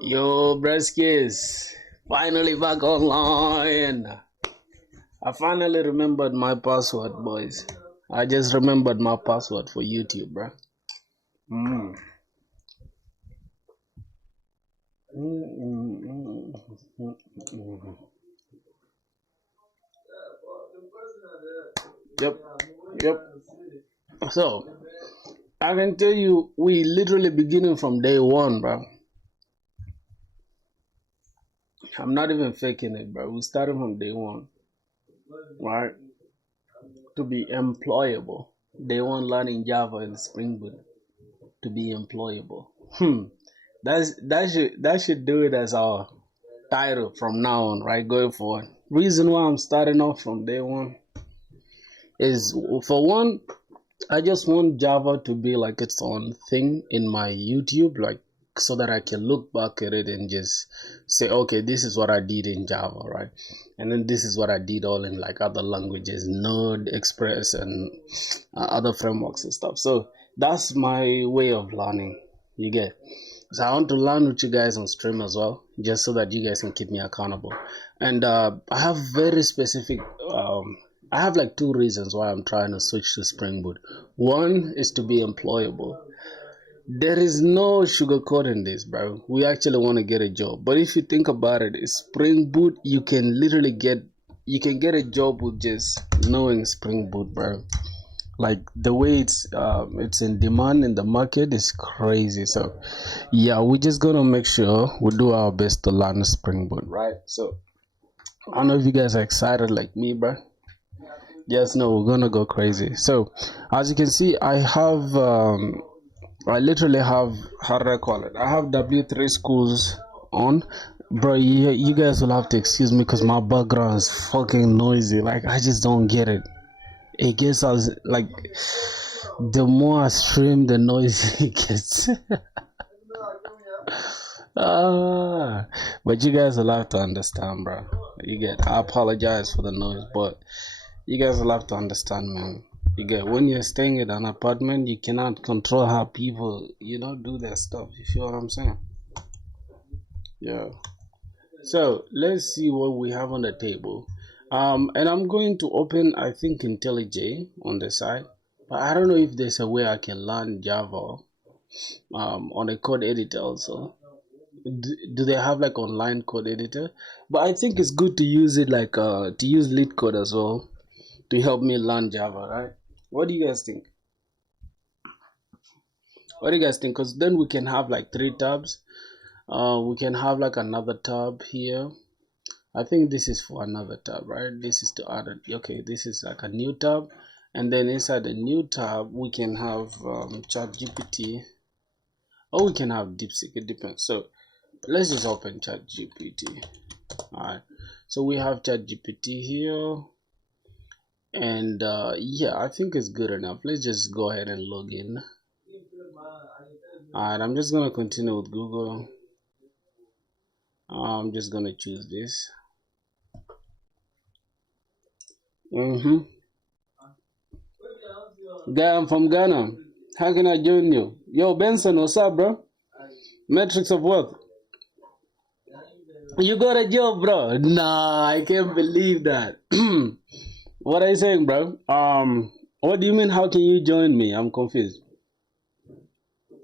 Yo, Breskis, finally back online. I finally remembered my password, boys. I just remembered my password for YouTube, bro. Mm. Yep, yep. So, I can tell you, we literally beginning from day one, bro. I'm not even faking it, bro. We started from day one, right? To be employable. Day one learning Java and Springboot to be employable. That should do it as our title from now on, right? Going forward. Reason why I'm starting off from day one is, for one, I just want Java to be like its own thing in my YouTube, like so that I can look back at it and just say, okay, this is what I did in Java, right? And then this is what I did all in like other languages, Node, Express, and other frameworks and stuff. So that's my way of learning. You get. So I want to learn with you guys on stream as well, just so that you guys can keep me accountable. And I have very specific. I have like two reasons why I'm trying to switch to Spring Boot. One is to be employable. There is no sugarcoating this, bro. We actually want to get a job. But if you think about it, Spring Boot, you can literally get a job with just knowing Spring Boot, bro. Like the way it's in demand in the market is crazy. So yeah, we're just gonna make sure we do our best to learn Spring Boot, right? So I don't know if you guys are excited like me, bro. Yes, no, we're gonna go crazy. So as you can see, I literally have, how do I call it? I have W3 schools on. Bro, you guys will have to excuse me because my background is fucking noisy. Like, I just don't get it. It gets us, like, the more I stream, the noisy it gets. But you guys will have to understand, bro. I apologize for the noise, but you guys will have to understand, man. You get, when you're staying in an apartment, you cannot control how people, do their stuff. You feel what I'm saying? Yeah. So let's see what we have on the table. And I'm going to open, I think, IntelliJ on the side, but I don't know if there's a way I can learn Java on a code editor also. Do they have like online code editor? But I think it's good to use it like to use lead code as well to help me learn Java, right? What do you guys think? What do you guys think? Because then we can have like three tabs. We can have like another tab here. I think this is for another tab, right? This is to add it. Okay, this is like a new tab. And then inside the new tab, we can have ChatGPT. Or we can have DeepSeek. It depends. So let's just open ChatGPT. Alright. So we have ChatGPT here. And yeah, I think it's good enough. Let's just go ahead and log in. Alright, I'm just going to continue with Google. I'm just going to choose this. Guy, I'm from Ghana. How can I join you? Yo, Benson, what's up, bro? Metrics of what? You got a job, bro? Nah, I can't believe that. What are you saying, bro? What do you mean? How can you join me? I'm confused.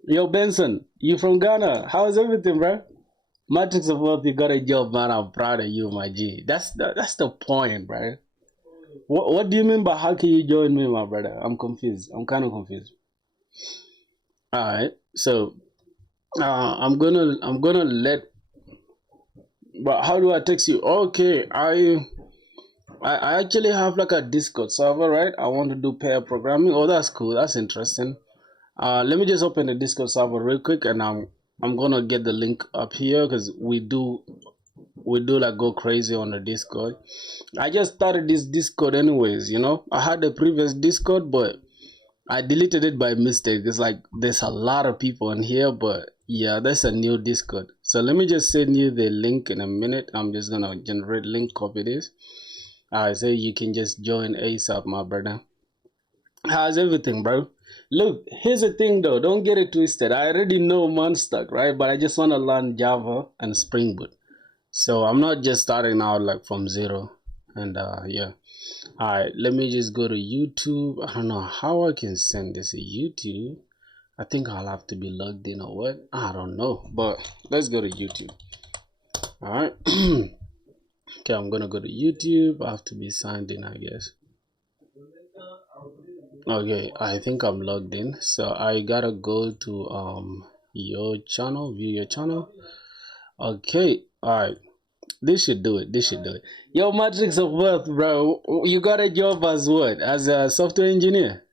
Yo, Benson, you from Ghana? How's everything, bro? Metrics of what? You got a job, man. I'm proud of you, my G. That's the point, bro. What do you mean by how can you join me, my brother? I'm confused. I'm kind of confused. All right, so I'm gonna let. But how do I text you? Okay, I actually have like a Discord server, right? I want to do pair programming. Oh, that's cool. That's interesting. Let me just open the Discord server real quick, and I'm gonna get the link up here because we do like go crazy on the Discord. I just started this Discord anyways. I had the previous Discord, but I deleted it by mistake. It's like there's a lot of people in here, but yeah, that's a new Discord. So let me just send you the link in a minute. I'm just gonna generate link, copy this. So you can just join ASAP, my brother. How's everything, bro? Look, here's the thing though, don't get it twisted. I already know Monstack, right? But I just want to learn Java and Spring Boot. So I'm not just starting out like from zero. And yeah. Alright, let me just go to YouTube. I don't know how I can send this to YouTube. I think I'll have to be logged in or what? I don't know. But let's go to YouTube. Alright. Okay, I'm gonna go to YouTube. I have to be signed in, I guess. Okay, I think I'm logged in. So I gotta go to your channel, view your channel. Okay, alright. This should do it. This should do it. Yo, Matrix of Wealth, bro. You got a job as what? As a software engineer?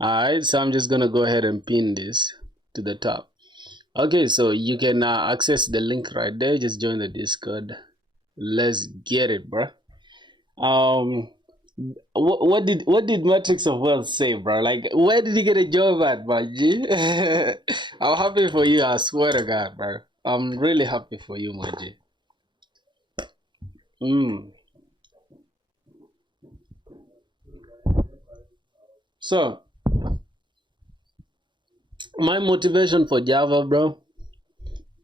Alright, so I'm just gonna go ahead and pin this to the top. Okay, so you can access the link right there. Just join the Discord. Let's get it, bro. What did Matrix of Wealth say, bro? Like, where did you get a job at, bro? G? I'm happy for you. I swear to God, bro. I'm really happy for you, my G. So, my motivation for Java, bro,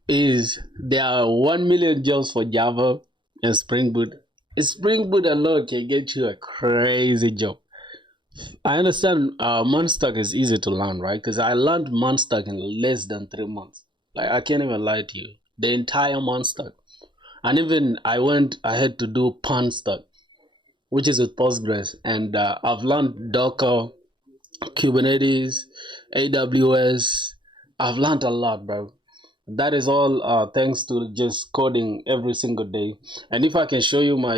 is there are 1 million jobs for Java and Spring Boot. Spring Boot alone can get you a crazy job. I understand Monstack is easy to learn, right? Because I learned Monstack in less than 3 months. Like, I can't even lie to you. The entire Monstack. And even I went ahead to do Panstack, which is with Postgres. And I've learned Docker, Kubernetes, AWS. I've learned a lot, bro. That is all thanks to just coding every single day. And if I can show you my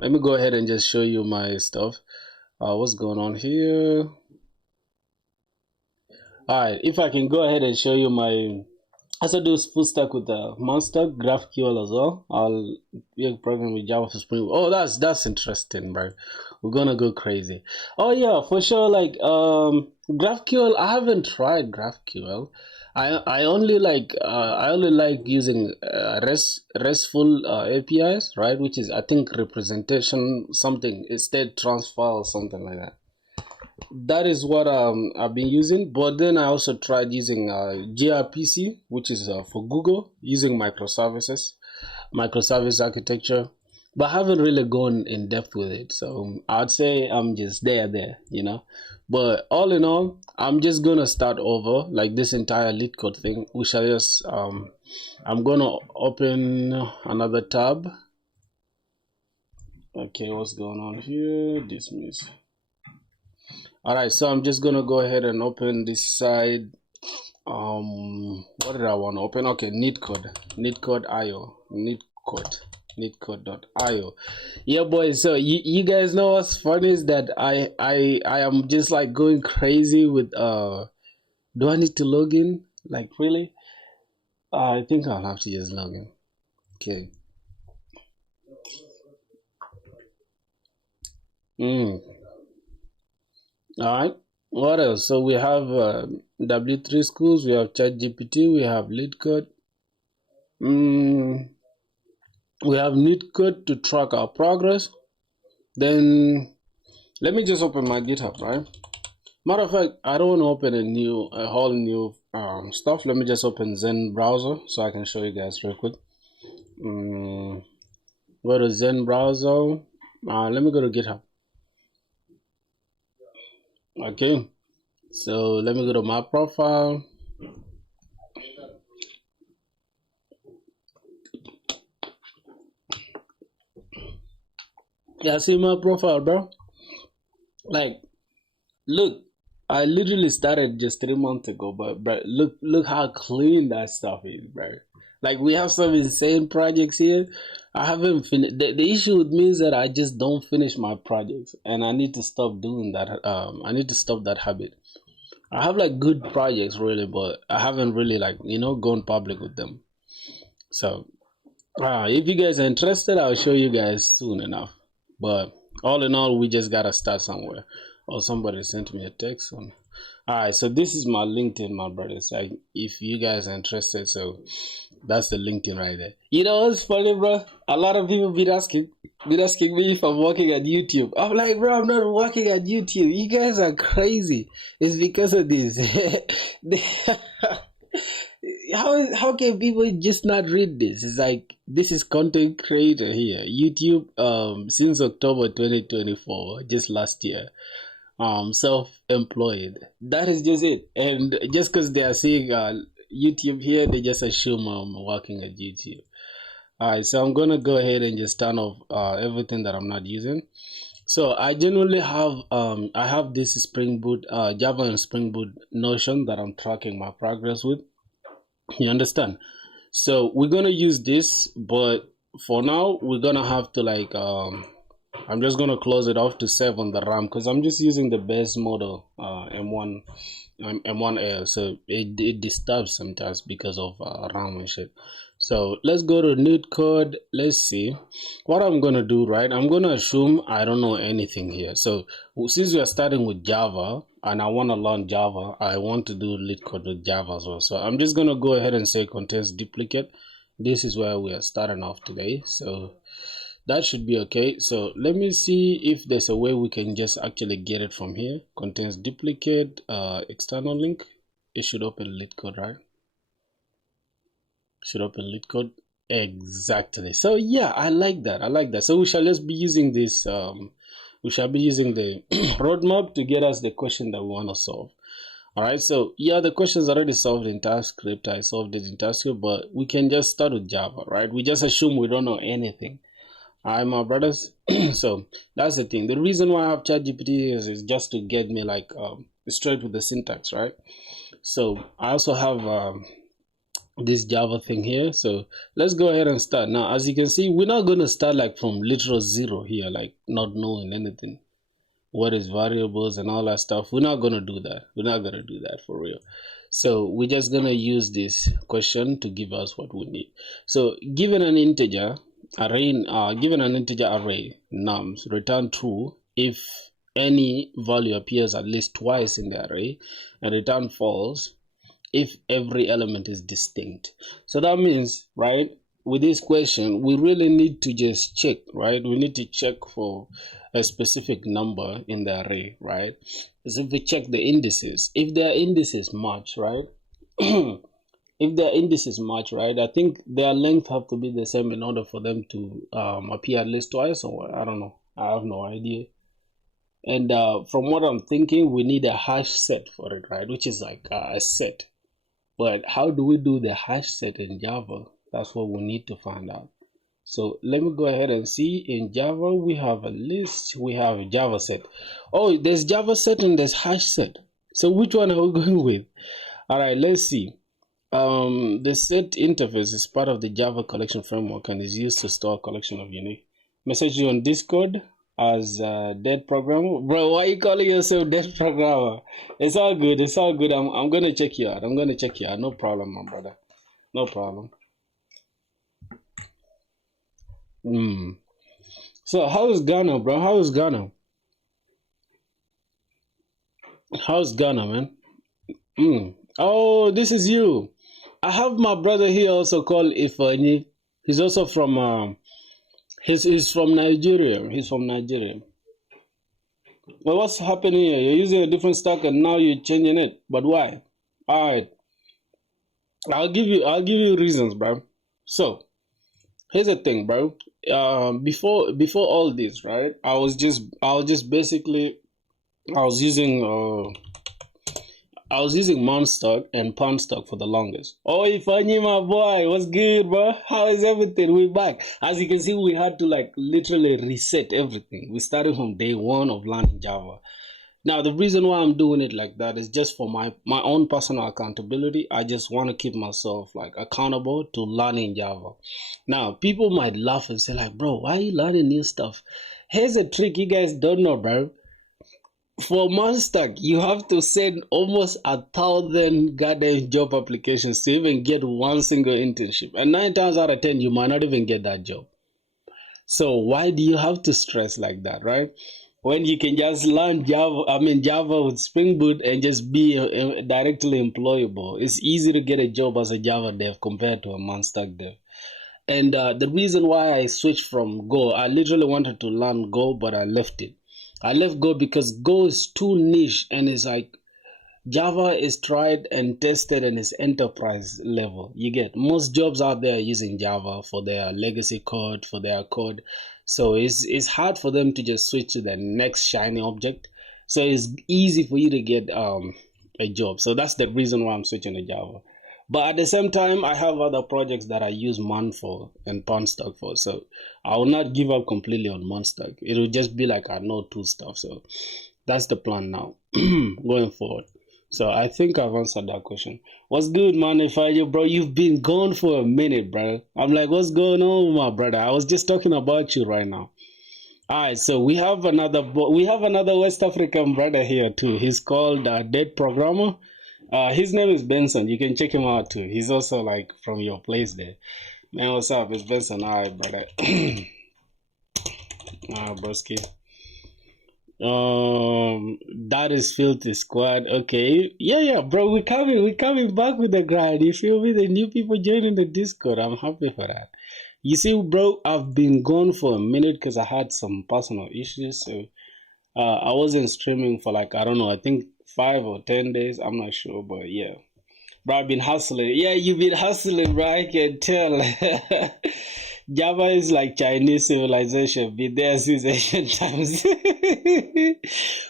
let me go ahead and just show you my stuff. What's going on here? Alright, if I can go ahead and show you my, as I do full stack with the Monstack, GraphQL as well. I'll be a program with Java for Spring. Oh, that's interesting, bro. We're gonna go crazy. Oh yeah, for sure. Like GraphQL, I haven't tried GraphQL. I only like using RESTful APIs, right? Which is, I think, representation something, state transfer or something like that. That is what I've been using. But then I also tried using gRPC, which is for Google, using microservice architecture, but I haven't really gone in depth with it. So I'd say I'm just there, you know. But all in all, I'm just gonna start over, like this entire lead code thing. We shall just I'm gonna open another tab. Okay, what's going on here? Dismiss. Alright, so I'm just gonna go ahead and open this side. What did I want to open? Okay, neetcode.io. neetcode.io. Yeah, boys. So you guys know what's funny is that I am just like going crazy with do I need to log in? Like, really? I think I'll have to just log in. Okay. All right. What else? So we have W3 schools, we have ChatGPT, we have LeetCode. We have NeetCode to track our progress. Then let me just open my GitHub, right? Matter of fact, I don't want to open a whole new stuff. Let me just open Zen browser so I can show you guys real quick. Go to Zen browser. Let me go to GitHub. Okay, so let me go to my profile. Yeah, see my profile, bro. Like, look, I literally started just 3 months ago, but look how clean that stuff is, bro. Like, we have some insane projects here. I haven't finished. The issue with me is that I just don't finish my projects, and I need to stop doing that. I need to stop that habit. I have like good projects really, but I haven't really, like, you know, gone public with them. So if you guys are interested, I'll show you guys soon enough. But all in all, we just gotta start somewhere. Or somebody sent me a text on. All right, so this is my LinkedIn, my brothers. Like, if you guys are interested, so That's the LinkedIn right there. You know what's funny, bro? A lot of people been asking me if I'm working at YouTube. I'm like, bro, I'm not working at YouTube. You guys are crazy. It's because of this. How can people just not read this? It's like this is content creator here. YouTube since October 2024, just last year. Self-employed. That is just it. And just because they are seeing YouTube here, they just assume I'm working at YouTube. Alright, so I'm gonna go ahead and just turn off everything that I'm not using. So I generally have I have this Spring Boot Java and Spring Boot Notion that I'm tracking my progress with. You understand? So we're gonna use this, but for now we're gonna have to like I'm just gonna close it off to save on the RAM because I'm just using the base model M1 Air, so it disturbs sometimes because of RAM and shit. So let's go to new code. Let's see what I'm gonna do. Right, I'm gonna assume I don't know anything here. So since we are starting with Java and I want to learn Java, I want to do lead code with Java as well. So I'm just gonna go ahead and say contains duplicate. This is where we are starting off today. So that should be okay. So let me see if there's a way we can just actually get it from here. Contains duplicate, external link. It should open lead code, right? Should open lead code. Exactly. So yeah, I like that. I like that. So we shall just be using this. We shall be using the roadmap to get us the question that we want to solve. All right. So yeah, the question is already solved in TypeScript. I solved it in TypeScript, but we can just start with Java, right? We just assume we don't know anything. Alright, my brothers. So that's the thing. The reason why I have ChatGPT is just to get me like straight with the syntax, right? So I also have this Java thing here. So let's go ahead and start. Now, as you can see, we're not going to start like from literal zero here, like not knowing anything. What is variables and all that stuff. We're not going to do that. We're not going to do that for real. So we're just going to use this question to give us what we need. So given an integer array, given an integer array nums, return true if any value appears at least twice in the array, and return false if every element is distinct. So that means, right, with this question, we really need to just check, right? We need to check for a specific number in the array, right? So if we check the indices, if their indices match, right? If their indices match, right, I think their length have to be the same in order for them to appear at least twice, or I don't know. I have no idea. And from what I'm thinking, we need a hash set for it, right, which is like a set. But how do we do the hash set in Java? That's what we need to find out. So let me go ahead and see. In Java, we have a list. We have a Java set. Oh, there's Java set and there's hash set. So which one are we going with? All right, let's see. The set interface is part of the Java collection framework and is used to store a collection of unique messages on Discord as a dead programmer. Bro, why are you calling yourself dead programmer? It's all good. It's all good. I'm gonna check you out. I'm gonna check you out. No problem, my brother. No problem. So how's Ghana, bro? How's Ghana? How's Ghana, man? Oh, this is you. I have my brother here also called Ifani. He's also from he's from Nigeria. He's from Nigeria. Well, what's happening here? You're using a different stack and now you're changing it. But why? Alright. I'll give you reasons, bro. So here's the thing, bro. Before all this, right? I was using Monstock and Poundstock for the longest. Oh, if I knew my boy, what's good, bro? How is everything? We back. As you can see, we had to like literally reset everything. We started from day one of learning Java. Now, the reason why I'm doing it like that is just for my own personal accountability. I just want to keep myself like accountable to learning Java. Now, people might laugh and say like, bro, why are you learning new stuff? Here's a trick you guys don't know, bro. For Monstack, you have to send almost 1,000 goddamn job applications to even get one single internship. And 9 times out of 10, you might not even get that job. So why do you have to stress like that, right? when you can just learn Java with Spring Boot and just be directly employable. It's easy to get a job as a Java dev compared to a non-stack dev. And the reason why I switched from Go, I literally wanted to learn Go, but I left it. I left Go because Go is too niche and it's like Java is tried and tested and is enterprise level. You get most jobs out there using Java for their legacy code, for their code. So it's hard for them to just switch to the next shiny object. So it's easy for you to get a job. So that's the reason why I'm switching to Java. But at the same time, I have other projects that I use Mon for and Pawnstock for. So I will not give up completely on Monstack. It will just be like I know two stuff. So that's the plan now going forward. So I think I've answered that question. What's good, man? If I, bro, you've been gone for a minute, bro. I'm like, what's going on, my brother? I was just talking about you right now. All right, so we have another West African brother here too. He's called Dead Programmer. His name is Benson. You can check him out too. He's also like from your place there. Man, what's up? It's Benson. All right, brother. Broski. That is Filthy Squad. Okay, yeah, bro. We're coming back with the grind. You feel me? The new people joining the Discord. I'm happy for that. You see, bro, I've been gone for a minute because I had some personal issues. So I wasn't streaming for like I don't know. I think 5 or 10 days. I'm not sure, but yeah. Bro, I've been hustling. Yeah, you've been hustling, bro. I can tell. Java is like Chinese civilization, been there since ancient times.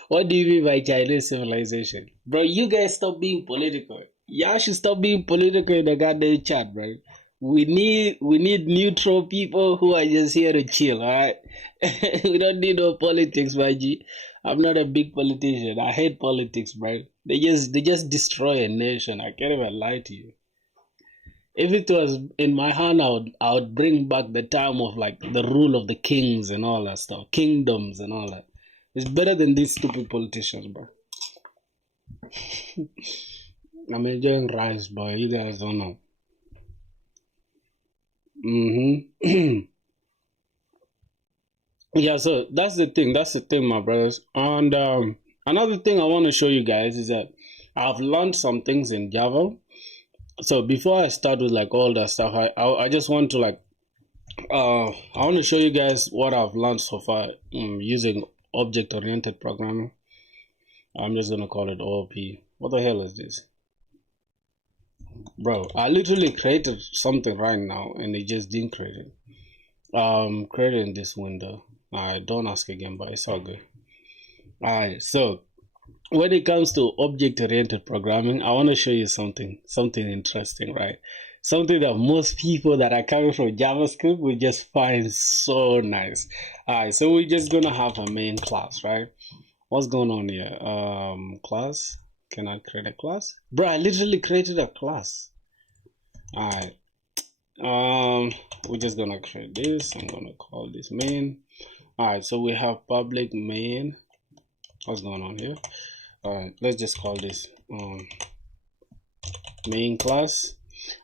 What do you mean by Chinese civilization? Bro, you guys stop being political. Y'all should stop being political in the goddamn chat, bro. We need neutral people who are just here to chill, alright? We don't need no politics, my G. I'm not a big politician. I hate politics, bro. They just destroy a nation. I can't even lie to you. If it was in my hand, I would bring back the time of like the rule of the kings and all that stuff, kingdoms and all that. It's better than these stupid politicians, bro. I'm enjoying rice, boy. You guys don't know. Yeah, so that's the thing. That's the thing, my brothers. And another thing I want to show you guys is that I've learned some things in Java. So before I start with like all that stuff, I just want to like I want to show you guys what I've learned so far using object-oriented programming. I'm just gonna call it OOP. What the hell is this, bro? I literally created something right now, and it just didn't create it. Created in this window. I don't ask again, but it's all good. All right, so when it comes to object-oriented programming, I want to show you something interesting, right? Something that most people that are coming from JavaScript will just find so nice. All right, so we're just gonna have a main class, right? What's going on here? Class. Can I create a class? Bro, I literally created a class. All right. We're just gonna create this. I'm gonna call this main. All right, so we have public main. What's going on here? All right, let's just call this main class.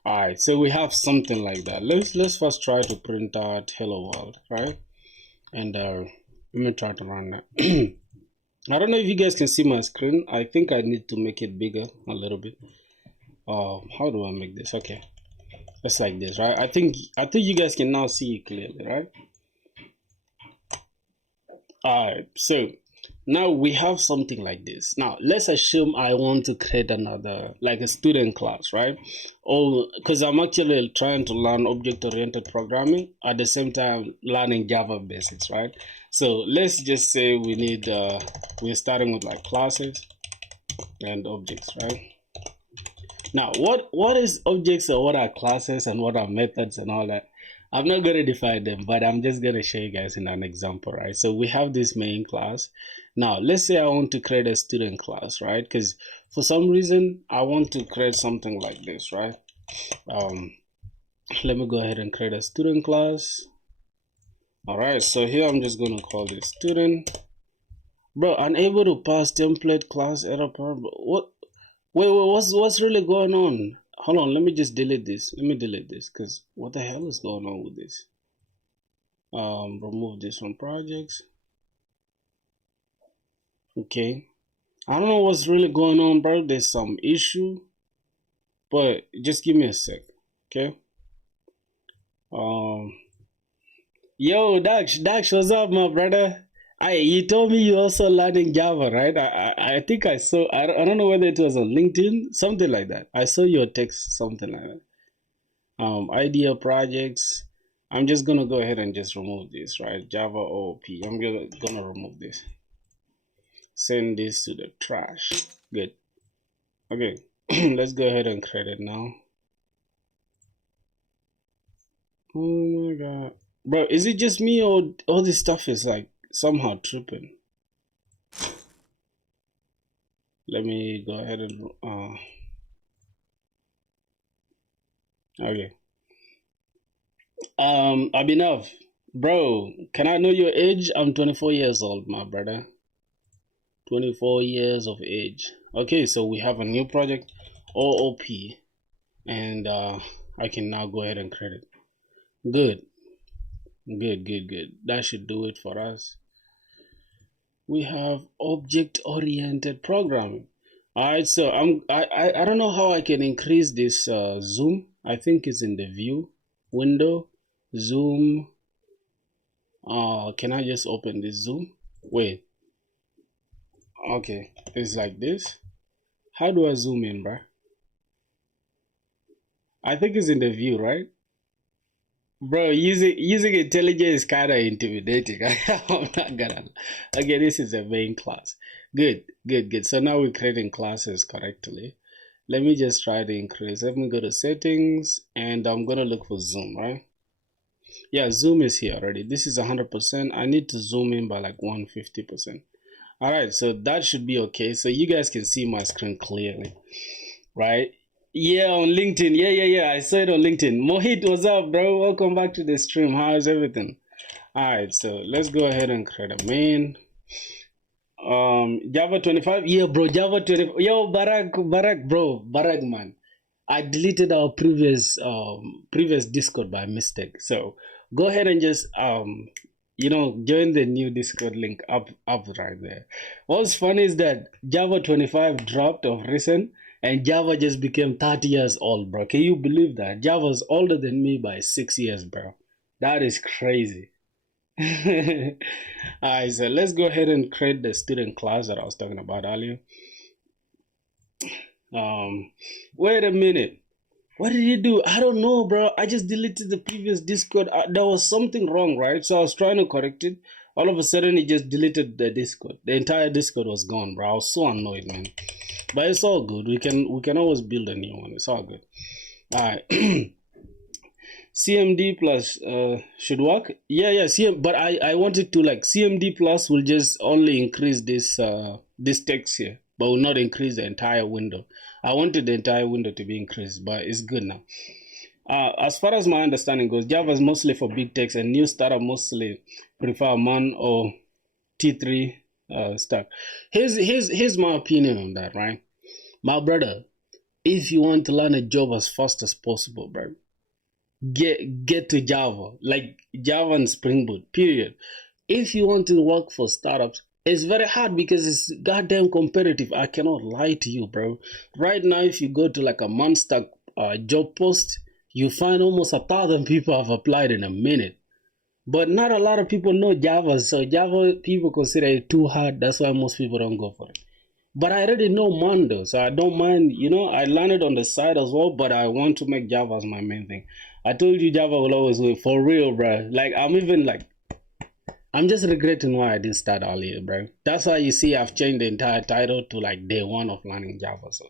All right, so we have something like that. Let's first try to print out hello world, right? And let me try to run that. I don't know if you guys can see my screen. I think I need to make it bigger a little bit. How do I make this? Okay, just like this, right? I think you guys can now see it clearly, right? All right, so now we have something like this. Now let's assume I want to create another, like a student class, right? Oh, because I'm actually trying to learn object-oriented programming at the same time learning Java basics, right? So let's just say we need we're starting with like classes and objects, right? Now what is objects or what are classes and what are methods and all that? I'm not going to define them, but I'm just going to show you guys in an example, right? So we have this main class. Now, let's say I want to create a student class, right? Because for some reason, I want to create something like this, right? Let me go ahead and create a student class. All right, so here I'm just going to call this student. Bro, unable to pass template class error. What? Wait, what's really going on? Hold on, let me just delete this. Let me delete this because what the hell is going on with this? Remove this from projects. Okay. I don't know what's really going on, bro. There's some issue, but just give me a sec. Okay. Um. Yo, Dax, what's up, my brother? You told me you also learning Java, right? I think I saw. I don't know whether it was on LinkedIn, something like that. I saw your text, something like that. Idea projects. I'm just gonna go ahead and just remove this, right? Java OOP. I'm gonna remove this. Send this to the trash. Good. Okay. Let's go ahead and create it now. Oh my god. Bro, is it just me or all this stuff is like somehow tripping? Let me go ahead and okay. Abhinav, bro, can I know your age? I'm 24 years old, my brother. 24 years of age. Okay, so we have a new project, OOP, and I can now go ahead and create it. Good. Good. That should do it for us. We have object-oriented programming. All right, so I don't know how I can increase this zoom. I think it's in the view window, zoom. Can I just open this zoom? Wait. Okay, it's like this. How do I zoom in, bro? I think it's in the view, right? Bro, using intelligence is kind of intimidating. I'm not gonna. Okay, this is the main class. Good. So now we're creating classes correctly. Let me just try to increase. Let me go to settings and I'm gonna look for zoom, right? Yeah, zoom is here already. This is 100%. I need to zoom in by like 150%. All right, so that should be okay. So you guys can see my screen clearly, right? Yeah, on LinkedIn. Yeah. I saw it on LinkedIn. Mohit, what's up, bro? Welcome back to the stream. How is everything? All right, so let's go ahead and create a main. Java 25. Yeah, bro. Java 25. Yo, Barak, man. I deleted our previous Discord by mistake. So go ahead and just join the new Discord link up right there. What's funny is that Java 25 dropped of recent and Java just became 30 years old, bro. Can you believe that? Java's older than me by 6 years, bro. That is crazy. Alright, so let's go ahead and create the student class that I was talking about earlier. Wait a minute. What did you do? I don't know, bro. I just deleted the previous Discord. There was something wrong, right? So I was trying to correct it. All of a sudden, it just deleted the Discord. The entire Discord was gone, bro. I was so annoyed, man. But it's all good. We can always build a new one. It's all good. All right. CMD plus should work. Yeah. But I wanted to like CMD plus will just only increase this text here, but will not increase the entire window. I wanted the entire window to be increased, but it's good now. As far as my understanding goes, Java is mostly for big text, and new startup mostly prefer MAN or T3 stack. Here's my opinion on that, right? My brother, if you want to learn a job as fast as possible, bro, get to Java, like Java and Spring Boot, period. If you want to work for startups, it's very hard because it's goddamn competitive. I cannot lie to you, bro. Right now, if you go to like a Monster job post, you find almost 1,000 people have applied in a minute. But not a lot of people know Java, so Java people consider it too hard. That's why most people don't go for it. But I already know Mondo, so I don't mind. I learned it on the side as well, but I want to make Java as my main thing. I told you Java will always win, for real, bro. Like, I'm just regretting why I didn't start earlier, bro. That's why you see I've changed the entire title to like day one of learning Java. So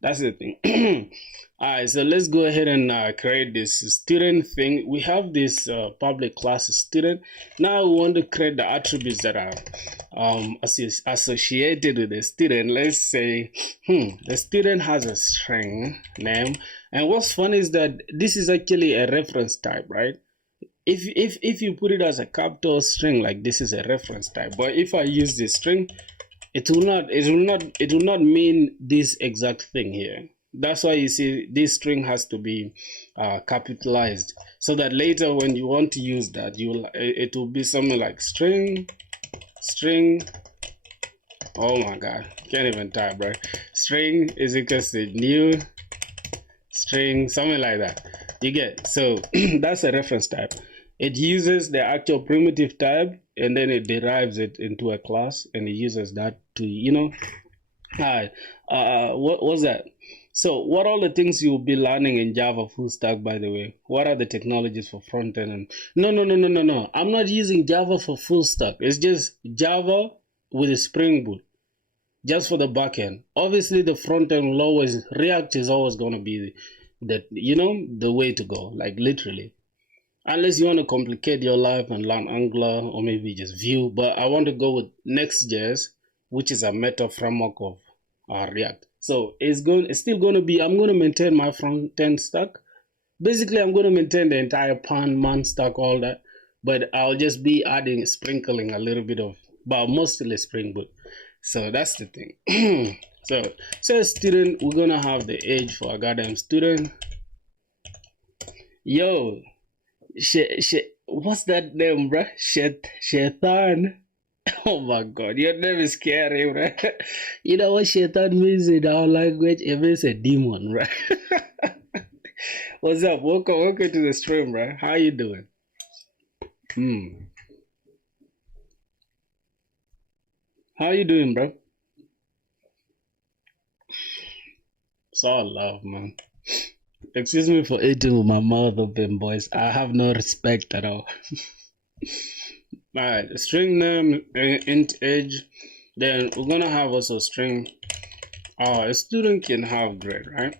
that's the thing. All right, so let's go ahead and create this student thing. We have this public class student. Now we want to create the attributes that are associated with the student. Let's say the student has a string name. And what's fun is that this is actually a reference type, right? If you put it as a capital string, like this is a reference type, but if I use this string, it will not mean this exact thing here. That's why you see this string has to be capitalized, so that later when you want to use that, it will be something like string Oh my god, can't even type, bro. String is equals to new string, something like that. You get, so that's a reference type. It uses the actual primitive type and then it derives it into a class and it uses that to, hi, what was that? So what are the things you'll be learning in Java full stack, by the way? What are the technologies for front end? And no. I'm not using Java for full stack. It's just Java with a Spring Boot just for the back end. Obviously, the front end will always, React is always going to be the way to go, like literally. Unless you want to complicate your life and learn Angular or maybe just Vue. But I want to go with Next.js, which is a meta framework of React. So it's still going to be, I'm going to maintain my front end stack. Basically, I'm going to maintain the entire man stack, all that. But I'll just be sprinkling a little bit of, but mostly Spring Boot. So that's the thing. so student, we're going to have the age for a goddamn student. Yo, what's that name, bro? Shaitan. Oh my god, your name is scary, bro. You know what Shaitan means in our language? It means a demon, bro. What's up? Welcome to the stream, bro. How you doing? How you doing, bro? It's all love, man. Excuse me for eating with my mouth open, boys. I have no respect at all. Alright, string name, int age. Then we're gonna have also string. A student can have grade, right?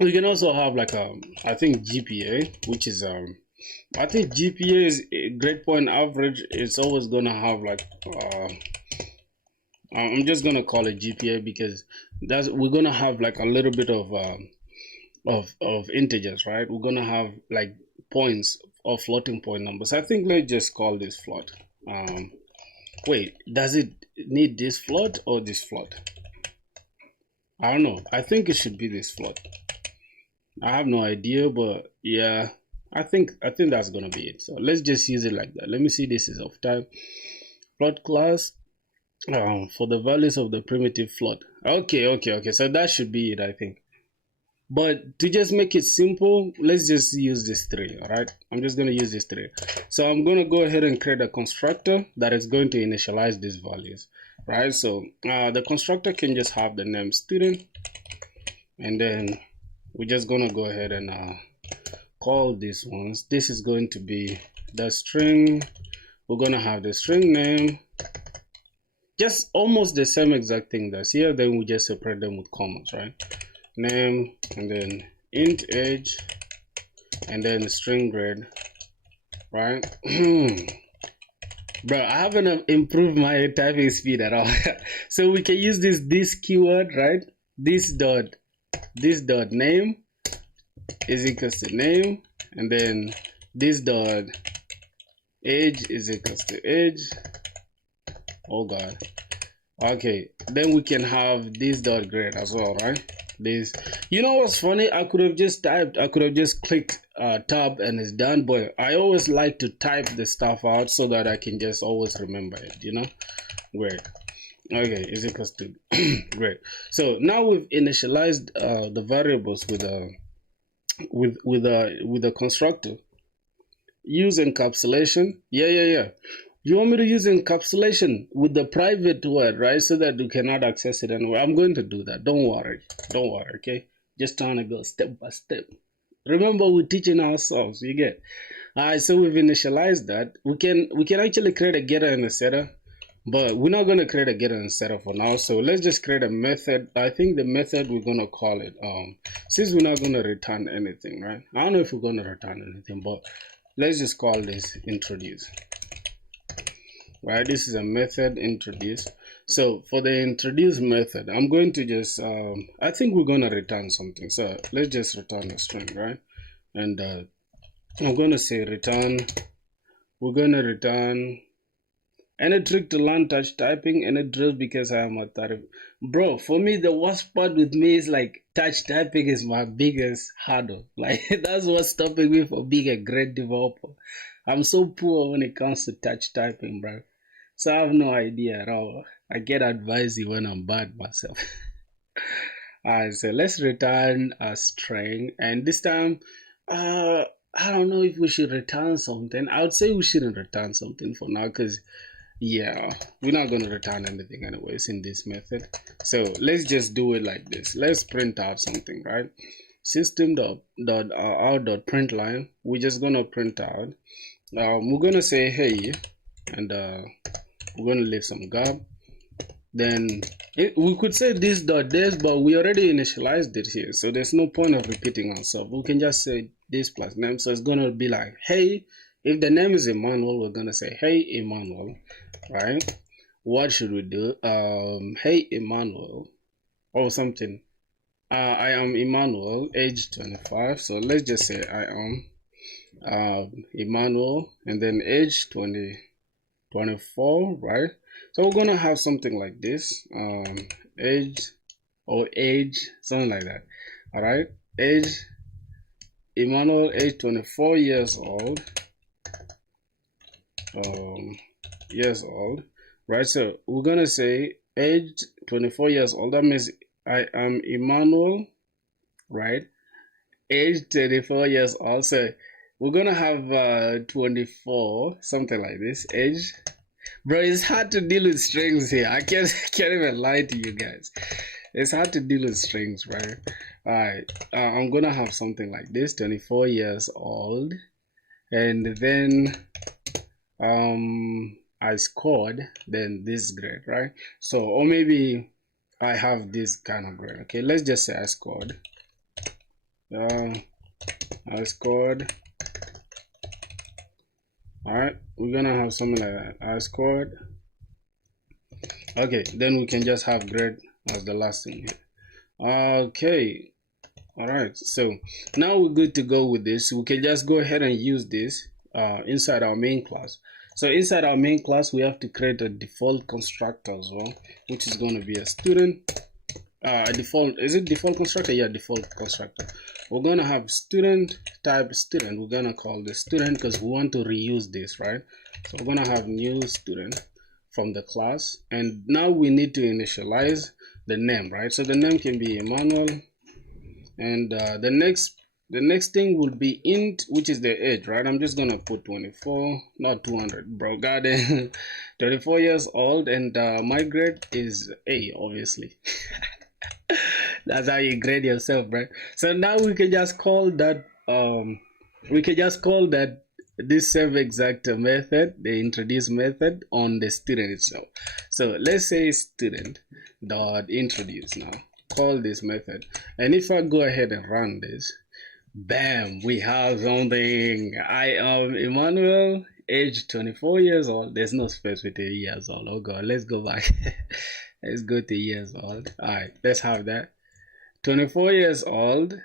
We can also have like I think GPA, which is I think GPA is grade point average. It's always gonna have like I'm just gonna call it GPA because we're gonna have like a little bit of integers, right? We're gonna have like points or floating point numbers. I think let's just call this float. Wait, does it need this float or this float? I don't know. I think it should be this float. I have no idea, but yeah, I think that's gonna be it. So let's just use it like that. Let me see. This is of type float class. For the values of the primitive float. Okay. So that should be it, I think. But to just make it simple, let's just use this 3, all right? I'm just going to use this 3. So I'm going to go ahead and create a constructor that is going to initialize these values, right? So the constructor can just have the name student, and then we're just going to go ahead and call these ones. This is going to be the string. We're going to have the string name, just almost the same exact thing that's here. Then we just separate them with commas, right? Name, and then int age, and then string grade, right? Bro, I haven't improved my typing speed at all. So we can use this keyword, right? This dot name is equals to name, and then this dot age is equals to age. Oh god. Okay, then we can have this dot grade as well, right? This, you know what's funny? I could have just clicked tab and it's done, but I always like to type the stuff out so that I can just always remember it, Great. Okay, is equals to great. So now we've initialized the variables with a constructor. Use encapsulation. Yeah. You want me to use encapsulation with the private word, right? So that you cannot access it anywhere. I'm going to do that. Don't worry, okay? Just trying to go step by step. Remember, we're teaching ourselves, you get. Alright, so we've initialized that. We can actually create a getter and a setter, but we're not going to create a getter and setter for now. So let's just create a method. I think the method we're going to call it, since we're not going to return anything, right? I don't know if we're going to return anything, but let's just call this introduce. Right, this is a method introduce. So for the introduce method, I'm going to just I think we're going to return something. So let's just return a string, right? And I'm going to say return. We're going to return any trick to learn touch typing, any drill, because I am a 30. Bro, for me the worst part with me is like touch typing is my biggest hurdle. Like that's what's stopping me from being a great developer. I'm so poor when it comes to touch typing, bro. So I have no idea at all. I get advice when I'm bad myself. Alright, so let's return a string, and this time, I don't know if we should return something. I would say we shouldn't return something for now, because yeah, we're not going to return anything anyways in this method. So let's just do it like this. Let's print out something, right? System.out.println. We're just going to print out. We're going to say hey, and we're going to leave some gap. Then we could say this dot this, but we already initialized it here, so there's no point of repeating ourselves. We can just say this plus name. So it's going to be like hey. If the name is Emmanuel, we're going to say hey Emmanuel, right? What should we do? Hey Emmanuel, or something. I am Emmanuel, age 25. So let's just say I am Emmanuel, and then age 24, right? So we're gonna have something like this, age, something like that. All right, age Emmanuel, age 24 years old. Right? So we're gonna say age 24 years old. That means I am Emmanuel, right? Age 24 years old. So we're gonna have 24, something like this. Age, bro. It's hard to deal with strings here. I can't even lie to you guys. It's hard to deal with strings, right? All right. I'm gonna have something like this. 24 years old, and then I scored, then this grade, right? So, or maybe I have this kind of grade. Okay, let's just say I scored. I scored. All right, we're gonna have something like that. I scored. Okay, then we can just have grade as the last thing here. Okay, all right. So now we're good to go with this. We can just go ahead and use this inside our main class. So inside our main class, we have to create a default constructor as well, which is going to be a student. Is it default constructor? Yeah, default constructor. We're going to have student type student. We're going to call this student because we want to reuse this, right? So we're going to have new student from the class. And now we need to initialize the name, right? So the name can be Emmanuel. And the next thing will be int, which is the age, right? I'm just gonna put 24, not 200, bro. Got it. 24 years old, and my grade is A, obviously. That's how you grade yourself, right? So now we can just call that. This same exact method, the introduce method, on the student itself. So let's say student dot introduce now. Call this method, and if I go ahead and run this, bam, we have something. I am Emmanuel, age 24 years old. There's no space with 8 years old. Oh god, let's go back. Let's go to years old. All right, let's have that. 24 years old.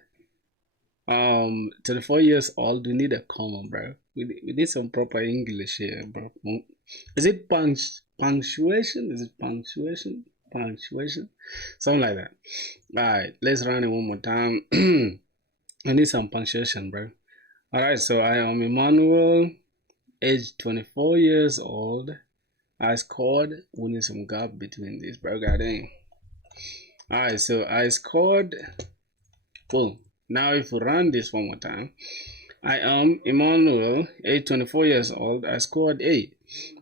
24 years old. We need a comma, bro. We need some proper English here, bro. Is it punctuation? Is it punctuation? Punctuation, something like that. All right, let's run it one more time. I need some punctuation, bro. All right, so I am Emmanuel, age 24 years old. I scored. We need some gap between this, bro. God dang. All right, so I scored. Boom. Now if we run this one more time, I am Emmanuel, age 24 years old. I scored 8.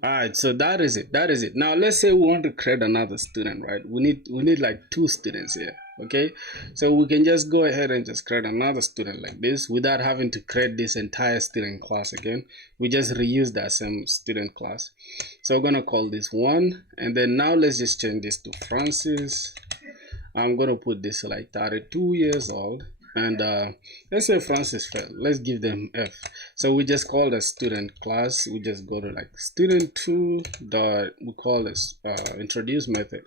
All right, so that is it. Now let's say we want to create another student, right? We need like 2 students here. Okay, so we can just go ahead and just create another student like this without having to create this entire student class again. We just reuse that same student class. So we're gonna call this 1, and then now let's just change this to Francis. I'm gonna put this like 32 years old. And let's say Francis failed. Let's give them F. So we just call the student class. We just go to like student2 dot, we call this introduce method.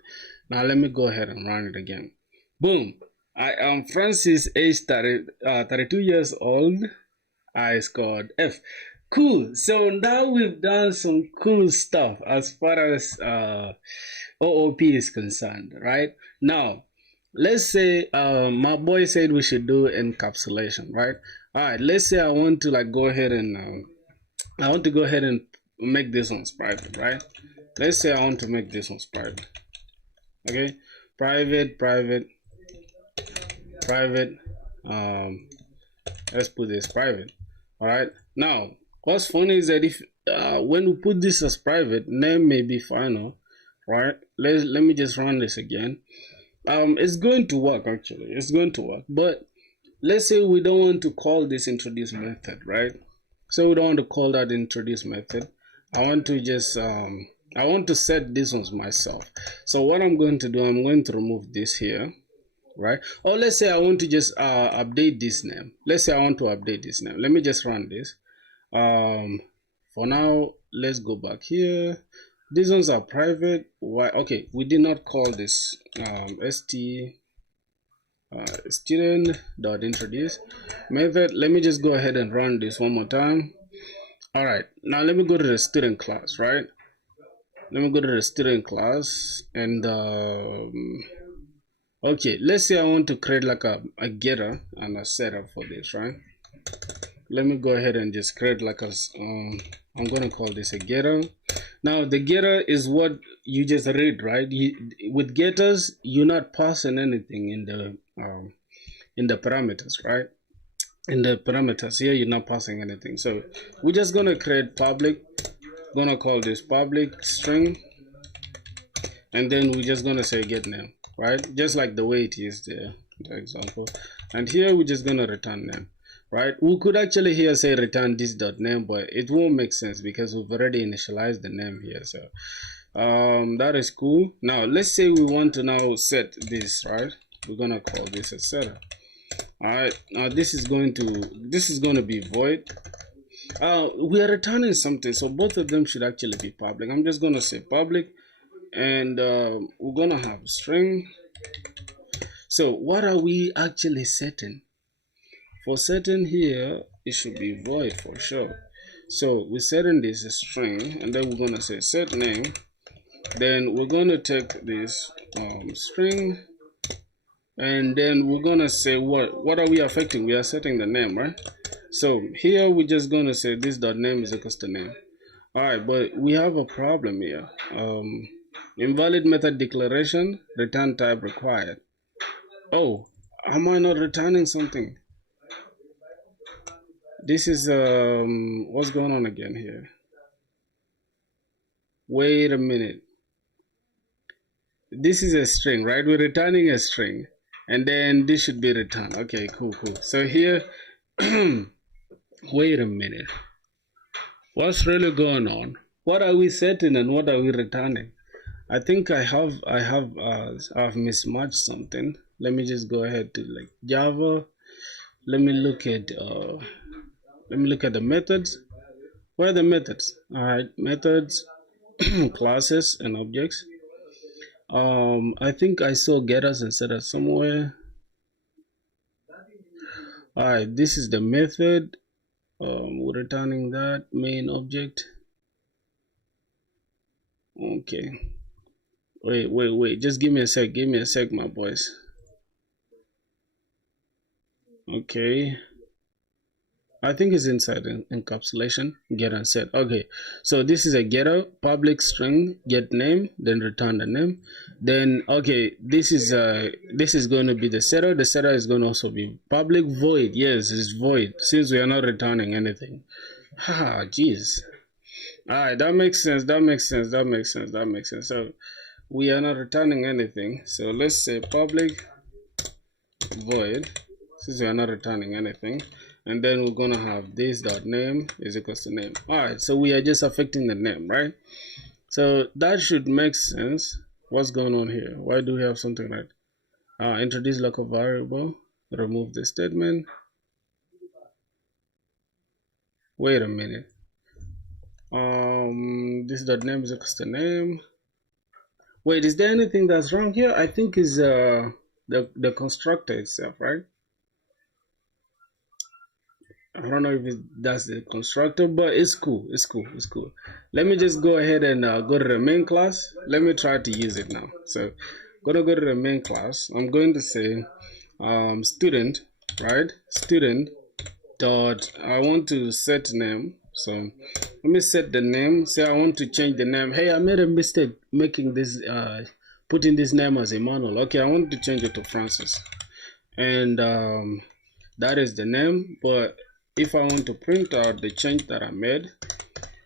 Now let me go ahead and run it again. Boom. I am Francis, age 32 years old. I scored F. Cool. So now we've done some cool stuff as far as OOP is concerned, right? Now let's say my boy said we should do encapsulation, right? All right, let's say I want to like go ahead and make this one private, right? let's say I want to make this one private. Okay, private. Let's put this private. All right. Now, what's funny is that if when we put this as private, name may be final. Right. Let me just run this again. It's going to work actually. It's going to work. But let's say we don't want to call this introduce method, right? So we don't want to call that introduce method. I want to just I want to set this ones myself. So what I'm going to do, I'm going to remove this here, right? Or let's say I want to just update this name. Let's say I want to update this name. Let me just run this. For now, let's go back here. These ones are private. Why? Okay, we did not call this student.introduce method. Let me just go ahead and run this one more time. All right, now let me go to the student class, right? Let me go to the student class and okay, let's say I want to create like a getter and a setter for this, right? Let me go ahead and just create like a I'm gonna call this a getter. Now the getter is what you just read, right? With getters, you're not passing anything in the parameters, right? In the parameters here, you're not passing anything. So we're just gonna create public. Gonna call this public string, and then we're just gonna say get name, right? Just like the way it is there, the example. And here we're just gonna return name. Right, we could actually here say return this dot name, but it won't make sense because we've already initialized the name here. So that is cool. Now let's say we want to now set this, right? We're gonna call this a setter. All right, now this is going to be void. We are returning something, so both of them should actually be public. I'm just gonna say public, and we're gonna have string. So what are we actually setting? For setting here, it should be void for sure. So we're setting this a string, and then we're gonna say set name. Then we're gonna take this string, and then we're gonna say what are we affecting? We are setting the name, right? So here we're just gonna say this dot name is equals to name. All right, but we have a problem here. Invalid method declaration, return type required. Oh, am I not returning something? This is what's going on again here? Wait a minute. This is a string, right? We're returning a string, and then this should be returned. Okay, cool. So here, wait a minute. What's really going on? What are we setting and what are we returning? I think I've mismatched something. Let me just go ahead to like Java. Let me look at the methods. Where are the methods? All right, methods, classes, and objects. I think I saw getters and setters somewhere. All right, this is the method. We're returning that main object. Okay. Wait. Just give me a sec, my boys. Okay. I think it's inside encapsulation, get and set. Okay, so this is a getter, public string, get name, then return the name. Then okay, this is going to be the setter. The setter is going to also be public void. Yes, it's void since we are not returning anything. Haha, jeez. All right, that makes sense. So we are not returning anything. So let's say public void since we are not returning anything. And then we're gonna have this dot name is equals to name. All right, so we are just affecting the name, right? So that should make sense. What's going on here? Why do we have something like introduce local variable, remove the statement? Wait a minute. This dot name is equals to name. Wait, is there anything that's wrong here? I think is the constructor itself, right? I don't know if that's the constructor, but it's cool. Let me just go ahead and go to the main class. Let me try to use it now. So gonna go to the main class. I'm going to say student, right? Student dot, I want to set name. So let me set the name. Say I want to change the name. Hey, I made a mistake making this putting this name as Emmanuel. Okay, I want to change it to Francis, and that is the name. But if I want to print out the change that I made,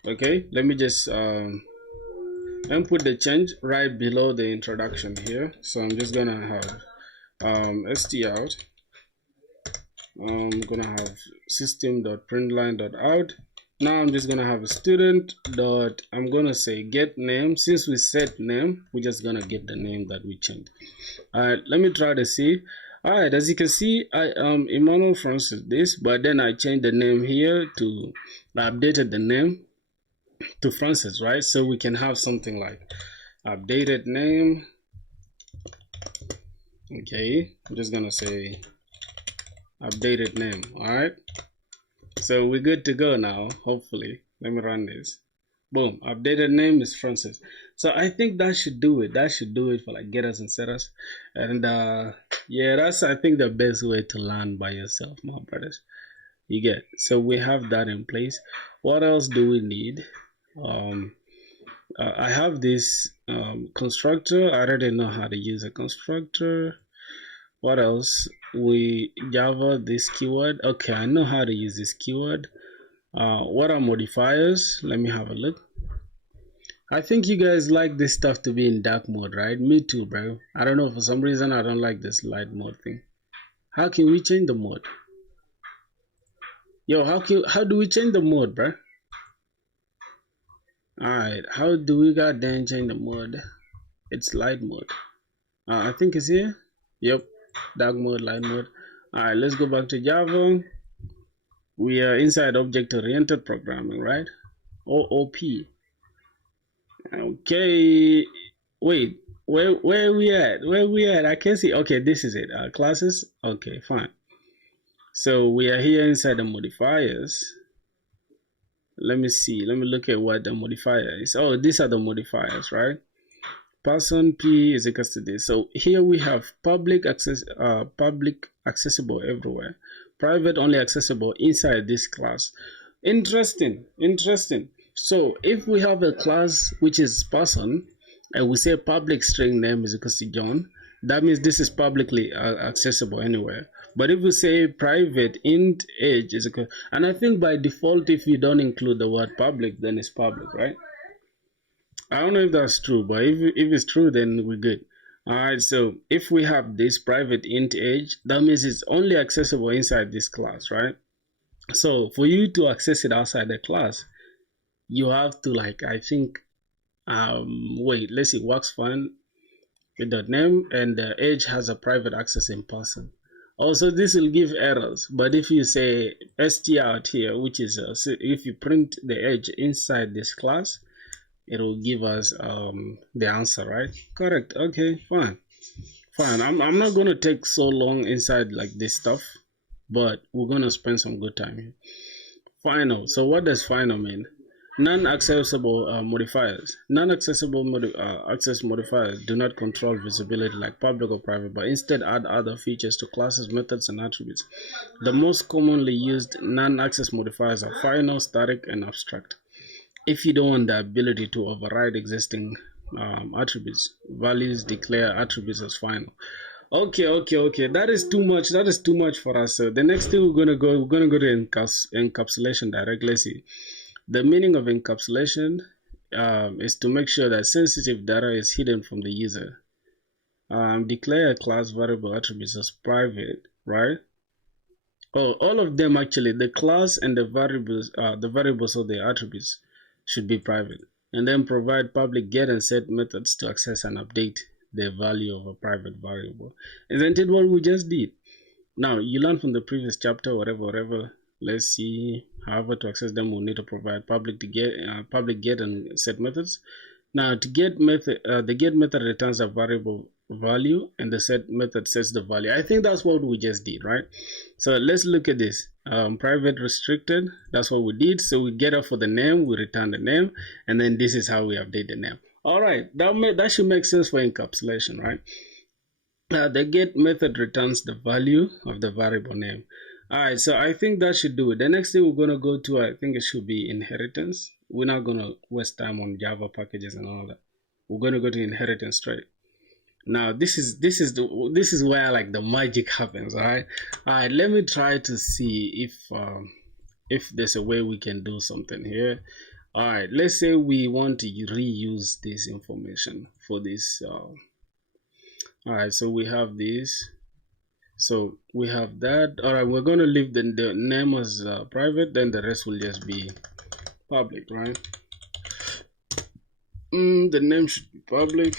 okay, let me just input the change right below the introduction here. So I'm just gonna have st out. I'm gonna have system.println.out. Now I'm just gonna have a student dot, I'm gonna say get name. Since we set name, we're just gonna get the name that we changed. All right, let me try to see. All right, as you can see, I Emmanuel Francis this, but then I changed the name here to, I updated the name to Francis, right? So we can have something like updated name. Okay, I'm just gonna say updated name. All right, so we're good to go now, hopefully. Let me run this. Boom, updated name is Francis. So I think that should do it. That should do it for like getters and setters. And yeah, that's, I think, the best way to learn by yourself, my brothers. You get, so we have that in place. What else do we need? I have this constructor. I already know how to use a constructor. What else? Java, this keyword. Okay, I know how to use this keyword. What are modifiers? Let me have a look. I think you guys like this stuff to be in dark mode, right? Me too, bro. I don't know, for some reason I don't like this light mode thing. How can we change the mode? Yo, how do we change the mode, bro? Alright, how do we goddamn change the mode? It's light mode. I think it's here. Yep, dark mode, light mode. Alright, let's go back to Java. We are inside object-oriented programming, right? OOP. Okay, wait, where are we at? Where are we at? I can't see. Okay, this is it. Classes. Okay, fine. So we are here inside the modifiers. Let me see. Let me look at what the modifier is. Oh, these are the modifiers, right? Person P is equals to this. So here we have public access, public accessible everywhere. Private only accessible inside this class. Interesting. So if we have a class which is person, and we say public string name is equals to John, that means this is publicly accessible anywhere. But if we say private int age is equal, and I think by default, if you don't include the word public, then it's public, right? I don't know if that's true, but if it's true, then we're good. All right, so if we have this private int age, that means it's only accessible inside this class, right? So for you to access it outside the class, you have to, like, I think, wait, let's see, works fine with the name, and the age has a private access in person. Also, this will give errors, but if you say st out here, which is if you print the age inside this class, it will give us the answer, right? Correct. Okay, fine. I'm not gonna take so long inside like this stuff, but we're gonna spend some good time here. Final. So what does final mean? Non-accessible modifiers. Non-accessible access modifiers do not control visibility like public or private, but instead add other features to classes, methods, and attributes. The most commonly used non-access modifiers are final, static, and abstract. If you don't want the ability to override existing attributes, values declare attributes as final. Okay. That is too much. That is too much for us. So the next thing we're gonna go to encapsulation directly. See, the meaning of encapsulation is to make sure that sensitive data is hidden from the user. Declare a class variable attributes as private, right? Oh, all of them actually. The class and the variables or the attributes should be private, and then provide public get and set methods to access and update the value of a private variable. Isn't it what we just did? Now you learned from the previous chapter, whatever. Let's see. However, to access them, we'll need to provide public get and set methods. Now, to get method, the get method returns a variable value, and the set method sets the value. I think that's what we just did, right? So let's look at this. Private restricted. That's what we did. So we get up for the name, we return the name, and then this is how we update the name. All right, that should make sense for encapsulation, right? The get method returns the value of the variable name. All right, so I think that should do it. The next thing we're going to go to, I think it should be inheritance. we're not gonna waste time on Java packages and all that. We're gonna go to inheritance straight. Now this is where like the magic happens. All right. Let me try to see if there's a way we can do something here. All right, let's say we want to reuse this information for this. All right, so we have this. So we have that. All right, we're going to leave the name as private, then the rest will just be public, right? The name should be public.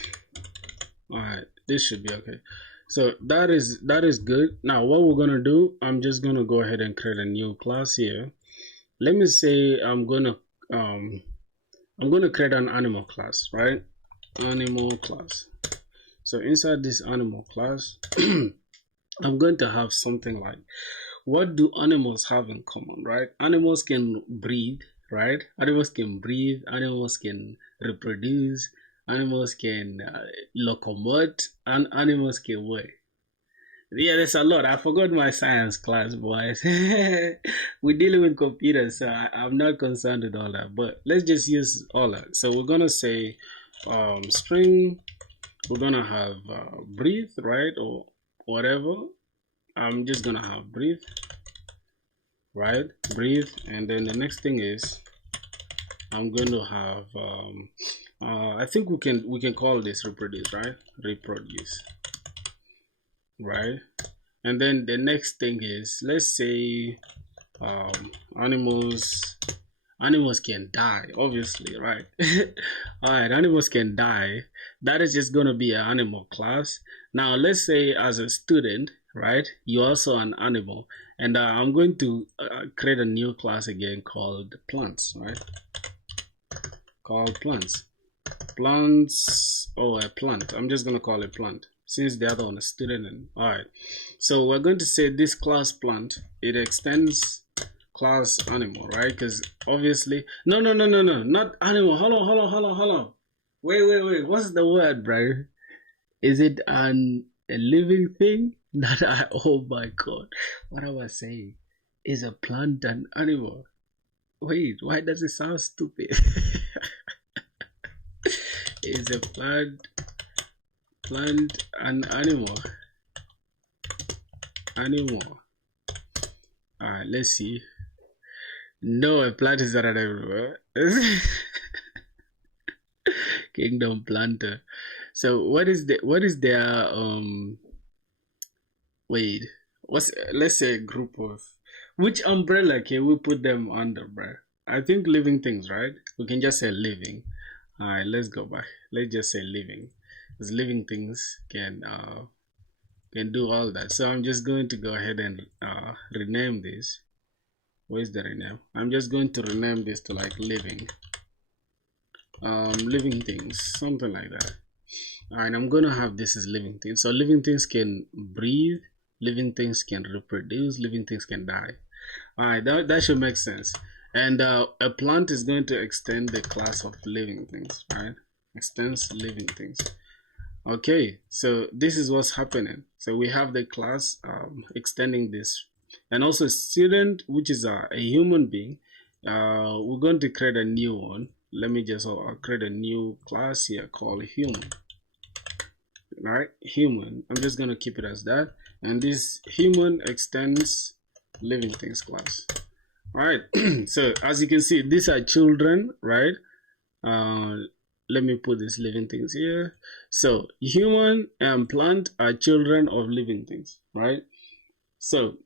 All right, this should be okay. So that is good. Now what we're going to do, I'm just going to go ahead and create a new class here. Let me say I'm going to create an animal class, right? Animal class. So inside this animal class, I'm going to have something like, what do animals have in common, right? Animals can breathe, right? Animals can breathe, animals can reproduce, animals can locomote, and animals can work. Yeah, there's a lot. I forgot my science class, boys. We're dealing with computers, so I'm not concerned with all that. But let's just use all that. So we're gonna say string. We're gonna have breathe, right, or whatever. I'm just gonna have breathe, right? Breathe, and then the next thing is I'm going to have I think we can call this reproduce, right? Reproduce. Right, and then the next thing is, let's say animals can die, obviously, right? All right, animals can die. That is just going to be an animal class. Now let's say as a student, right, you're also an animal, and I'm going to create a new class again called plants, right? Called plants. A plant. I'm just going to call it plant, since the other one is student. And all right, so we're going to say this class plant, it extends class animal, right? Because obviously no, not animal. Hold on. Wait, what's the word, bro? Is it a living thing? Oh my god, what am I saying? Is a plant an animal? Wait, why does it sound stupid? Is a plant an animal? All right, let's see. No, a plant is not an animal. Kingdom planter. So what is their wait, let's say a group of, which umbrella can we put them under, bro? I think living things, right? We can just say living. All right, let's go back. Let's just say living, because living things can do all that. So I'm just going to go ahead and rename this. Where's the rename? I'm just going to rename this to like living things, something like that. All right, I'm gonna have this as living things. So living things can breathe, living things can reproduce, living things can die. All right, that should make sense. And a plant is going to extend the class of living things, right? Extends living things. Okay, so this is what's happening. So we have the class extending this, and also student, which is a human being. We're going to create a new one. Let me just create a new class here called human. All right, human. I'm just going to keep it as that, and this human extends living things class. All right. So as you can see, these are children, right? Let me put these living things here. So human and plant are children of living things, right? So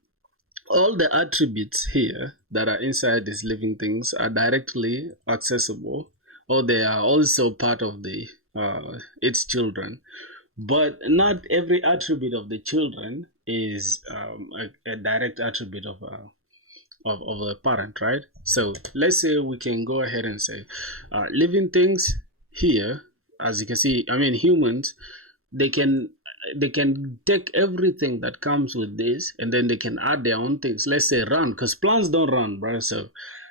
all the attributes here that are inside these living things are directly accessible, or they are also part of the its children. But not every attribute of the children is a direct attribute of a parent, right? So let's say we can go ahead and say living things here, as you can see, I mean humans, they can take everything that comes with this, and then they can add their own things. Let's say run, because plants don't run, bro. So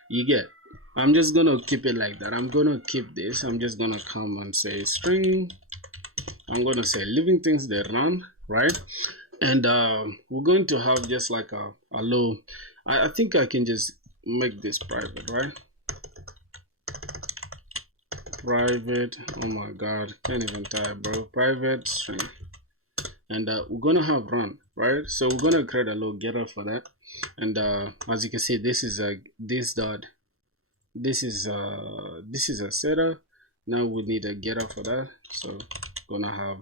you get, I'm just gonna keep it like that. I'm gonna keep this. I'm just gonna come and say string. I'm gonna say living things, they run, right? And we're going to have just like a low, I think I can just make this private, right? private, oh my god, can't even type, bro, private string, and we're gonna have run, right? So we're gonna create a little getter for that, and as you can see, this is a this is a setter. Now we need a getter for that, so gonna have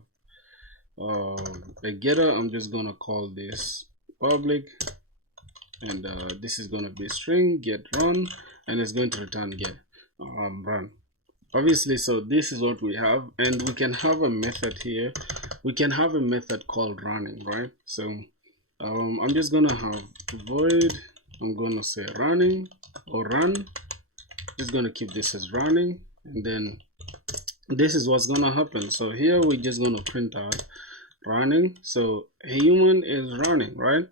a getter. I'm just gonna call this public, and this is gonna be string get run, and it's going to return get run, obviously. So this is what we have, and we can have a method here. We can have a method called running, right? So I'm just gonna have void, I'm gonna say running or run. Just gonna keep this as running, and then this is what's gonna happen. So here we're just gonna print out running. So human is running, right?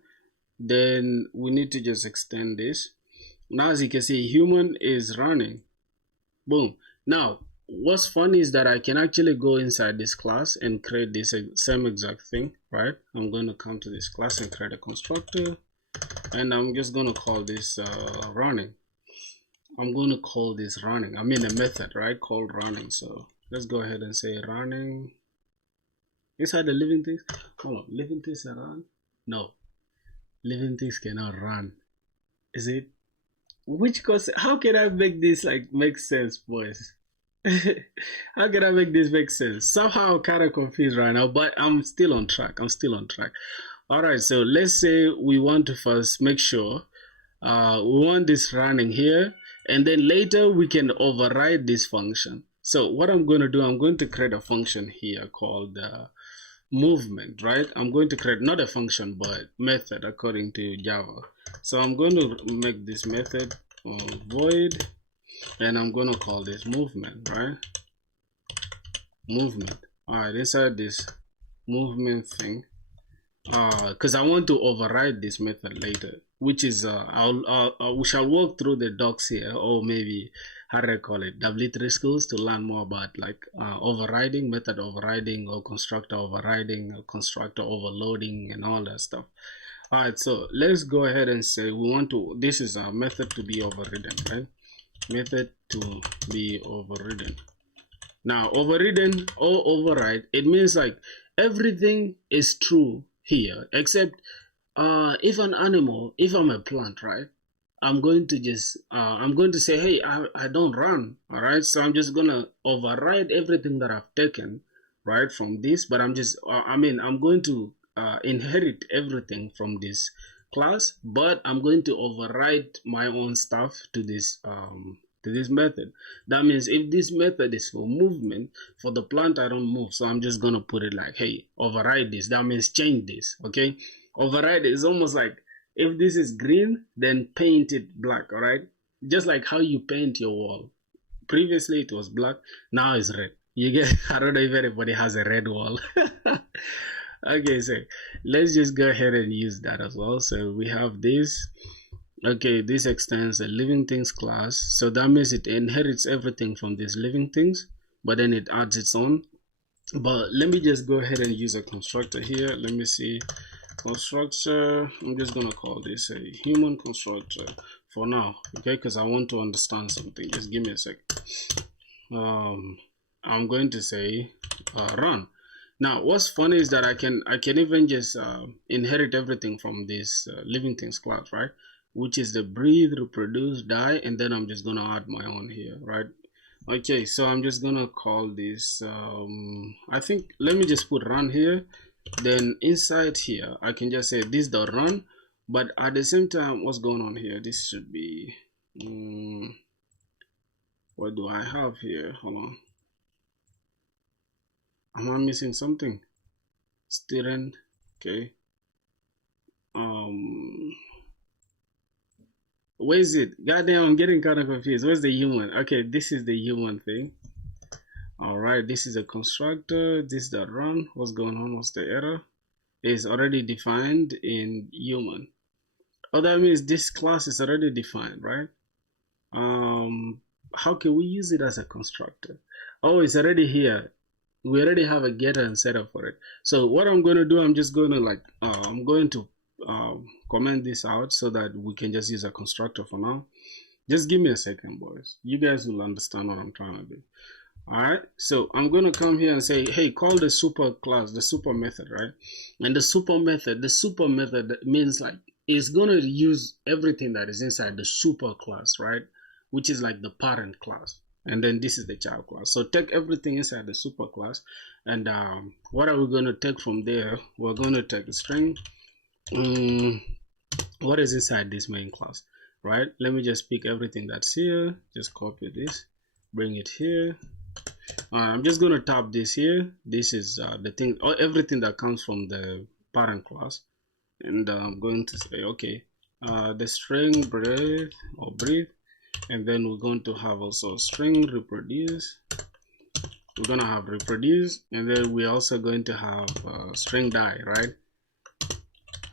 Then we need to just extend this. Now as you can see, human is running, boom. Now what's funny is that I can actually go inside this class and create this same exact thing, right? I'm going to come to this class and create a constructor, and I'm just going to call this running. I'm going to call this running, I mean a method, right, called running. So let's go ahead and say running inside the living things. Hold on, living things are run? No, living things cannot run. Is it? Which cause? How can I make this like make sense, boys? How can I make this make sense? Somehow I'm kind of confused right now, but I'm still on track. All right, so let's say we want to first make sure we want this running here, and then later we can override this function. So what I'm going to do, I'm going to create a function here called movement, right? I'm going to create not a function but method according to Java. So I'm going to make this method void, and I'm going to call this movement, right? Movement. All right, inside this movement thing, because I want to override this method later, which is we shall walk through the docs here, or maybe how do I call it, W3 schools, to learn more about like overriding, method overriding, or constructor overriding, or constructor overloading, and all that stuff. All right, so let's go ahead and say we want to, this is a method to be overridden, right? Method to be overridden. Now overridden or override, it means like everything is true here except if an animal, if I'm a plant, right, I'm going to just I'm going to say, hey, I don't run. All right, so I'm just gonna override everything that I've taken right from this, but I'm just I'm going to inherit everything from this class, but I'm going to override my own stuff to this method. That means if this method is for movement, for the plant I don't move, so I'm just gonna put it like, hey, override this. That means change this. Okay, override is almost like if this is green, then paint it black. All right, just like how you paint your wall. Previously it was black, now it's red. You get I don't know if anybody has a red wall. Okay, so let's just go ahead and use that as well. So we have this. Okay, this extends a living things class, so that means it inherits everything from these living things, but then it adds its own. But let me just go ahead and use a constructor here. Let me see, constructor, I'm just gonna call this a human constructor for now, okay, because I want to understand something. Just give me a sec. I'm going to say run. Now what's funny is that I can even just inherit everything from this living things class, right, which is the breathe, reproduce, die, and then I'm just gonna add my own here, right? Okay, so I'm just gonna call this I think, let me just put run here, then inside here I can just say this dot run, but at the same time, what's going on here, this should be what do I have here? Hold on, am I missing something? Student, okay, where is it? Goddamn, I'm getting kind of confused. Where's the human? Okay, this is the human thing. All right, this is a constructor. This dot run. What's going on? What's the error? It's already defined in human. Oh, that means this class is already defined, right? How can we use it as a constructor? Oh, it's already here. We already have a getter and setup for it. So what I'm going to do, I'm just going to like I'm going to comment this out so that we can just use a constructor for now. Just give me a second, boys. You guys will understand what I'm trying to do. All right, so I'm going to come here and say, hey, call the super class, the super method, right? And the super method means like it's going to use everything that is inside the super class, right? Which is like the parent class. And then this is the child class. So take everything inside the super class. And what are we going to take from there? We're going to take a string. What is inside this main class, right? Let me just pick everything that's here. Just copy this, bring it here. I'm just going to tap this here. This is the thing, or everything that comes from the parent class. And I'm going to say, okay, the string breathe or breathe. And then we're going to have also string reproduce. We're going to have reproduce. And then we're also going to have string die, right?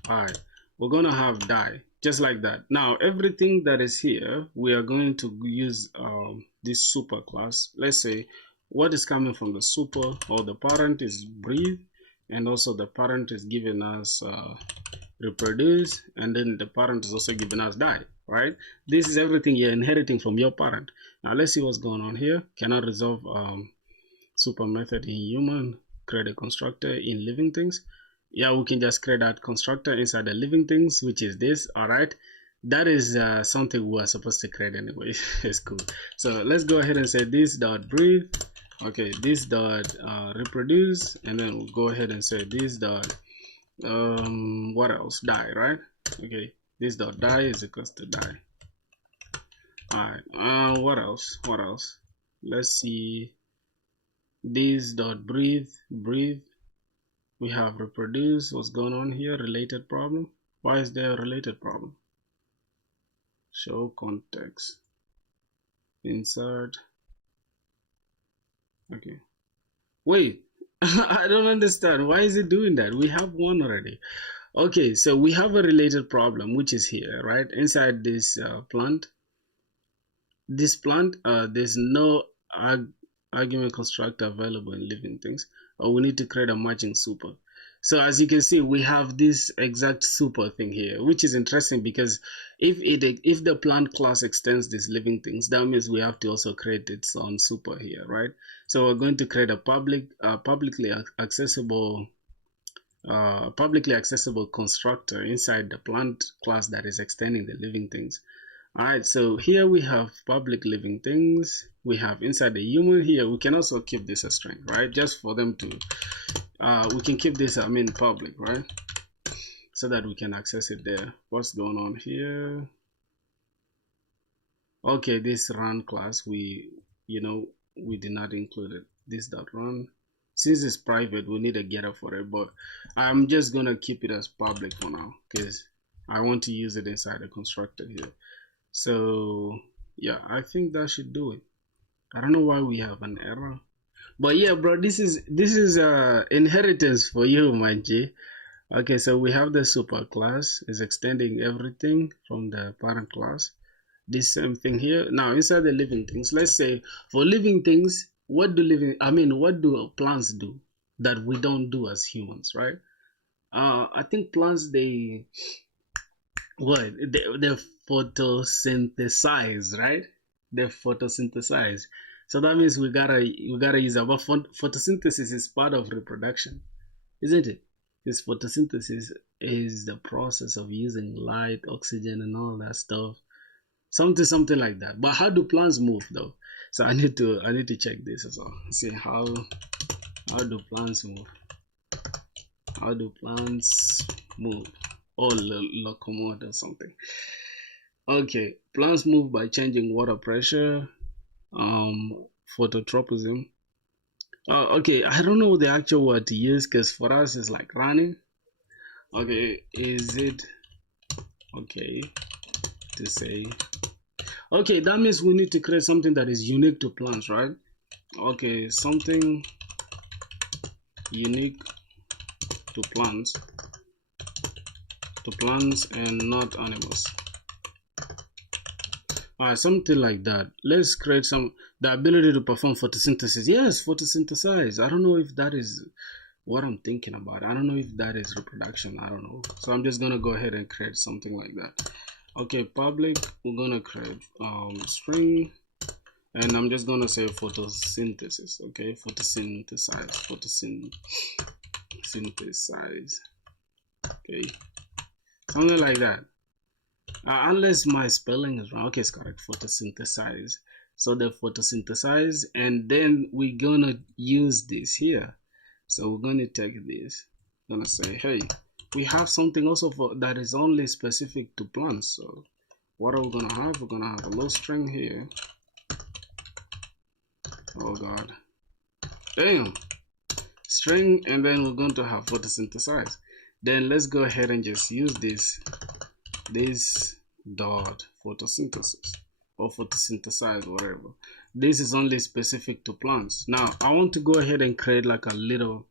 All right. We're going to have die, just like that. Now, everything that is here, we are going to use this super class. Let's say what is coming from the super or the parent is breathe, and also the parent is giving us reproduce, and then the parent is also giving us die, right? This is everything you're inheriting from your parent. Now, let's see what's going on here. Cannot resolve super method in human, create a constructor in living things. Yeah, we can just create that constructor inside the living things, which is this. All right, that is something we are supposed to create anyway. It's cool. So let's go ahead and say this dot breathe. Okay, this dot reproduce, and then we'll go ahead and say this dot what else, die, right? Okay, this dot die is equals to die. All right, what else, let's see, this dot breathe. We have reproduce. What's going on here? Related problem. Why is there a related problem? Show context. Insert. Okay. Wait. I don't understand. Why is it doing that? We have one already. Okay, so we have a related problem, which is here, right? Inside this plant. This plant, there's no argument constructor available in living things, or we need to create a matching super. So as you can see, we have this exact super thing here, which is interesting because if the plant class extends these living things, that means we have to also create its own super here, right? So we're going to create a publicly accessible constructor inside the plant class that is extending the living things. All right, so here we have public living things. We have inside the human here. We can also keep this a string, right? Just for them to, we can keep this, public, right? So that we can access it there. What's going on here? Okay, this run class, we did not include it. This dot run. Since it's private, we need a getter for it, but I'm just gonna keep it as public for now because I want to use it inside the constructor here. So yeah, I think that should do it. I don't know why we have an error, but yeah, bro, this is inheritance for you, my G. Okay, so we have the super class is extending everything from the parent class. This same thing here. Now inside the living things, let's say for living things, what do plants do that we don't do as humans, right? I think plants they photosynthesize, right? They photosynthesize. So that means we gotta use our photosynthesis is part of reproduction, isn't it? This photosynthesis is the process of using light, oxygen, and all that stuff. Something like that. But how do plants move though? So I need to check this as well. See how do plants move? How do plants move? Or locomote or something. Okay, plants move by changing water pressure, phototropism. Okay, I don't know the actual word to use because for us it's like running. Okay, is it okay to say? Okay, that means we need to create something that is unique to plants, right? Okay, something unique to plants and not animals. Something like that. Let's create the ability to perform photosynthesis. Yes, photosynthesize. I don't know if that is what I'm thinking about. I don't know if that is reproduction. I don't know. So I'm just gonna go ahead and create something like that. Okay, public, we're gonna create string, and I'm just gonna say photosynthesis. Okay, photosynthesize. Okay, something like that. Unless my spelling is wrong. Okay, it's correct. Photosynthesize. So the photosynthesize, and then we're gonna use this here. So we're gonna take this. Gonna say, hey, we have something also that is only specific to plants. So what are we gonna have? We're gonna have a little string here. Oh god, damn, string, and then we're going to have photosynthesize. Then let's go ahead and just use this dot photosynthesis or photosynthesize, whatever. This is only specific to plants. Now I want to go ahead and create like a little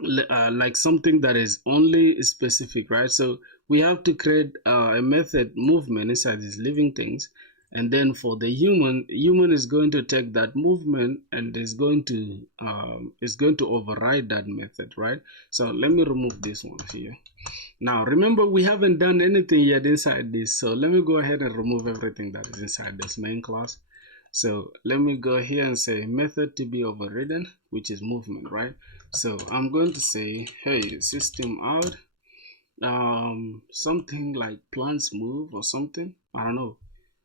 like something that is only specific, right? So we have to create a method movement inside these living things, and then for the human is going to take that movement and is going to override that method, right? So let me remove this one here. Now remember, we haven't done anything yet inside this, so let me go ahead and remove everything that is inside this main class. So let me go here and say method to be overridden, which is movement, right? So I'm going to say, hey, system out something like plants move or something. I don't know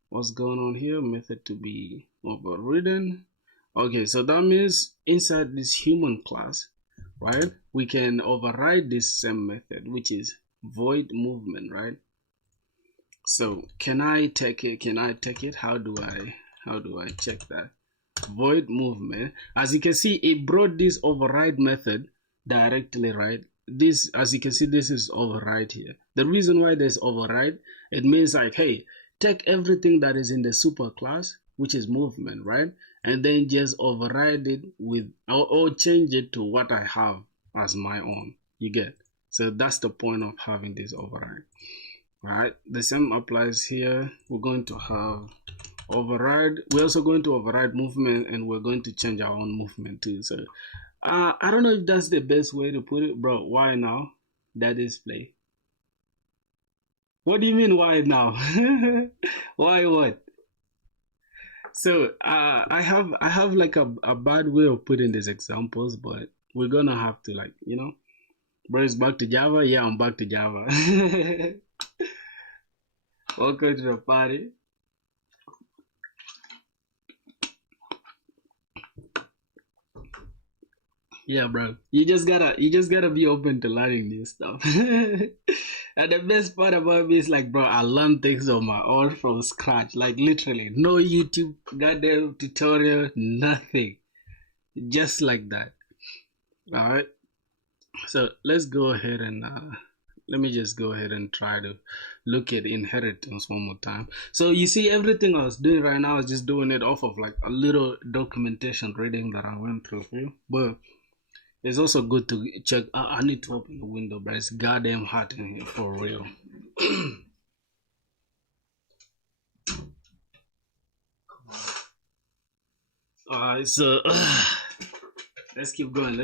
what's going on here. Method to be overridden. Okay, so that means inside this human class, right, we can override this same method, which is void movement, right? So can I take it? How do I check that? Void movement. As you can see, it brought this override method directly, right? This, as you can see, this is override here. The reason why there's override, it means like, hey, take everything that is in the super class, which is movement, right? And then just override it with, or change it to what I have as my own. You get? So that's the point of having this override. Right? The same applies here. We're going to have override. We're also going to override movement, and we're going to change our own movement too. So I don't know if that's the best way to put it, bro. Why now? That display. What do you mean why now? Why what? So I have like a bad way of putting these examples, but we're gonna have to, like, you know, bro, it's back to Java. Yeah, I'm back to Java. Welcome to the party. Yeah, bro. You just gotta be open to learning new stuff. And the best part about me is, like, bro, I learn things on my own from scratch. Like, literally, no YouTube goddamn tutorial, nothing. Just like that. Alright. So let's go ahead and let me just go ahead and try to look at inheritance one more time. So you see, everything I was doing right now is just doing it off of like a little documentation reading that I went through here. But it's also good to check. I need to open the window, but it's goddamn hot in here for real. Alright, so let's keep going.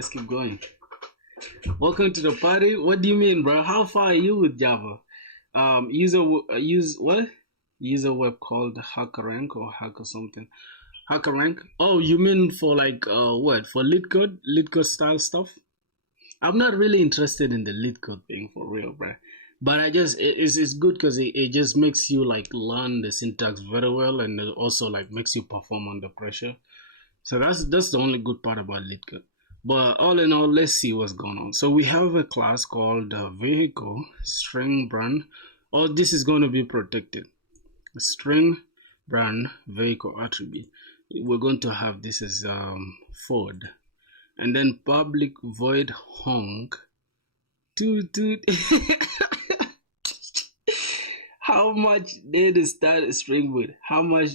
Welcome to the party. What do you mean, bro? How far are you with Java? Use what? Use a web called HackerRank or Hacker something. HackerRank. Oh, you mean for like what? For lead code style stuff? I'm not really interested in the lead code thing for real, bro. But it's good because it just makes you like learn the syntax very well, and it also like makes you perform under pressure. So that's the only good part about lead code. But all in all, let's see what's going on. So we have a class called vehicle string brand. Oh, this is going to be protected. String brand vehicle attribute. We're going to have this as Ford, and then public void honk. Toot toot. How much day to start Springboot? How much?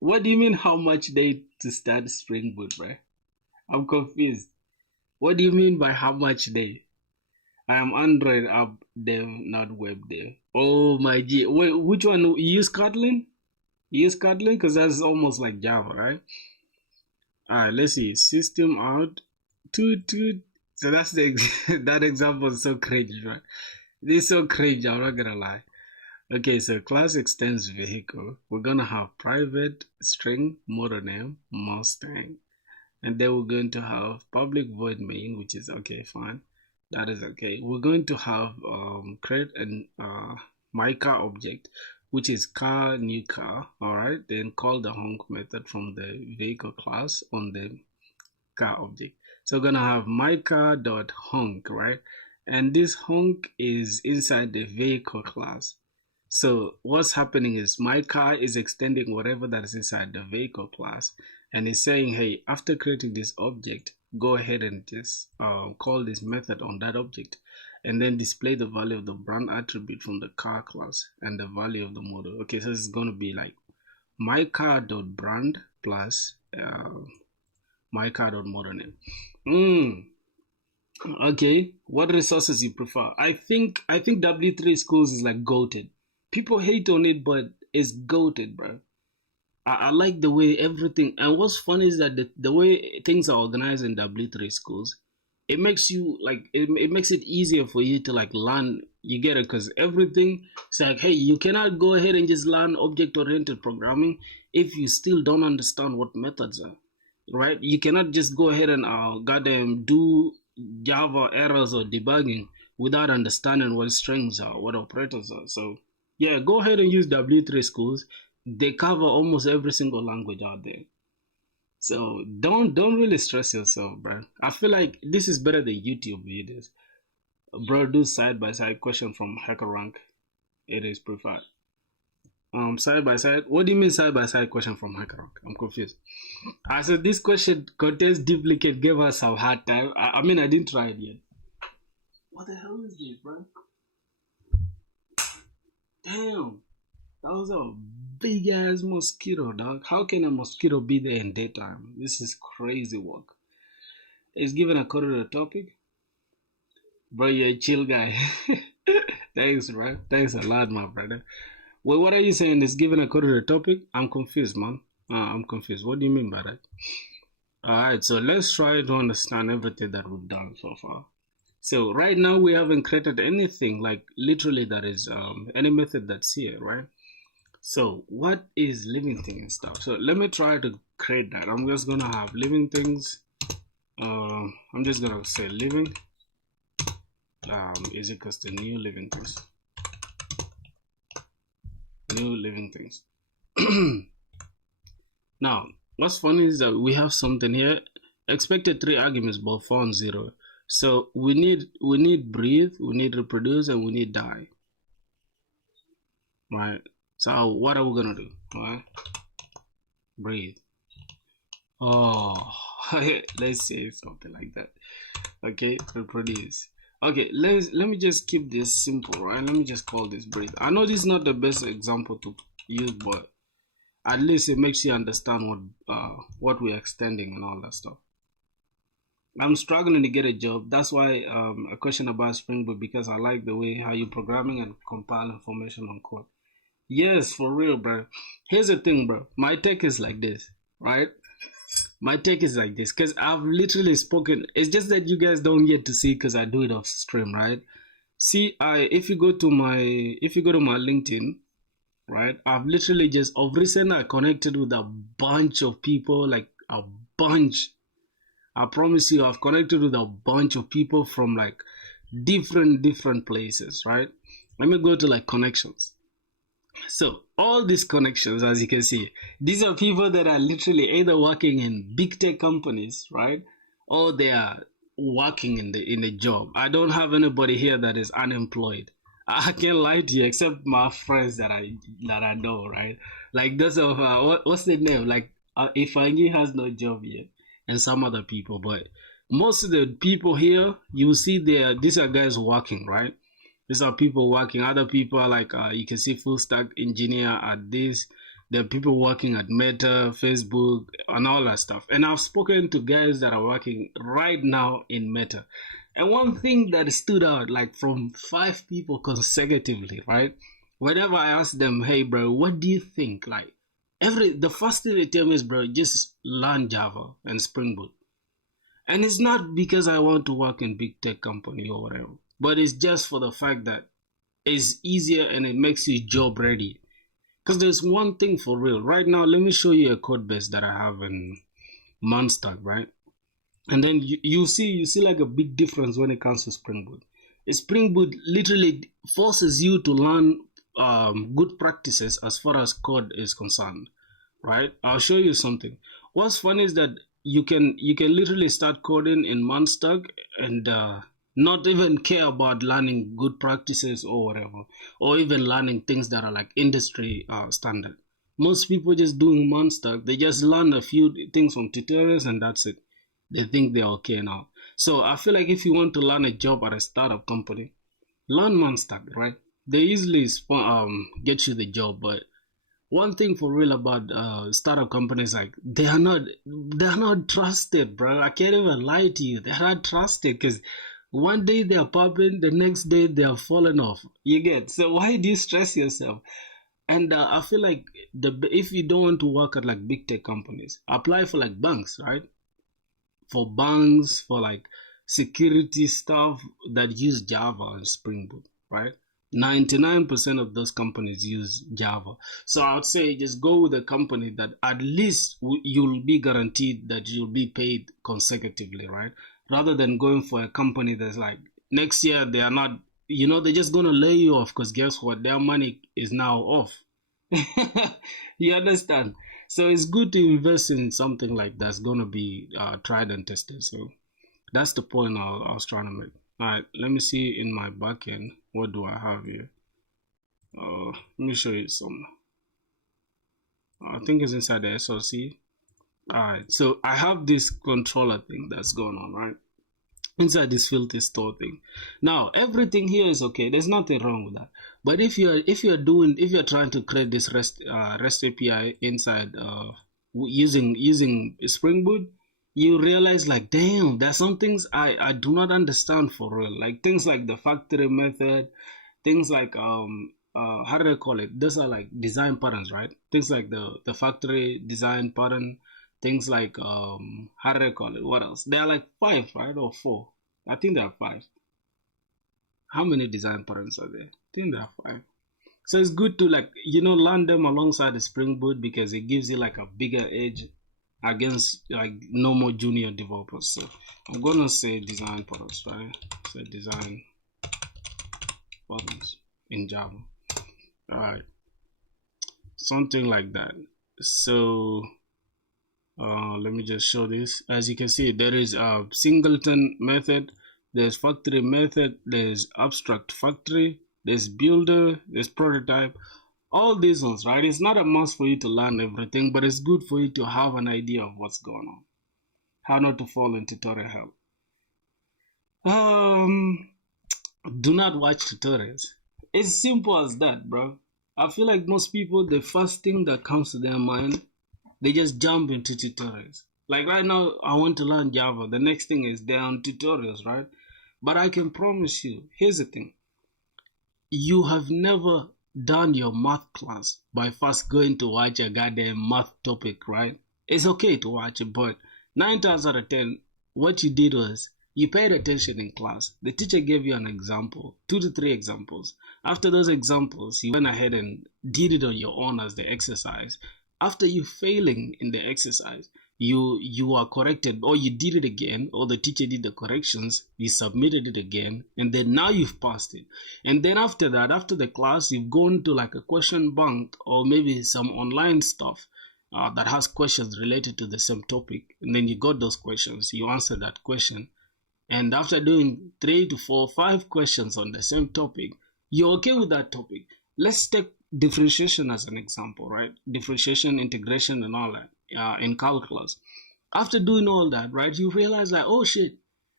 What do you mean? How much day to start Springboot, right? I'm confused. What do you mean by how much day? I am Android app dev, not web dev. Oh my G. Wait, which one? You use Kotlin? You use Kotlin? Because that's almost like Java, right? Alright, let's see. System out. Toot toot. So that's the that example is so cringe, right? This is so cringe, I'm not gonna lie. Okay, so class extends vehicle. We're gonna have private string model name Mustang, and then we're going to have public void main, which is okay, fine. That is okay. We're going to have create an my car object, which is car new car. All right, then call the honk method from the vehicle class on the car object. So we're gonna have my car dot honk, right? And this honk is inside the vehicle class. So what's happening is my car is extending whatever that is inside the vehicle class, and it's saying, hey, after creating this object, go ahead and just call this method on that object, and then display the value of the brand attribute from the car class and the value of the model. Okay, so it's going to be like my car dot brand plus my car dot model name. Okay, what resources you prefer? I think W3 schools is like goated. People hate on it, but it's goated, bro. I like the way everything, and what's funny is that the way things are organized in W3 schools, it makes you like it makes it easier for you to like learn. You get it? Because everything, it's like, hey, you cannot go ahead and just learn object oriented programming if you still don't understand what methods are, right? You cannot just go ahead and goddamn do Java errors or debugging without understanding what strings are, what operators are. So yeah, go ahead and use W3 schools. They cover almost every single language out there. So don't really stress yourself, bro. I feel like this is better than YouTube videos. Bro, do side by side question from HackerRank. It is preferred. Side by side. What do you mean side by side question from HackerRank? I'm confused. I said this question contains duplicate. Gave us some hard time. I mean, I didn't try it yet. What the hell is this, bro? Damn, that was a big ass mosquito, dog. How can a mosquito be there in daytime? This is crazy work. It's given according to the topic. Bro, you're a chill guy. Thanks, bro. Thanks a lot, my brother. Wait, what are you saying? It's given according to the topic? I'm confused, man. I'm confused. What do you mean by that? Alright, so let's try to understand everything that we've done so far. So right now we haven't created anything like literally that is any method that's here, right? So what is living thing and stuff? So let me try to create that. I'm just gonna have living things. I'm just gonna say living is equals to new living things. New living things. Now, what's funny is that we have something here. Expected 3 arguments, but found 0. So we need breathe, we need reproduce, and we need die. Right. So what are we gonna do? Right. Breathe. Oh, let's say something like that. Okay, reproduce. Okay, let me just keep this simple, right? Let me just call this breathe. I know this is not the best example to use, but at least it makes you understand what we're extending and all that stuff. I'm struggling to get a job. That's why a question about Springboot, because I like the way how you programming and compile information on code. Yes, for real, bro. Here's the thing, bro. My tech is like this, right? My take is like this because I've literally spoken. It's just that you guys don't get to see because I do it off stream, right? See, if you go to my LinkedIn, right? I've literally just of recent I connected with a bunch of people, like a bunch. I promise you, I've connected with a bunch of people from like different places, right? Let me go to like connections. So all these connections, as you can see, these are people that are literally either working in big tech companies, right, or they are working in a job. I don't have anybody here that is unemployed. I can't lie to you, except my friends that I know, right? Like those of what's the name? Like Ifangi has no job yet, and some other people, but most of the people here, you will see these are guys working, right? These are people working. Other people are like, you can see full stack engineer at this. There are people working at Meta, Facebook, and all that stuff. And I've spoken to guys that are working right now in Meta. And one thing that stood out, like from 5 people consecutively, right? Whenever I ask them, hey, bro, what do you think? Like, the first thing they tell me is, bro, just learn Java and Spring Boot. And it's not because I want to work in big tech company or whatever, but it's just for the fact that is easier and it makes you job ready. Because there's one thing for real. Right now, let me show you a code base that I have in Monster, right? And then you see like a big difference when it comes to Spring Boot. Spring Boot literally forces you to learn good practices as far as code is concerned, right? I'll show you something. What's funny is that you can literally start coding in Monster and not even care about learning good practices or whatever, or even learning things that are like industry standard. Most people just doing Monster, they just learn a few things from tutorials and that's it. They think they're okay now. So I feel like if you want to learn a job at a startup company, learn Monster, right? They easily get you the job, but one thing for real about startup companies, like they're not trusted, bro. I can't even lie to you. They're not trusted because one day they are popping, the next day they are falling off. You get, so why do you stress yourself? And I feel like if you don't want to work at like big tech companies, apply for like banks, right? For banks, for like security stuff that use Java and Spring Boot, right? 99% of those companies use Java. So I would say just go with a company that at least you'll be guaranteed that you'll be paid consecutively, right? Rather than going for a company that's like next year they are not, they're just going to lay you off because guess what? Their money is now off. You understand? So it's good to invest in something like that's going to be tried and tested. So that's the point I was trying to make. All right, let me see in my backend. What do I have here? Let me show you some. I think it's inside the SLC. All right, so I have this controller thing that's going on, right? Inside this filter store thing. Now everything here is okay. There's nothing wrong with that. But if you're trying to create this REST API inside using Spring Boot, you realize like, damn, there's some things I do not understand for real. Like things like the factory method, things like how do I call it? Those are like design patterns, right? Things like the factory design pattern, things like how do I call it? What else? There are like 5, right? Or 4. I think there are 5. How many design patterns are there? I think there are 5. So it's good to like learn them alongside the Spring Boot because it gives you like a bigger edge against like normal junior developers. So I'm gonna say design patterns, right? So design patterns in Java. All right, something like that. So let me just show this. As you can see, there is a singleton method, there's factory method, there's abstract factory, there's builder, there's prototype, all these ones, right? It's not a must for you to learn everything, but it's good for you to have an idea of what's going on, how not to fall in tutorial hell. Do not watch tutorials. It's simple as that, bro. I feel like most people, the first thing that comes to their mind, they just jump into tutorials. Like right now, I want to learn Java. The next thing is they're on tutorials, right? But I can promise you, here's the thing. You have never done your math class by first going to watch a goddamn math topic, right? It's okay to watch it, but 9 times out of 10, what you did was you paid attention in class. The teacher gave you an example, 2 to 3 examples. After those examples, you went ahead and did it on your own as the exercise. After you failing in the exercise, you are corrected, or you did it again, or the teacher did the corrections, you submitted it again, and then now you've passed it. And then after that, after the class, you've gone to like a question bank or maybe some online stuff that has questions related to the same topic, and then you got those questions, you answer that question, and after doing 3 to 4 5 questions on the same topic, you're okay with that topic. Let's take differentiation as an example, right? Differentiation, integration, and all that in calculus. After doing all that, right, you realize like, oh shit,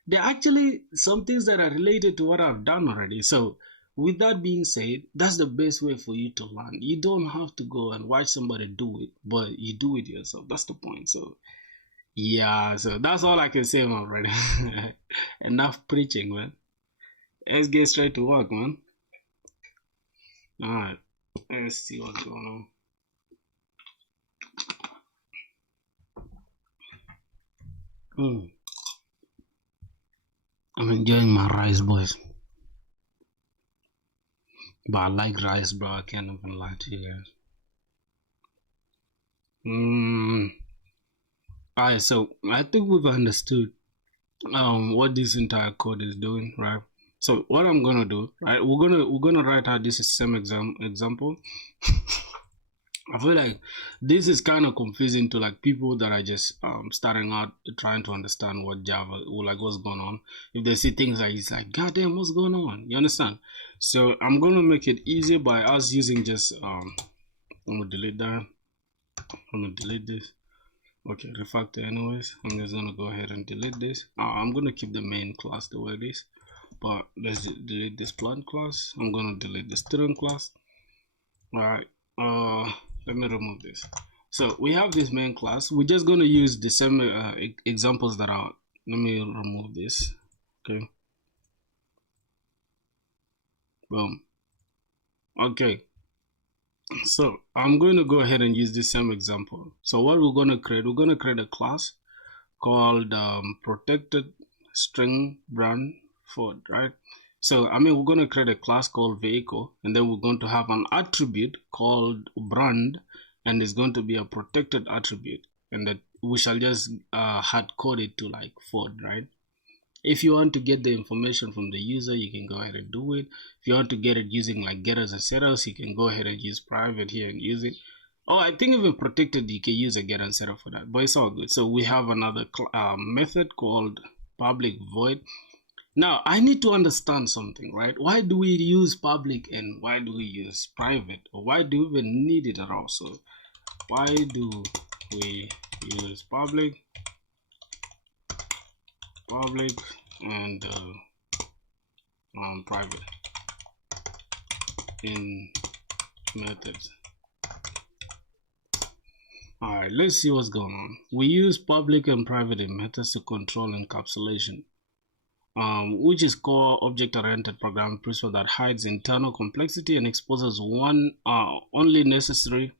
there are actually some things that are related to what I've done already. So with that being said, that's the best way for you to learn. You don't have to go and watch somebody do it, but you do it yourself. That's the point. So yeah, so that's all I can say, man, already. Enough preaching, man. Let's get straight to work, man. All right, let's see what's going on. I'm enjoying my rice, boys. But I like rice, bro. I can't even lie to you guys. Alright, so I think we've understood what this entire code is doing, right? So what I'm gonna do, right? We're gonna write out this same example. I feel like this is kind of confusing to like people that are just starting out trying to understand what Java or like what's going on. If they see things like it's like, God damn, what's going on? You understand? So I'm gonna make it easier by us using just I'm gonna delete that. I'm gonna delete this. Okay, refactor anyways. I'm just gonna go ahead and delete this. I'm gonna keep the main class the way it is, but let's delete this plant class. I'm gonna delete the student class. All right. Let me remove this. So we have this main class. We're just gonna use the same examples that are. Let me remove this. Okay. Boom. Okay. So I'm going to go ahead and use the same example. So what we're going to create a class called protected string brand Ford, right? So I mean, we're going to create a class called vehicle, and then we're going to have an attribute called brand, and it's going to be a protected attribute, and that we shall just hard code it to like Ford, right? If you want to get the information from the user, you can go ahead and do it. If you want to get it using like getters and setters, you can go ahead and use private here and use it. Oh, I think even protected, you can use a getter and setter for that, but it's all good. So we have another method called public void. Now, I need to understand something, right? Why do we use public and why do we use private? Or why do we even need it at all? So why do we use public and private in methods? Alright, let's see what's going on. We use public and private in methods to control encapsulation, which is core object-oriented programming principle that hides internal complexity and exposes only necessary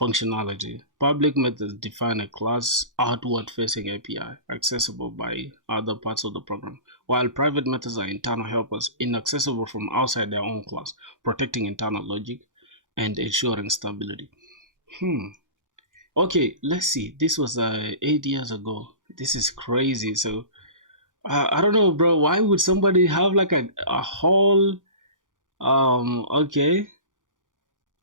functionality. Public methods define a class outward-facing API accessible by other parts of the program, while private methods are internal helpers inaccessible from outside their own class, protecting internal logic and ensuring stability. Okay, let's see. This was 8 years ago. This is crazy. So I don't know, bro. Why would somebody have like a whole okay.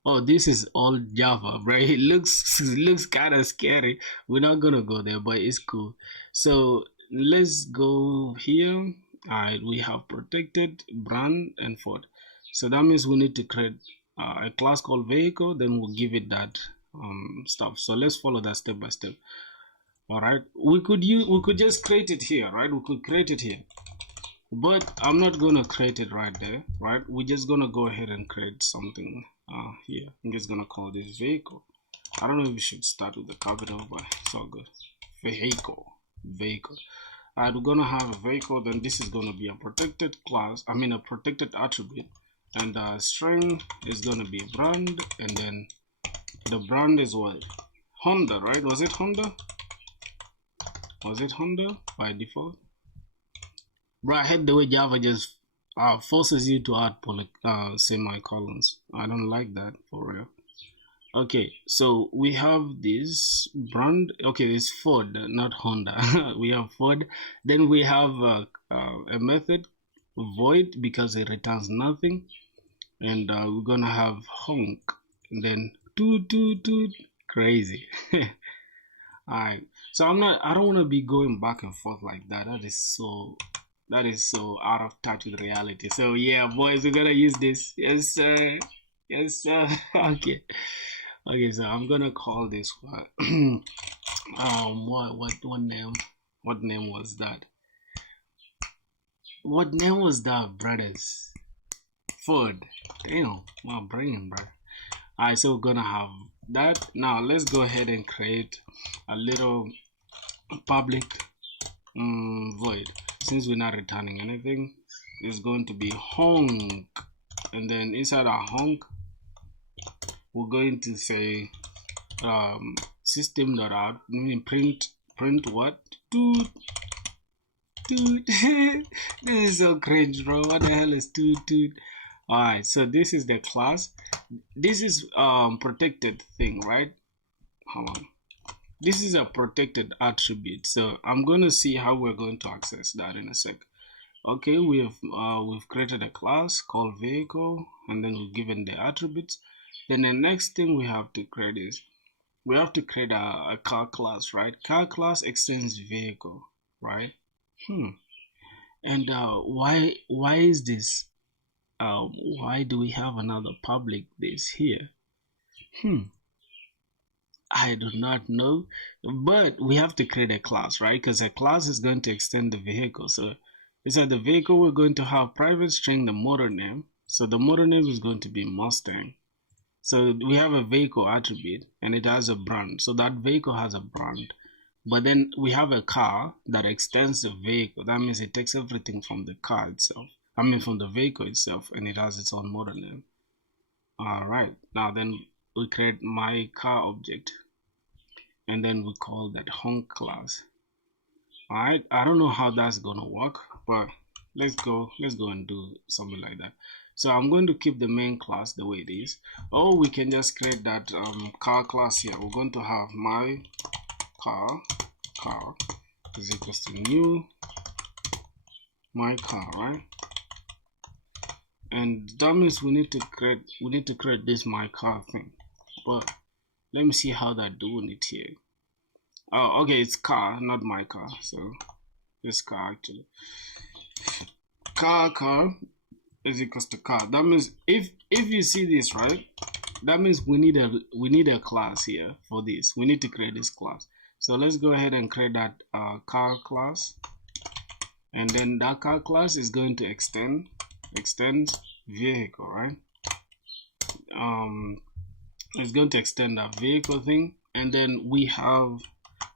Oh, this is all Java, bro. It looks kind of scary. We're not gonna go there, but it's cool. So let's go here. Alright, we have protected brand and Ford. So that means we need to create a class called vehicle. Then we'll give it that stuff. So let's follow that step by step. All right, we could just create it here, right? We could create it here, but I'm not gonna create it right there, right? We're just gonna go ahead and create something here. I'm just gonna call this vehicle. I don't know if we should start with the capital, but it's all good. Vehicle. All right, we're gonna have a vehicle. Then this is gonna be a protected class. I mean a protected attribute, and string is gonna be brand, and then the brand is what? Honda, right? Was it Honda? Was it Honda by default? Bro, I hate the way Java just forces you to add semicolons. I don't like that for real. Okay, so we have this brand. Okay, it's Ford, not Honda. We have Ford. Then we have a method void because it returns nothing, and we're gonna have honk, and then toot toot toot. Crazy. Alright, so I don't want to be going back and forth like that. That is so out of touch with reality. So yeah, boys, we're gonna use this. Yes sir. Yes sir. Okay. Okay, so I'm gonna call this one what name was that? What name was that, brothers? Ford. Damn, my brain, bro. Alright, so we're gonna have that. Now let's go ahead and create a little public void. Since we're not returning anything, it's going to be honk, and then inside our honk we're going to say system.out, meaning print what? Toot toot. This is so cringe, bro. What the hell is toot toot? All right, so this is the class. This is protected thing, right? Hold on. This is a protected attribute, so I'm going to see how we're going to access that in a sec. Okay, we've created a class called vehicle, and then we've given the attributes. Then the next thing we have to create is we have to create a car class, right? Car class extends vehicle, right? And why is this? Why do we have another public this here? I do not know, but we have to create a class, right? Because a class is going to extend the vehicle. So inside the vehicle, we're going to have private string the model name. So the model name is going to be Mustang. So we have a vehicle attribute and it has a brand. So that vehicle has a brand. But then we have a car that extends the vehicle. That means it takes everything from the car itself. I mean from the vehicle itself, and it has its own model name. All right. Now then we create my car object, and then we call that home class. All right. I don't know how that's gonna work, but let's go and do something like that. So I'm going to keep the main class the way it is, or we can just create that car class here. We're going to have my car is equals to new my car, right? And that means we need to create this my car thing. But let me see how they're doing it here. Oh, okay, it's car, not my car. So this car actually. Car is equals to car. That means if you see this, right, that means we need a class here for this. We need to create this class. So let's go ahead and create that car class, and then that car class is going to extend vehicle, right? It's going to extend that vehicle thing, and then we have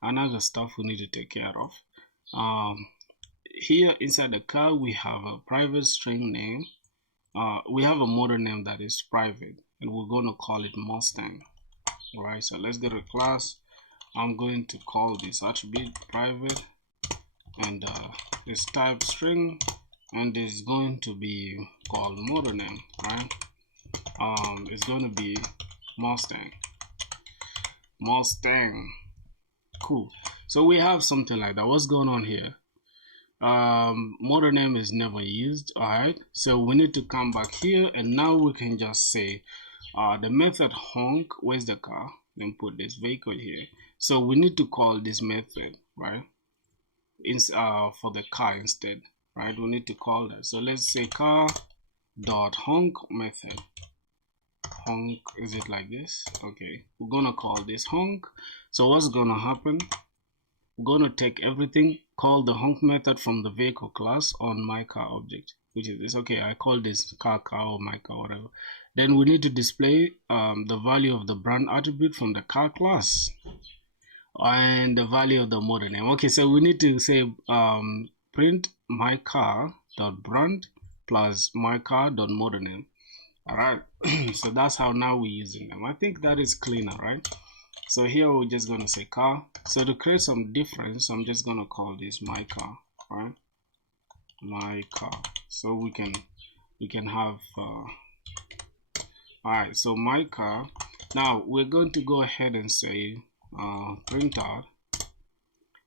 another stuff we need to take care of. Here inside the car we have a private string name. We have a model name that is private, and we're going to call it Mustang. All right, so let's go to class. I'm going to call this attribute private, and this type string, and it's going to be called model name, right? It's going to be Mustang. Cool. So we have something like that. What's going on here? Model name is never used. All right, so we need to come back here, and now we can just say the method honk, where's the car, then put this vehicle here. So we need to call this method, right, for the car instead, right? We need to call that. So let's say car dot honk method. Honk, is it like this? Okay, we're gonna call this honk. So what's gonna happen, we're gonna take everything, call the honk method from the vehicle class on my car object, which is this. Okay, I call this car or my car, whatever. Then we need to display the value of the brand attribute from the car class and the value of the model name. Okay, so we need to say print my car dot brand plus my car dot model name. All right, so that's how now we're using them. I think that is cleaner, right? So here we're just going to say car. So to create some difference, I'm just going to call this my car, right? My car. So we can have all right, so my car. Now we're going to go ahead and say print out.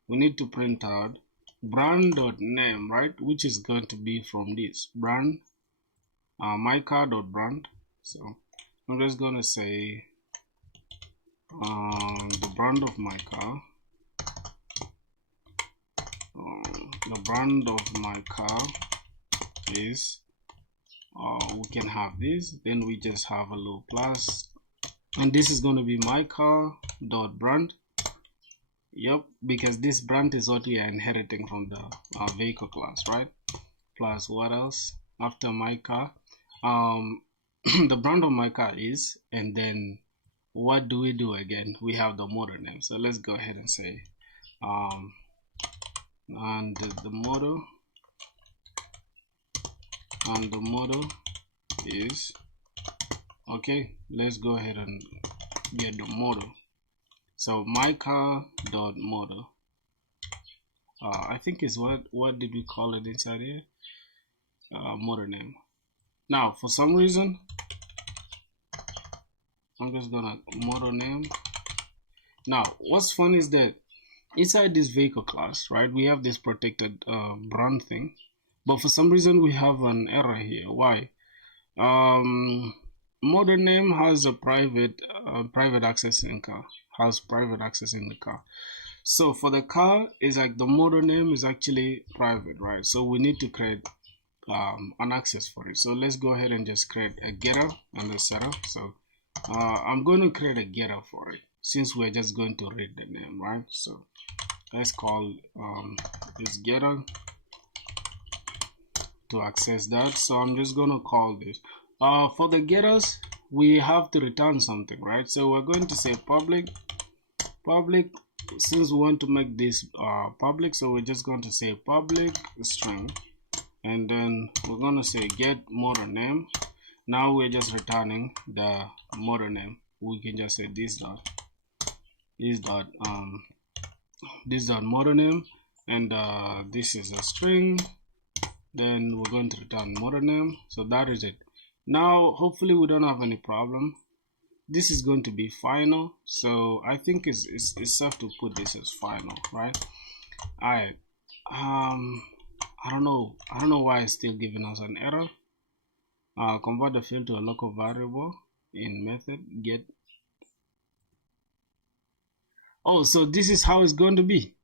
We need to print out brand.name, right, which is going to be from this brand my car.brand. So I'm just going to say the brand of my car, the brand of my car is we can have this, then we just have a little plus, and this is going to be my car dot brand. Yep, because this brand is what we are inheriting from the vehicle class, right? Plus what else after my car, the brand of my car is, and then what do we do again? We have the model name. So let's go ahead and say and the model is okay. Let's go ahead and get the model. So my car dot model, I think is what did we call it inside here? Model name. Now, for some reason, I'm just gonna model name. Now, what's fun is that inside this vehicle class, right, we have this protected brand thing, but for some reason we have an error here. Why? Model name has a private access in car, has private access in the car. So for the car, is like the model name is actually private, right? So we need to create an access for it. So let's go ahead and just create a getter and a setter. So I'm going to create a getter for it since we're just going to read the name, right? So let's call this getter to access that. So I'm just going to call this. For the getters, we have to return something, right? So we're going to say public, since we want to make this public, so we're just going to say public string, and then we're going to say get model name. Now we're just returning the model name. We can just say this dot model name, and this is a string. Then we're going to return model name. So that is it. Now hopefully we don't have any problem. This is going to be final, so I think it's safe to put this as final, right? All right. I don't know why it's still giving us an error. Convert the field to a local variable in method get. Oh, so this is how it's going to be.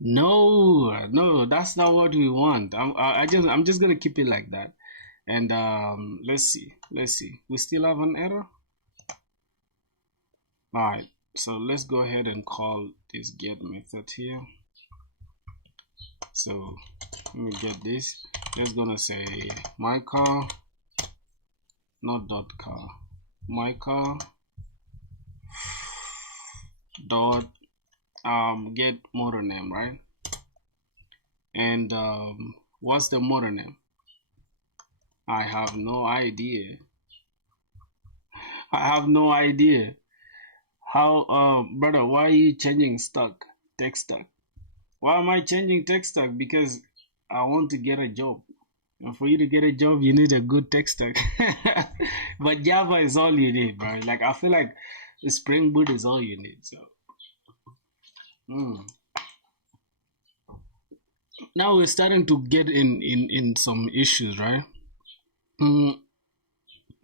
No, that's not what we want. I'm just gonna keep it like that. And let's see, we still have an error. All right, so let's go ahead and call this get method here. So let me get this. Let's gonna say my car, not dot car, my car dot get model name, right? And what's the model name? I have no idea. How brother, why are you changing text stack? Why am I changing text stack? Because I want to get a job, and for you to get a job you need a good text stack. But Java is all you need, bro. Like I feel like the Spring Boot is all you need. So now we're starting to get in some issues, right?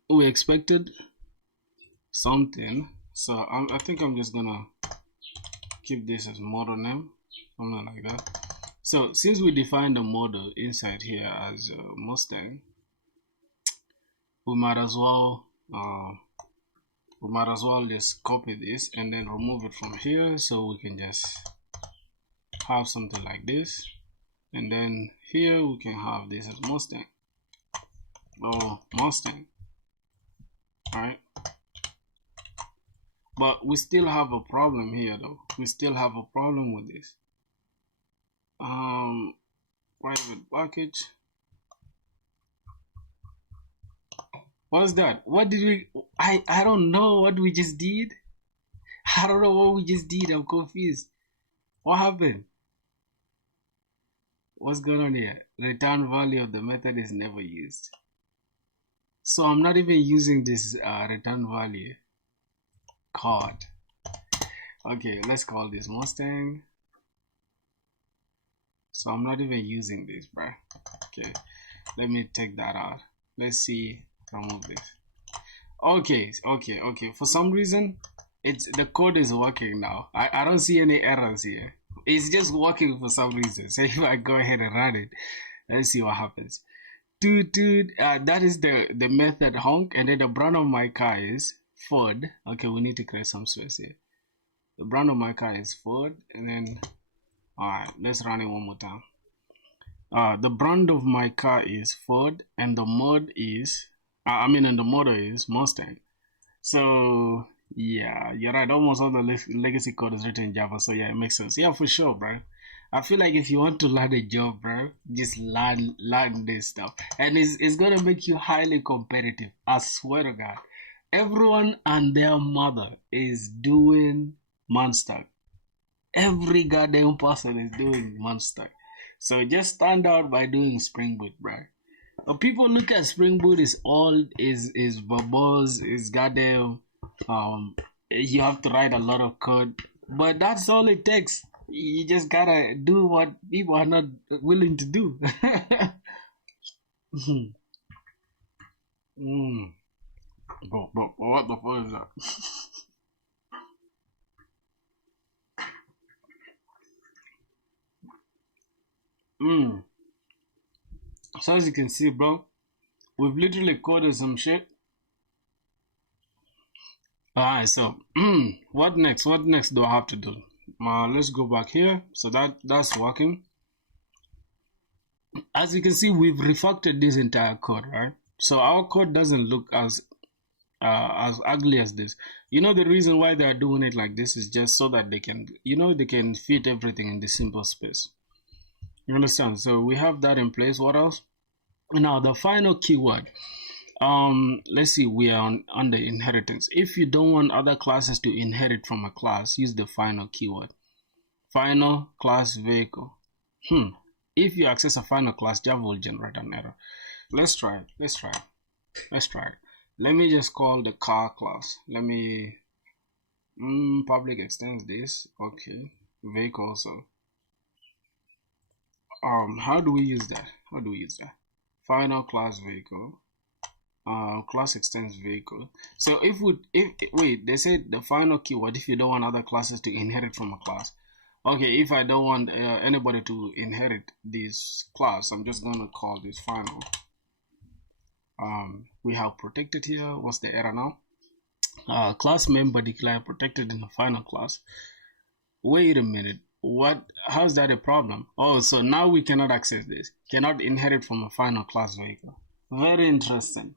We expected something, so I think I'm just gonna keep this as model name, something like that. So since we defined the model inside here as Mustang, we might as well just copy this and then remove it from here, so we can just have something like this, and then here we can have this as Mustang. All right, but we still have a problem here though. We still have a problem with this private package. What's that? What did we I don't know what we just did. I don't know what we just did. I'm confused. What happened? What's going on here? Return value of the method is never used. So I'm not even using this return value. God. Okay, let's call this Mustang. So I'm not even using this, bro. Okay, let me take that out. Let's see, remove this. Okay. For some reason, the code is working now. I don't see any errors here. It's just working for some reason. So if I go ahead and run it, let's see what happens. That is the method honk, and then the brand of my car is Ford. Okay, we need to create some space here. The brand of my car is Ford, and then alright, let's run it one more time. The brand of my car is Ford, and the mod is and the model is Mustang. So yeah, you're right. Almost all the legacy code is written in Java, so yeah, it makes sense. Yeah, for sure, bro. I feel like if you want to land a job, bro, just learn this stuff, and it's gonna make you highly competitive. I swear to God, everyone and their mother is doing Monster. Every goddamn person is doing Monster. So just stand out by doing Spring Boot, bro. People look at Spring Boot is all is verbose, is goddamn. You have to write a lot of code, but that's all it takes. You just gotta do what people are not willing to do. mm. But what the fuck is that? So as you can see, bro, we've literally coded some shit. Alright, so what next? What next do I have to do? Let's go back here. So that's working. As you can see, we've refactored this entire code, right? So our code doesn't look as ugly as this. You know, the reason why they are doing it like this is just so that they can, they can fit everything in this simple space. You understand? So we have that in place. What else? Now the final keyword. Let's see, we are on the inheritance. If you don't want other classes to inherit from a class, use the final keyword. Final class vehicle. If you access a final class, Java will generate an error. Let's try it. Let's try it. Let me just call the car class. Let me public extends this. Okay, vehicle also. How do we use that? Final class vehicle. Class extends vehicle. So if wait, they said the final keyword if you don't want other classes to inherit from a class. Okay, if I don't want anybody to inherit this class, I'm just gonna call this final. We have protected here. What's the error now? Class member declare protected in the final class. Wait a minute. What? How's that a problem? Oh, so now we cannot access this. Cannot inherit from a final class vehicle. Very interesting.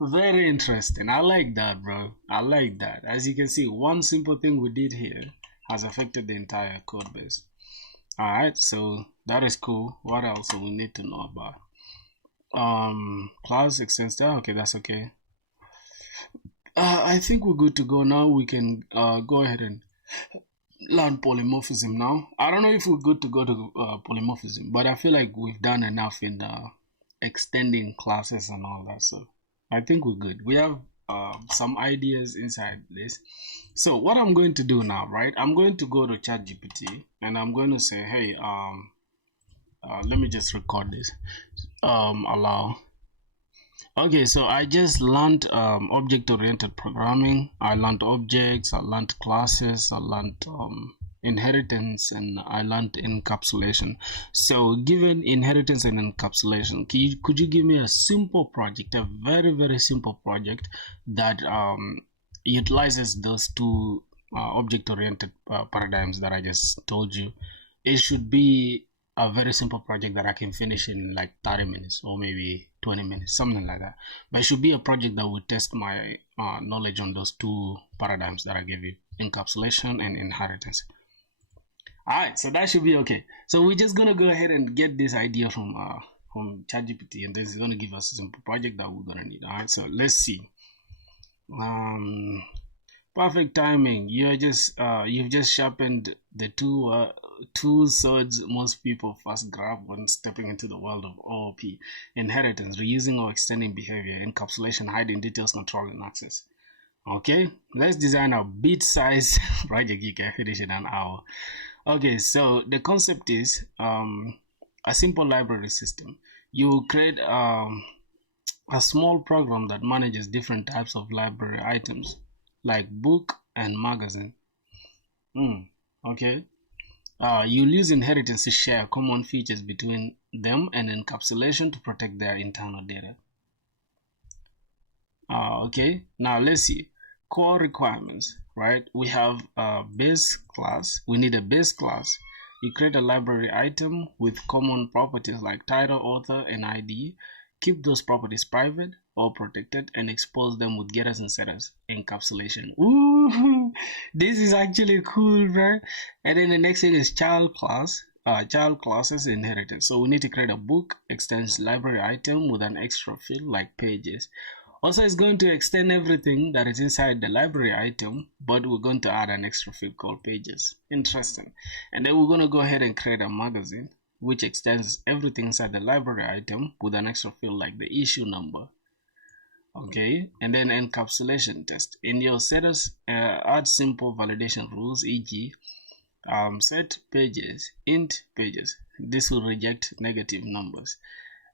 Very interesting. I like that, bro. I like that. As you can see, one simple thing we did here has affected the entire code base. Alright, so that is cool. What else do we need to know about? Class extends that. Okay, that's okay. I think we're good to go now. We can go ahead and learn polymorphism now. I don't know if we're good to go to polymorphism, but I feel like we've done enough in extending classes and all that. So I think we're good. We have some ideas inside this. So what I'm going to do now, right? I'm going to go to ChatGPT and I'm going to say, hey, let me just record this. Allow. Okay, so I just learned object-oriented programming. I learned objects, I learned classes, I learned inheritance, and I learned encapsulation. So given inheritance and encapsulation, could you give me a simple project, a very, very simple project that utilizes those two object-oriented paradigms that I just told you? It should be a very simple project that I can finish in like 30 minutes or maybe 20 minutes, something like that. But it should be a project that will test my knowledge on those two paradigms that I gave you, encapsulation and inheritance. All right, so that should be okay. So we're just gonna go ahead and get this idea from ChatGPT, and this is gonna give us a simple project that we're gonna need. All right, so let's see. Perfect timing. You've just sharpened the two swords most people first grab when stepping into the world of OOP: inheritance, reusing or extending behavior, encapsulation, hiding details, controlling access. Okay, let's design a bit-sized project you can finish in an hour. Okay, so the concept is a simple library system. You create a small program that manages different types of library items like book and magazine. Okay. You'll use inheritance to share common features between them and encapsulation to protect their internal data. Okay, now let's see. Core requirements, right? We have a base class. We need a base class. You create a library item with common properties like title, author, and ID. Keep those properties private or protected and expose them with getters and setters. Encapsulation. Ooh, this is actually cool, right? And then the next thing is child class. Child classes inheritance. So we need to create a book extends library item with an extra field like pages. Also, it's going to extend everything that is inside the library item, but we're going to add an extra field called pages. Interesting. And then we're going to go ahead and create a magazine. which extends everything inside the library item with an extra field like the issue number. Okay, and then encapsulation test. In your setters, add simple validation rules, e.g. Set pages, int pages. This will reject negative numbers.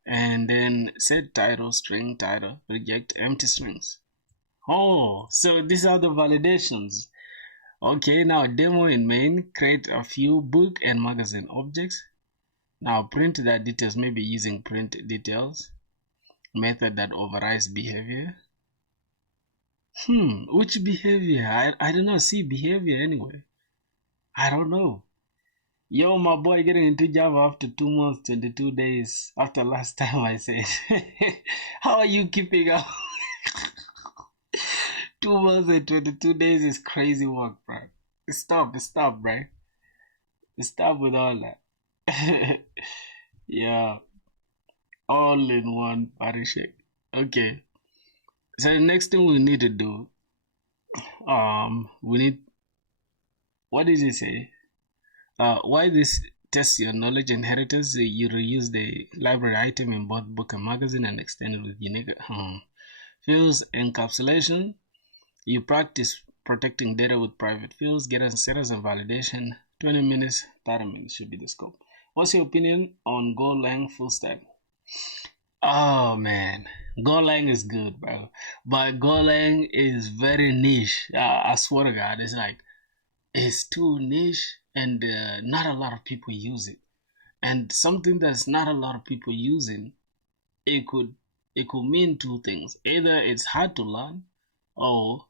And then set title, string title, reject empty strings. Oh, so these are the validations. Okay, now demo in main, create a few book and magazine objects. Now print that details, maybe using print details method that overrides behavior. Which behavior? I do not see behavior anyway. I don't know. Yo, my boy getting into Java after 2 months, 22 days after last time I said. How are you keeping up? 2 months and 22 days is crazy work, bro. Stop, bro. Stop with all that. Yeah, all in one body shake. Okay. So the next thing we need to do, we need, what does it say? Why this tests your knowledge inheritance? You reuse the library item in both book and magazine and extend it with unique fields. Encapsulation. You practice protecting data with private fields, getters, setters, and validation. 20 minutes, 30 minutes should be the scope. What's your opinion on Golang full stack? Oh man, Golang is good, bro. But Golang is very niche. I swear to God, it's too niche and not a lot of people use it. And something that's not a lot of people using, it could mean two things. Either it's hard to learn, or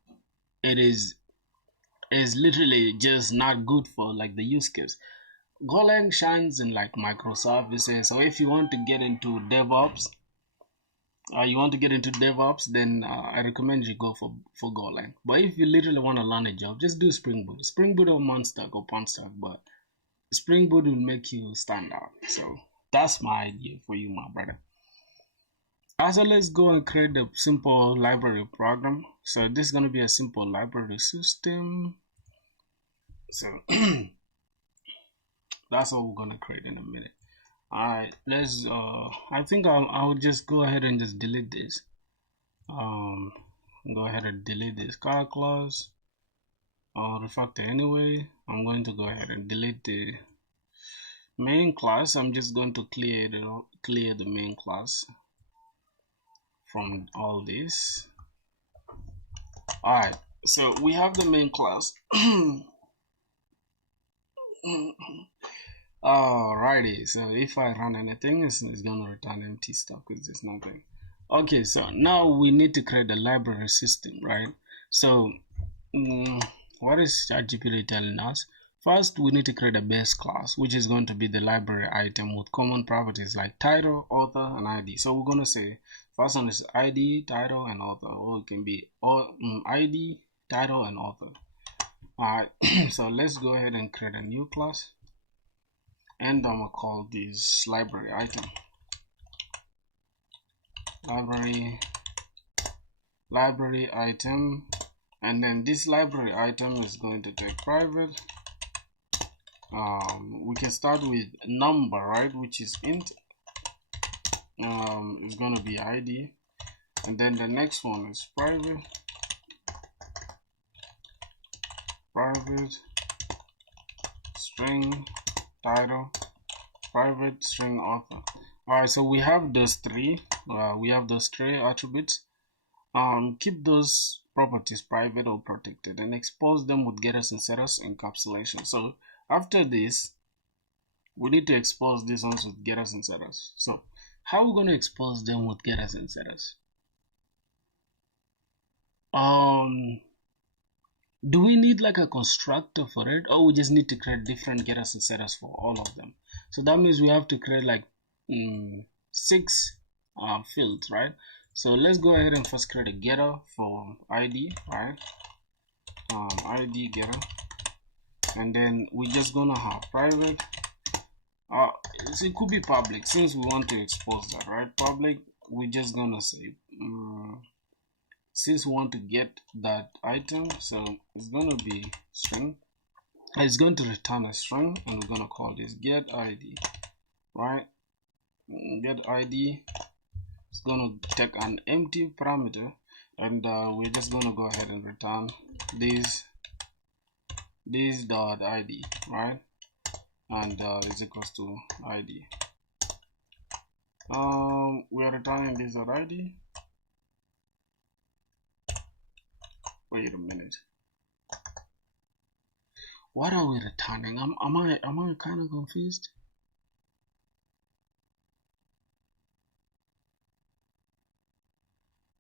it is literally just not good for like the use case. Golang shines in like microservices. So if you want to get into DevOps, then I recommend you go for Golang. But if you literally want to learn a job, just do Springboot. Springboot or Monstack or Pondstack, but Springboot will make you stand out. So that's my idea for you, my brother. Also, let's go and create a simple library program. So this is going to be a simple library system. So that's what we're going to create in a minute. Alright, let's I think I'll just go ahead and just delete this. Go ahead and delete this car clause or refactor anyway. I'm going to go ahead and delete the main class. I'm just going to clear the main class from all this. Alright, so we have the main class. Alrighty, so if I run anything, it's gonna return empty stuff because there's nothing. Okay, so now we need to create a library system, right? So what is ChatGPT telling us? First, we need to create a base class, which is going to be the library item with common properties like title, author, and ID. So we're going to say first one is ID, title, and author, or it can be ID, title, and author. Alright, so let's go ahead and create a new class, and I'm gonna call this library item. Library item, and then this library item is going to take private. We can start with number, right, which is int. It's going to be ID, and then the next one is private string title, private string author. Alright, so we have those three attributes. Keep those properties private or protected and expose them with getters and setters encapsulation. So after this, we need to expose these ones with getters and setters. So how are we going to expose them with getters and setters? Do we need like a constructor for it, or we just need to create different getters and setters for all of them? So that means we have to create like 6 fields, right? So let's go ahead and first create a getter for ID, right? ID getter, and then we're just gonna have private. So it could be public since we want to expose that, right? Public, we're just gonna say since we want to get that item, so it's gonna be string. It's going to return a string, and we're gonna call this get ID. right? Get ID. It's gonna take an empty parameter, and we're just gonna go ahead and return this dot ID, right? And is equals to ID. We are returning this dot ID. Wait a minute. What are we returning? Am I kind of confused?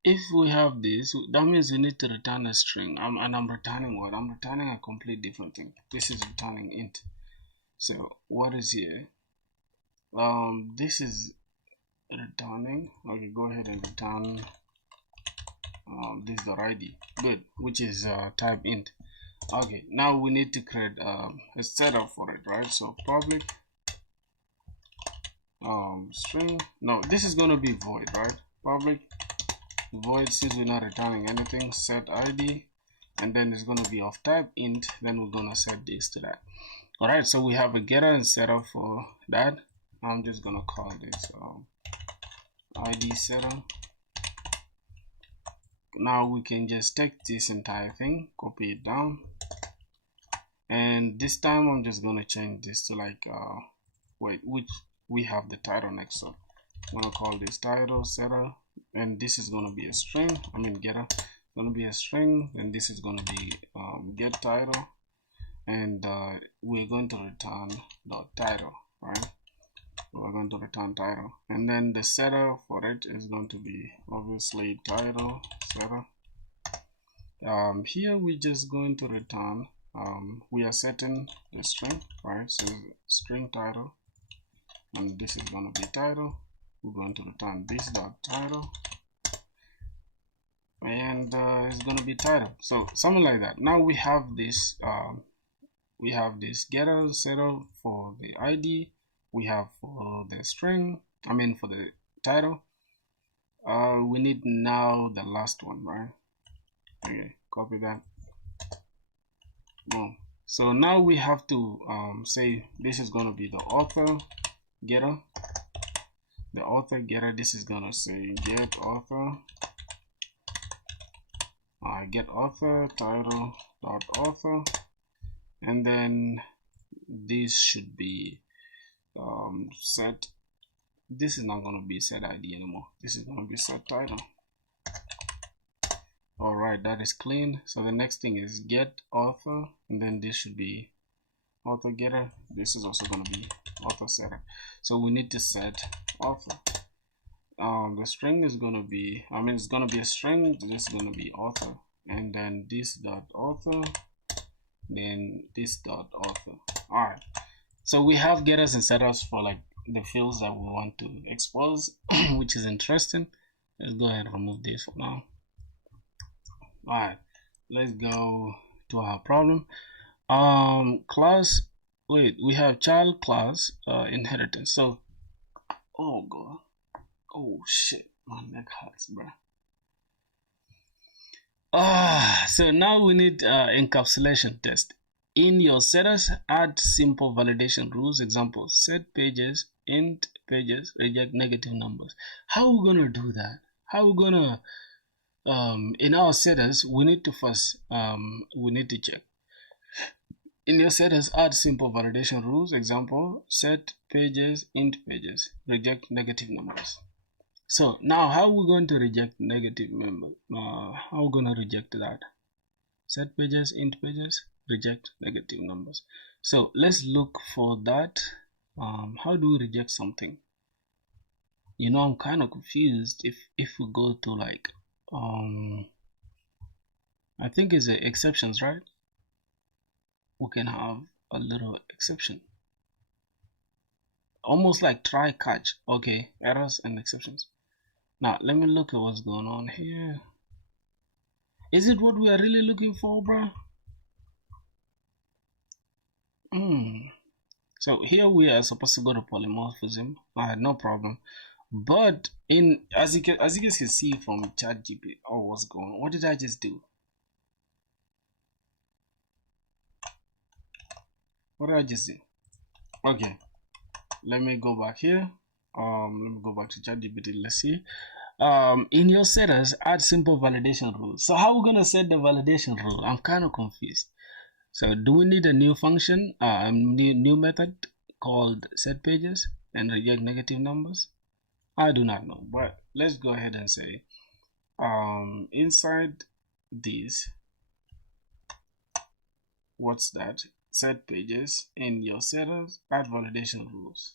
If we have this, that means we need to return a string. And I'm returning what? I'm returning a complete different thing. This is returning int. So what is here? This is returning. Okay, go ahead and return this dot ID. Good, which is type int. Okay, now we need to create a setup for it, right? So public string. No, this is gonna be void, right? Public void, since we're not returning anything, set ID, and then it's going to be of type int. Then we're going to set this to that. All right, so we have a getter and setter for that. I'm just going to call this ID setter. Now we can just take this entire thing, copy it down, and this time I'm just going to change this to like which we have the title next. So I'm going to call this title setter, and this is going to be a string. I mean getter going to be a string, and this is going to be get title, and we're going to return dot title, right? We're going to return title, and then the setter for it is going to be obviously title setter. Here we're just going to return we are setting the string, right? So string title, and this is going to be title. We're going to return this dot title, and it's going to be title. So something like that. Now we have this getter setter for the ID. We have for the string, I mean for the title. We need now the last one, right? Okay, copy that. Boom. So now we have to say this is going to be the author getter. The author getter, this is gonna say get author, get author title dot author, and then this should be set. This is not gonna be set ID anymore. This is gonna be set title. All right, that is clean. So the next thing is get author, and then this should be author getter. This is also gonna be author setter. So we need to set author. The string is gonna be, I mean it's gonna be a string. This is gonna be author, and then this dot author, then this dot author. All right, so we have getters and setters for like the fields that we want to expose, which is interesting. Let's go ahead and remove this for now. All right, let's go to our problem. Class, wait, we have child class inheritance. So oh god, oh shit, my neck hurts, bro. So now we need encapsulation test. In your setters, add simple validation rules. Example, set pages, int pages, reject negative numbers. How are we gonna do that? How are we gonna in our setters, we need to first we need to check. In your setters, add simple validation rules. Example, set pages, int pages, reject negative numbers. So now how are we going to reject negative numbers? How are we going to reject that? Set pages, int pages, reject negative numbers. So let's look for that. How do we reject something? You know, I'm kind of confused. If we go to like I think it's the exceptions, right? We can have a little exception, almost like try catch. Okay, errors and exceptions. Now let me look at what's going on here. Is it what we are really looking for, bro? So here we are supposed to go to polymorphism. No problem. But in as you guys can see from ChatGPT, oh, what's going on? What did I just do? What did I just do? Okay. let me go back here. Let me go back to ChatGPT. Let's see. In your setters, add simple validation rule. So how are we gonna set the validation rule? I'm kind of confused. So do we need a new function, new method called set pages and reject negative numbers? I do not know, but let's go ahead and say inside this, what's that? Set pages in your setters, add validation rules.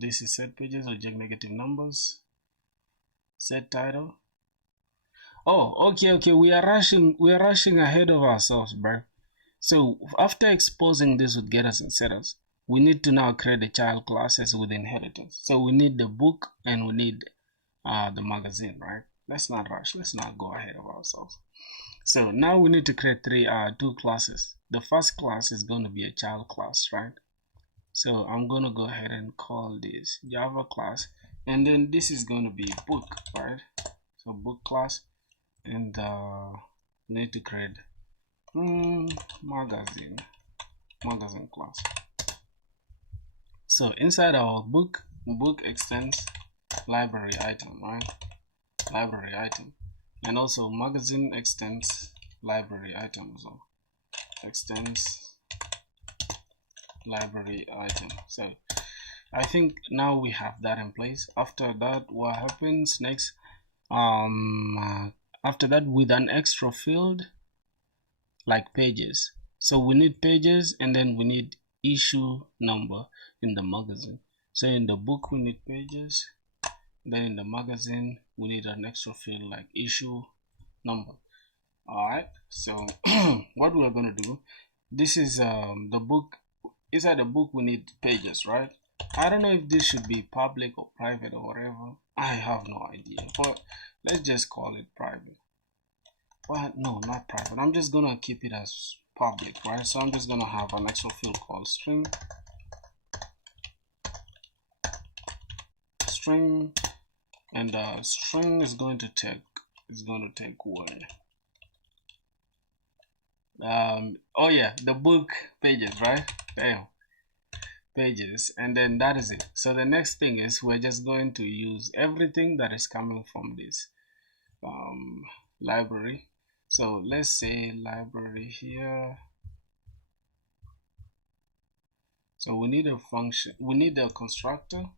This is set pages, reject negative numbers, set title. Oh, okay, we are rushing ahead of ourselves, bro. So after exposing this with getters and setters, we need to now create the child classes with inheritance. So we need the book and we need the magazine, right? Let's not rush. Let's not go ahead of ourselves. So now we need to create two classes. The first class is going to be a child class, right? So I'm going to go ahead and call this Java class, and then this is going to be book, right? So book class, and we need to create magazine class. So inside our book extends library item, right? Library item, and also magazine extends library item, so extends library item. So I think now we have that in place. After that, what happens next? After that, with an extra field like pages. So we need pages, and then we need issue number in the magazine. So in the book we need pages, then in the magazine we need an extra field like issue number. All right, so what we are going to do, this is the book. Inside the book we need pages, right? I don't know if this should be public or private or whatever. I have no idea, but let's just call it private. But no, not private. I'm just gonna keep it as public, right? So I'm just gonna have an extra field called string, and string is going to take what? Oh yeah, the book pages, right? Damn, pages, and then that is it. So the next thing is we're just going to use everything that is coming from this library. So let's say library here. So we need a function, we need a constructor.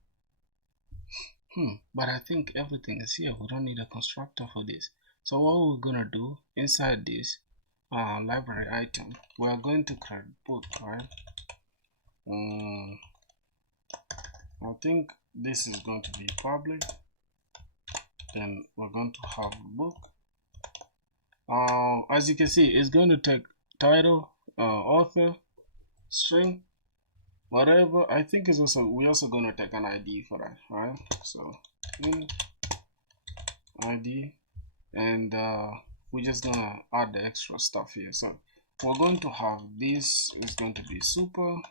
But I think everything is here. We don't need a constructor for this. So what we're gonna do inside this library item, we are going to create book, right? I think this is going to be public. Then we're going to have book. As you can see, it's going to take title, author, string, whatever. I think it's also, we're also going to take an ID for that, right? So in ID, and we're just gonna add the extra stuff here. So we're going to have this is going to be super,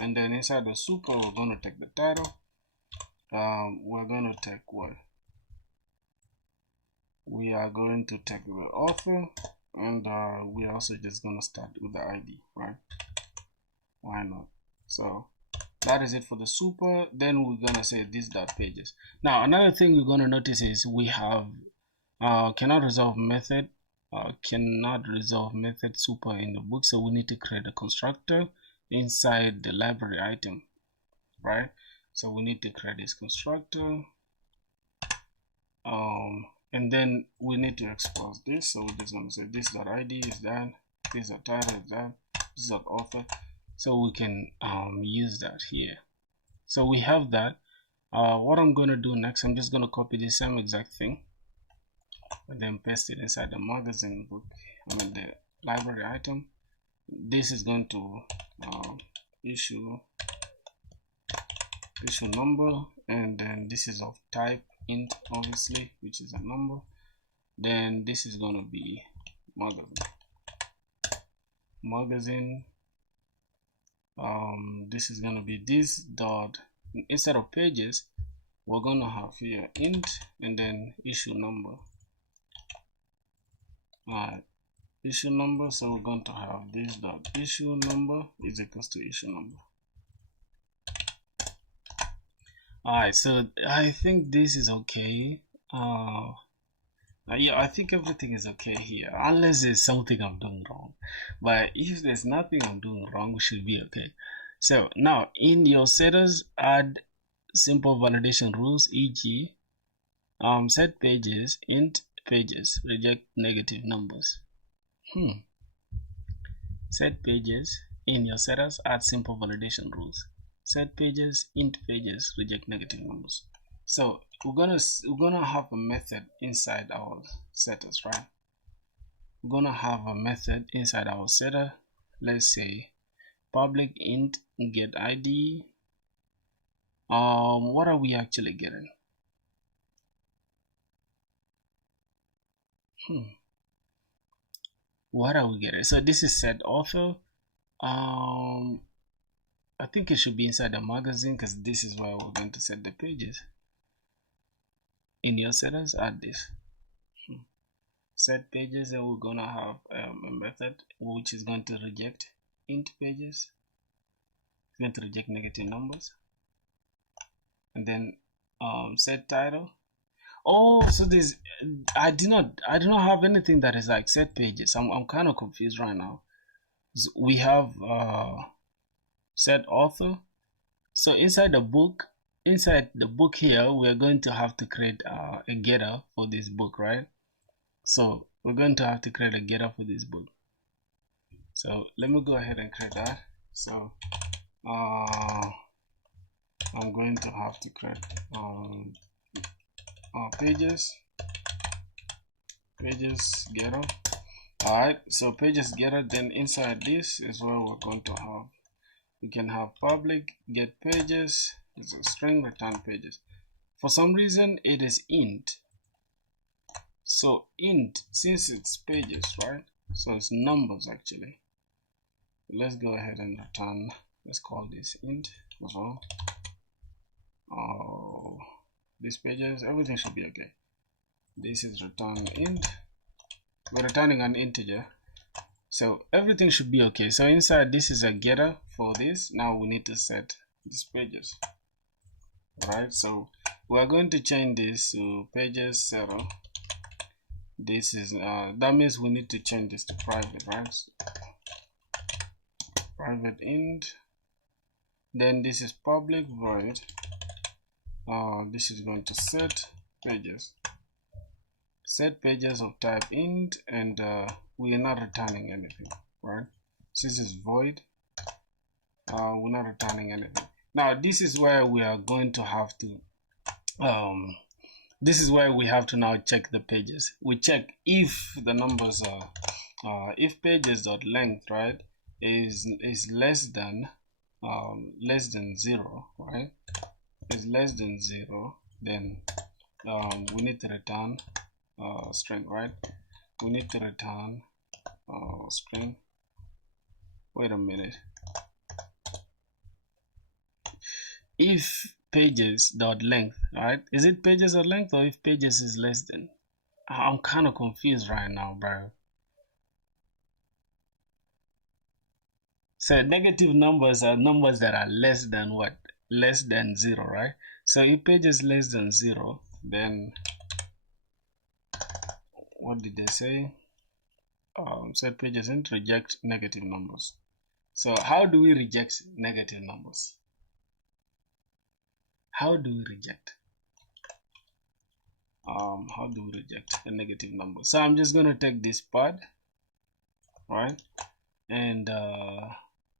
and then inside the super we're going to take the title. We're going to take what? We are going to take the author, and we're also just going to start with the ID, right? Why not? So that is it for the super. Then we're gonna say this dot pages. Now another thing we're gonna notice is we have cannot resolve method super in the book, so we need to create a constructor inside the library item, right? So we need to create this constructor, and then we need to expose this. So we're just going to say this dot id is that, this dot title is that, this dot author, so we can use that here. So we have that. What I'm going to do next, I'm just going to copy the same exact thing and then paste it inside the magazine book, the library item. This is going to issue number, and then this is of type int, obviously, which is a number. Then this is going to be magazine. This is going to be this dot, instead of pages we're going to have here int and then issue number. Issue number, so we're going to have this dot issue number is equals to issue number. Alright, so I think this is okay. Yeah, I think everything is okay here, unless there's something I'm doing wrong. But if there's nothing I'm doing wrong, we should be okay. So now in your setters, add simple validation rules, e.g., set pages, int pages, reject negative numbers. Set pages in your setters, add simple validation rules. Set pages, int pages, reject negative numbers. So we're gonna have a method inside our setters, right? We're gonna have a method inside our setter. Let's say public int get ID. What are we actually getting? What are we getting? So this is set author. I think it should be inside the magazine because this is where we're going to set the pages. In your settings, add this. Set pages, and we're gonna have a method which is going to reject int pages. It's going to reject negative numbers. And then set title. Oh, so this I do not have anything that is like set pages. I'm kind of confused right now. So we have set author. So inside the book here, we're going to have to create a getter for this book, right? So we're going to have to create a getter for this book. So let me go ahead and create that. So I'm going to have to create pages getter. Alright, so pages getter. Then inside this is where we're going to have, we can have public get pages. It's a string return pages. For some reason it is int. So int, since it's pages, right? So it's numbers actually. Let's go ahead and return. Let's call this int as well. These pages, everything should be okay. This is return int. We're returning an integer, so everything should be okay. So inside this is a getter for this. Now we need to set these pages. Right, so we're going to change this to pages 0. This is that means we need to change this to private, right? Private int. Then this is public void. This is going to set pages. Set pages of type int, and we are not returning anything, right? Since it's void, we're not returning anything. Now this is where we are going to have to this is where we have to now check the pages. We check if the numbers are if pages.length, right, is less than 0, right? Is less than 0, then we need to return string, right? We need to return string. Wait a minute. If pages.length, right? Is it pages.length or if pages is less than? I'm kind of confused right now, bro. So negative numbers are numbers that are less than what? Less than 0, right? So if pages less than 0, then what did they say? Set pages int reject negative numbers. So how do we reject negative numbers? How do we reject? How do we reject a negative number? So I'm just gonna take this part, right? And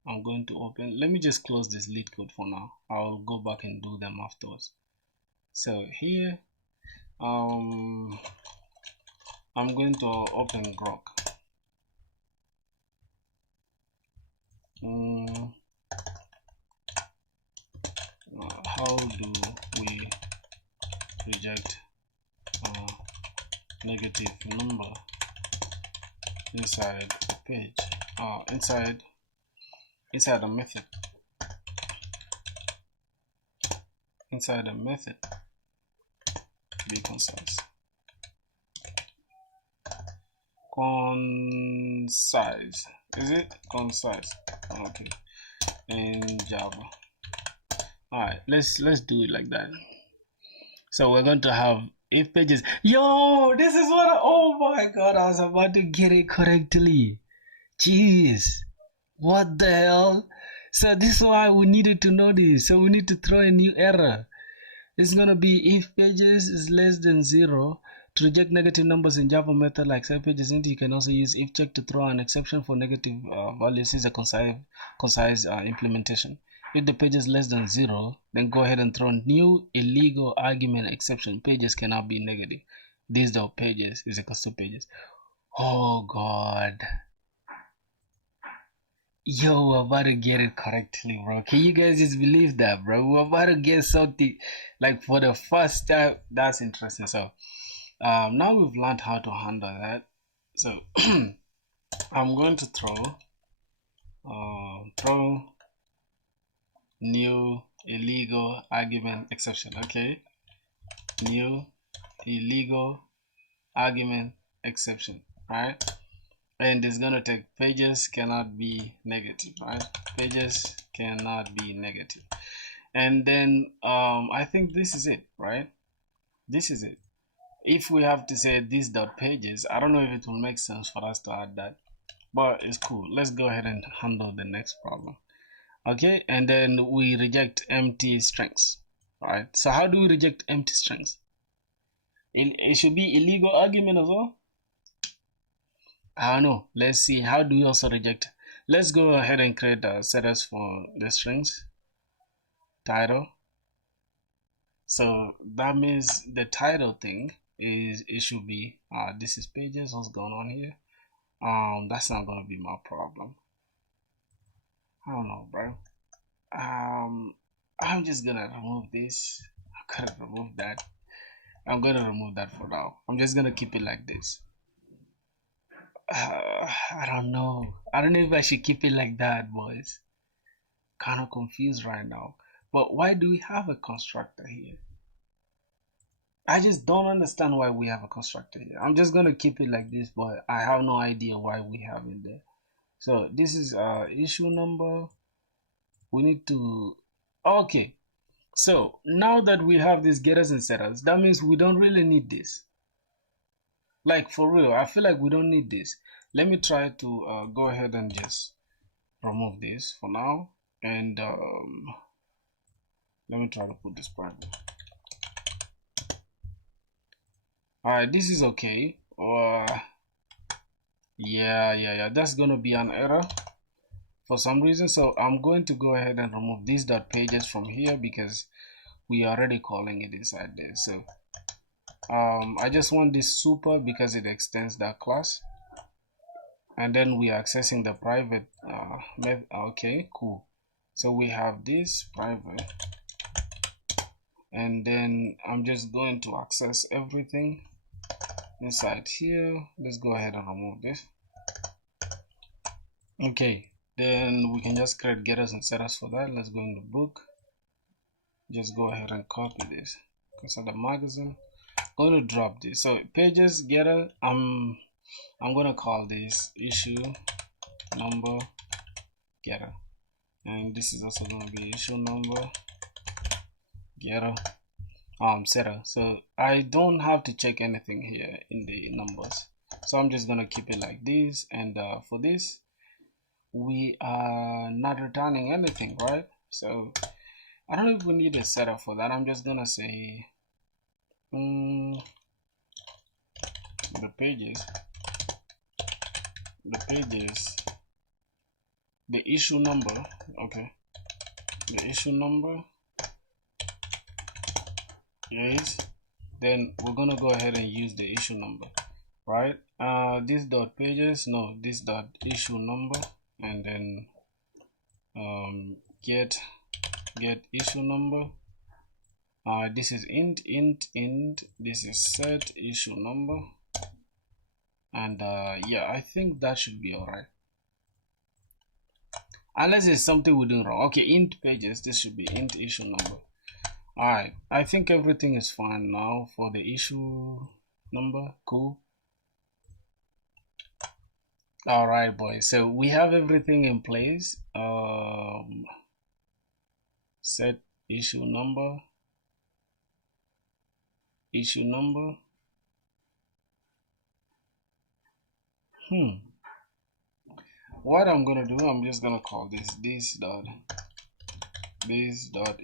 I'm going to open. Let me just close this lead code for now. I'll go back and do them afterwards. So here, I'm going to open grok. How do we reject negative number inside the page? Inside a method. Inside a method. Be concise. Concise. Is it concise? Okay. In Java. All right, let's do it like that. So we're going to have if pages. Yo, this is what. Oh my god, I was about to get it correctly. Jeez, what the hell? So this is why we needed to know this. So we need to throw a new error. It's gonna be if pages is less than 0. To reject negative numbers in Java method like set pages int, you can also use if check to throw an exception for negative values. Is a concise implementation. If the page is less than 0, then go ahead and throw new illegal argument exception. Pages cannot be negative. These the pages is equals to pages. Oh god. Yo, we're about to get it correctly, bro. Can you guys just believe that, bro? We're about to get something like for the first time. That's interesting. So now we've learned how to handle that. So I'm going to throw new illegal argument exception. Okay, new illegal argument exception, right? And it's gonna take pages cannot be negative, right? Pages cannot be negative. And then I think this is it, right? This is it. If we have to say this dot pages, I don't know if it will make sense for us to add that, but it's cool. Let's go ahead and handle the next problem. Okay, and then we reject empty strings. All right, so how do we reject empty strings? It should be illegal argument as well. I don't know. Let's see. How do we also reject? Let's go ahead and create setters for the strings. Title. So that means the title thing is it should be this is pages. What's going on here? That's not gonna be my problem. I don't know, bro. I'm just gonna remove this. I'm gonna remove that. I'm gonna remove that for now. I'm just gonna keep it like this. I don't know. I don't know if I should keep it like that, boys. Kind of confused right now. But why do we have a constructor here? I just don't understand why we have a constructor here. I'm just gonna keep it like this, but I have no idea why we have it there. So this is issue number. We need to. Okay. So now that we have these getters and setters, that means we don't really need this. Like for real, I feel like we don't need this. Let me try to go ahead and just remove this for now, and let me try to put this private. All right, this is okay. Yeah, that's gonna be an error for some reason. So I'm going to go ahead and remove this dot pages from here because we are already calling it inside there. So I just want this super because it extends that class, and then we are accessing the private method. Okay, cool. So we have this private, and then I'm just going to access everything inside here. Let's go ahead and remove this. Okay, then we can just create getters and setters for that. Let's go in the book. Just go ahead and copy this. Consider the magazine. I'm going to drop this. So pages getter. I'm going to call this issue number getter, and this is also going to be issue number getter setter. So I don't have to check anything here in the numbers. So I'm just going to keep it like this. And for this, we are not returning anything, right? So I don't know if we need a setter for that. I'm just gonna say the pages, the issue number. Okay, the issue number is, then we're gonna go ahead and use the issue number, right? This dot pages, no, this dot issue number, and then get issue number. This is int, this is set issue number, and yeah, I think that should be all right, unless it's something we're doing wrong. Okay, int pages, this should be int issue number. All right, I think everything is fine now for the issue number. Cool. All right, boys, so we have everything in place. Set issue number, issue number. What I'm gonna do, I'm just gonna call this dot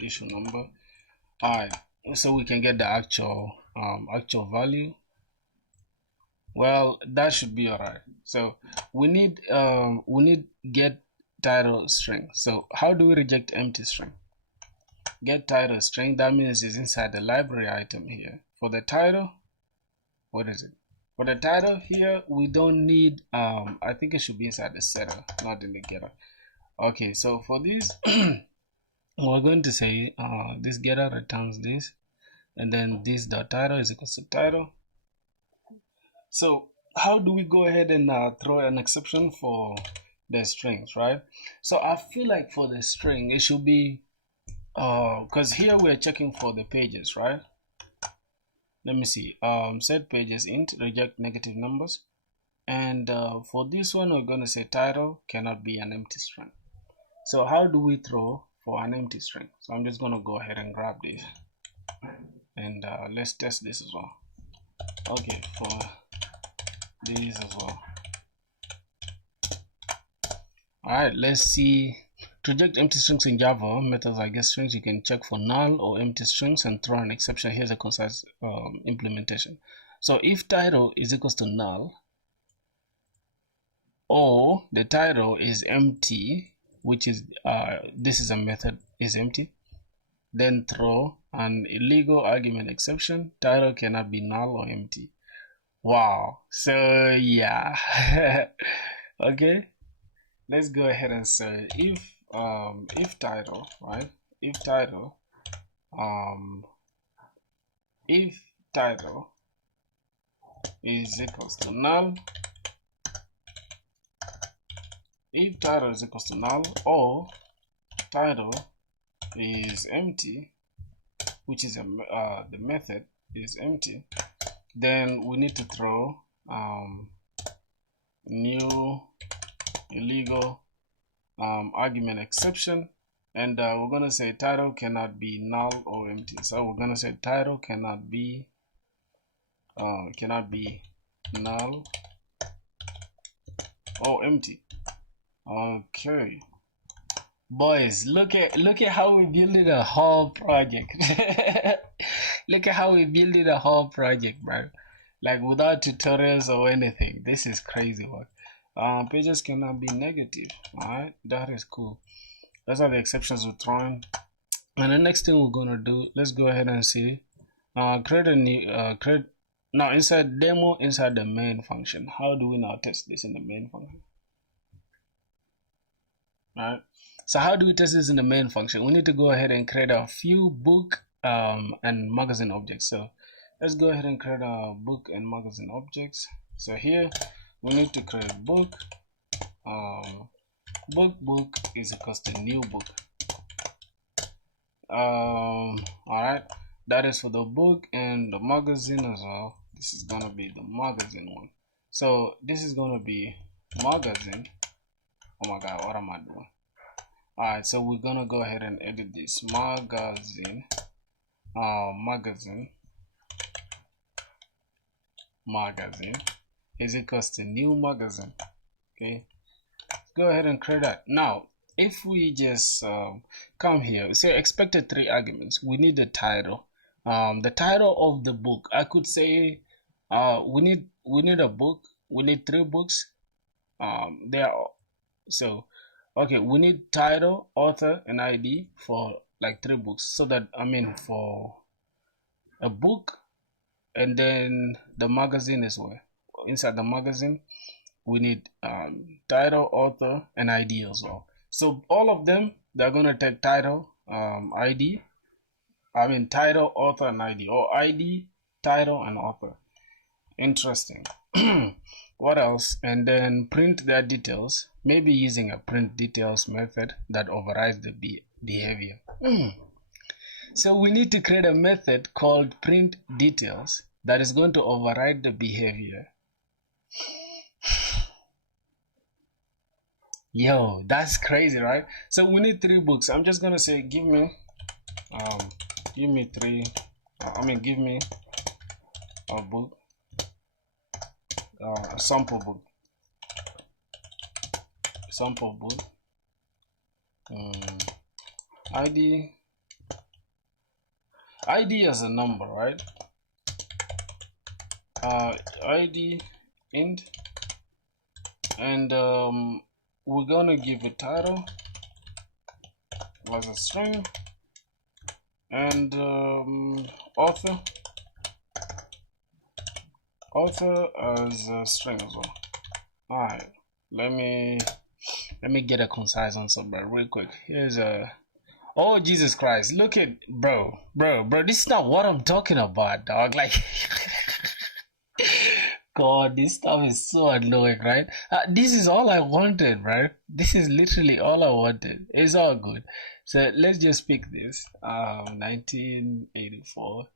issue number. Alright, so we can get the actual value. Well, that should be alright. So we need get title string. So how do we reject empty string? Get title string, that means it's inside the library item here. For the title, what is it? For the title here, we don't need I think it should be inside the setter, not in the getter. Okay, so for this we're going to say this getter returns this, and then this dot title is equal to title. So how do we go ahead and throw an exception for the strings, right? So I feel like for the string, it should be because here we're checking for the pages, right? Let me see. Set pages int reject negative numbers, and for this one we're going to say title cannot be an empty string. So how do we throw for an empty string? So I'm just going to go ahead and grab this, and let's test this as well. Okay, for this as well. Alright, let's see. To reject empty strings in Java, methods like get strings, you can check for null or empty strings and throw an exception. Here's a concise implementation. So if title is equals to null, or the title is empty, which is this is a method is empty, then throw an illegal argument exception. Title cannot be null or empty. Wow. So yeah. Okay, let's go ahead and say if title, right? If title is equals to null, if title is equals to null, or title is empty, which is the method is empty, then we need to throw new illegal argument exception, and we're going to say title cannot be null or empty. So we're going to say title cannot be null or empty. Okay, boys, look at how we built a whole project. Look at how we built a whole project, bro. Like without tutorials or anything. This is crazy work. Pages cannot be negative. Alright, that is cool. Those are the exceptions we're throwing. And the next thing we're gonna do, let's go ahead and see create a new now inside demo, inside the main function. How do we now test this in the main function? Alright, so how do we test this in the main function? We need to go ahead and create a few book and magazine objects. So let's go ahead and create a book and magazine objects. So here we need to create book. Book is equals to new book. Alright, that is for the book, and the magazine as well. This is gonna be the magazine one. So this is gonna be magazine. Oh my god, what am I doing? Alright, so we're gonna go ahead and edit this magazine. Magazine is equals to new magazine. Okay, go ahead and create that. Now if we just come here, say expected 3 arguments, we need the title, the title of the book. I could say we need a book, we need 3 books. So okay, we need title, author, and ID for like 3 books. So that for a book, and then the magazine as well. Inside the magazine we need title, author, and ID as well. So all of them, they're gonna take title, ID, title, author, and ID, or ID, title, and author. Interesting. What else? And then print their details, maybe using a print details method that overrides the behavior. So we need to create a method called print details that is going to override the behavior. Yo, that's crazy, right? So we need 3 books. I'm just gonna say give me give me three, give me a book, a sample book, ID as a number, right? ID int, and we're gonna give a title as a string, and author as a string as well. All right, let me get a concise answer, bro, real quick. Here's a oh Jesus Christ, look at bro, this is not what I'm talking about, dog. Like God, this stuff is so annoying, right? This is all I wanted, right? This is literally all I wanted. It's all good. So let's just pick this. 1984,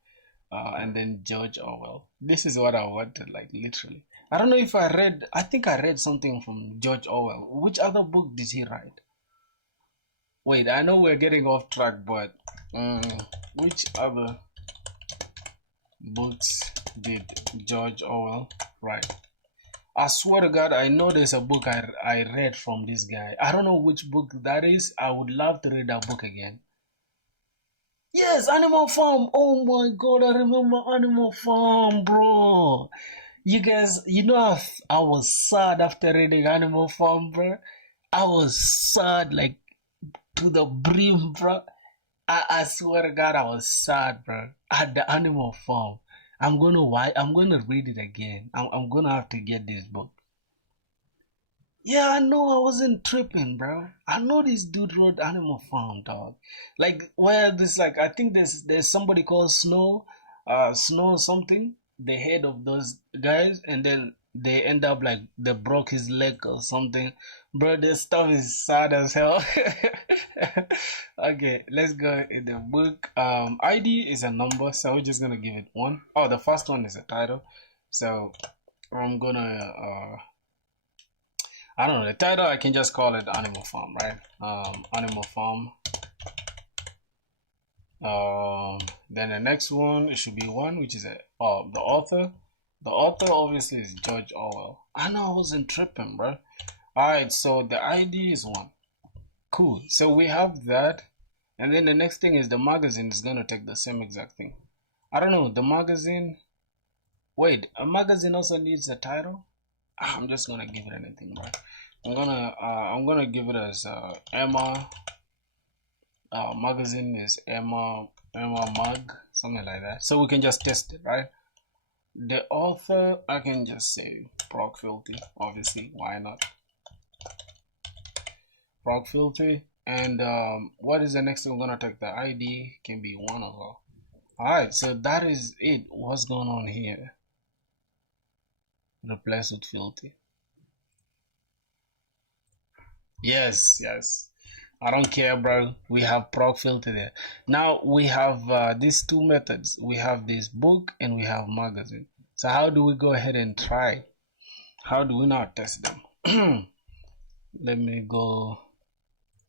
and then George Orwell. This is what I wanted, like literally. I don't know if I read. I think I read something from George Orwell. Which other book did he write? Wait, I know we're getting off track, but which other books did George Orwell write? I swear to God, I know there's a book I read from this guy. I don't know which book that is. I would love to read that book again. Yes, Animal Farm. Oh my God, I remember Animal Farm, bro. You guys, you know, I was sad after reading Animal Farm, bro. I was sad, like, to the brim, bro. I swear to God, I was sad, bro. At the Animal Farm. I'm gonna read it again. I'm gonna have to get this book. Yeah, I know I wasn't tripping, bro. I know this dude wrote Animal Farm, dog. Like where this, like, I think there's somebody called Snow, Snow something, the head of those guys, and then they end up like they broke his leg or something. Bro, this stuff is sad as hell. Okay, let's go in the book. ID is a number, so we're just gonna give it 1. Oh, the first one is a title, so I'm gonna I don't know, the title, I can just call it Animal Farm, right? Animal Farm. Then the next one, it should be 1, which is the author. The author obviously is George Orwell. I know I wasn't tripping, bro. Alright, so the ID is 1. Cool. So we have that. And then the next thing is the magazine is going to take the same exact thing. I don't know, the magazine. Wait, a magazine also needs a title? I'm just gonna give it anything, bro. I'm gonna give it as Emma. Magazine is Emma Mag, something like that. So we can just test it, right? The author, I can just say proc filthy, obviously. Why not? Proc filthy. And what is the next thing? We're gonna take the ID, can be 1 as well. Alright, so that is it. What's going on here? Replace with filthy. Yes. I don't care, bro. We have proc filter there. Now we have these 2 methods. We have this book and we have magazine. So how do we go ahead and try? How do we not test them? Let me go.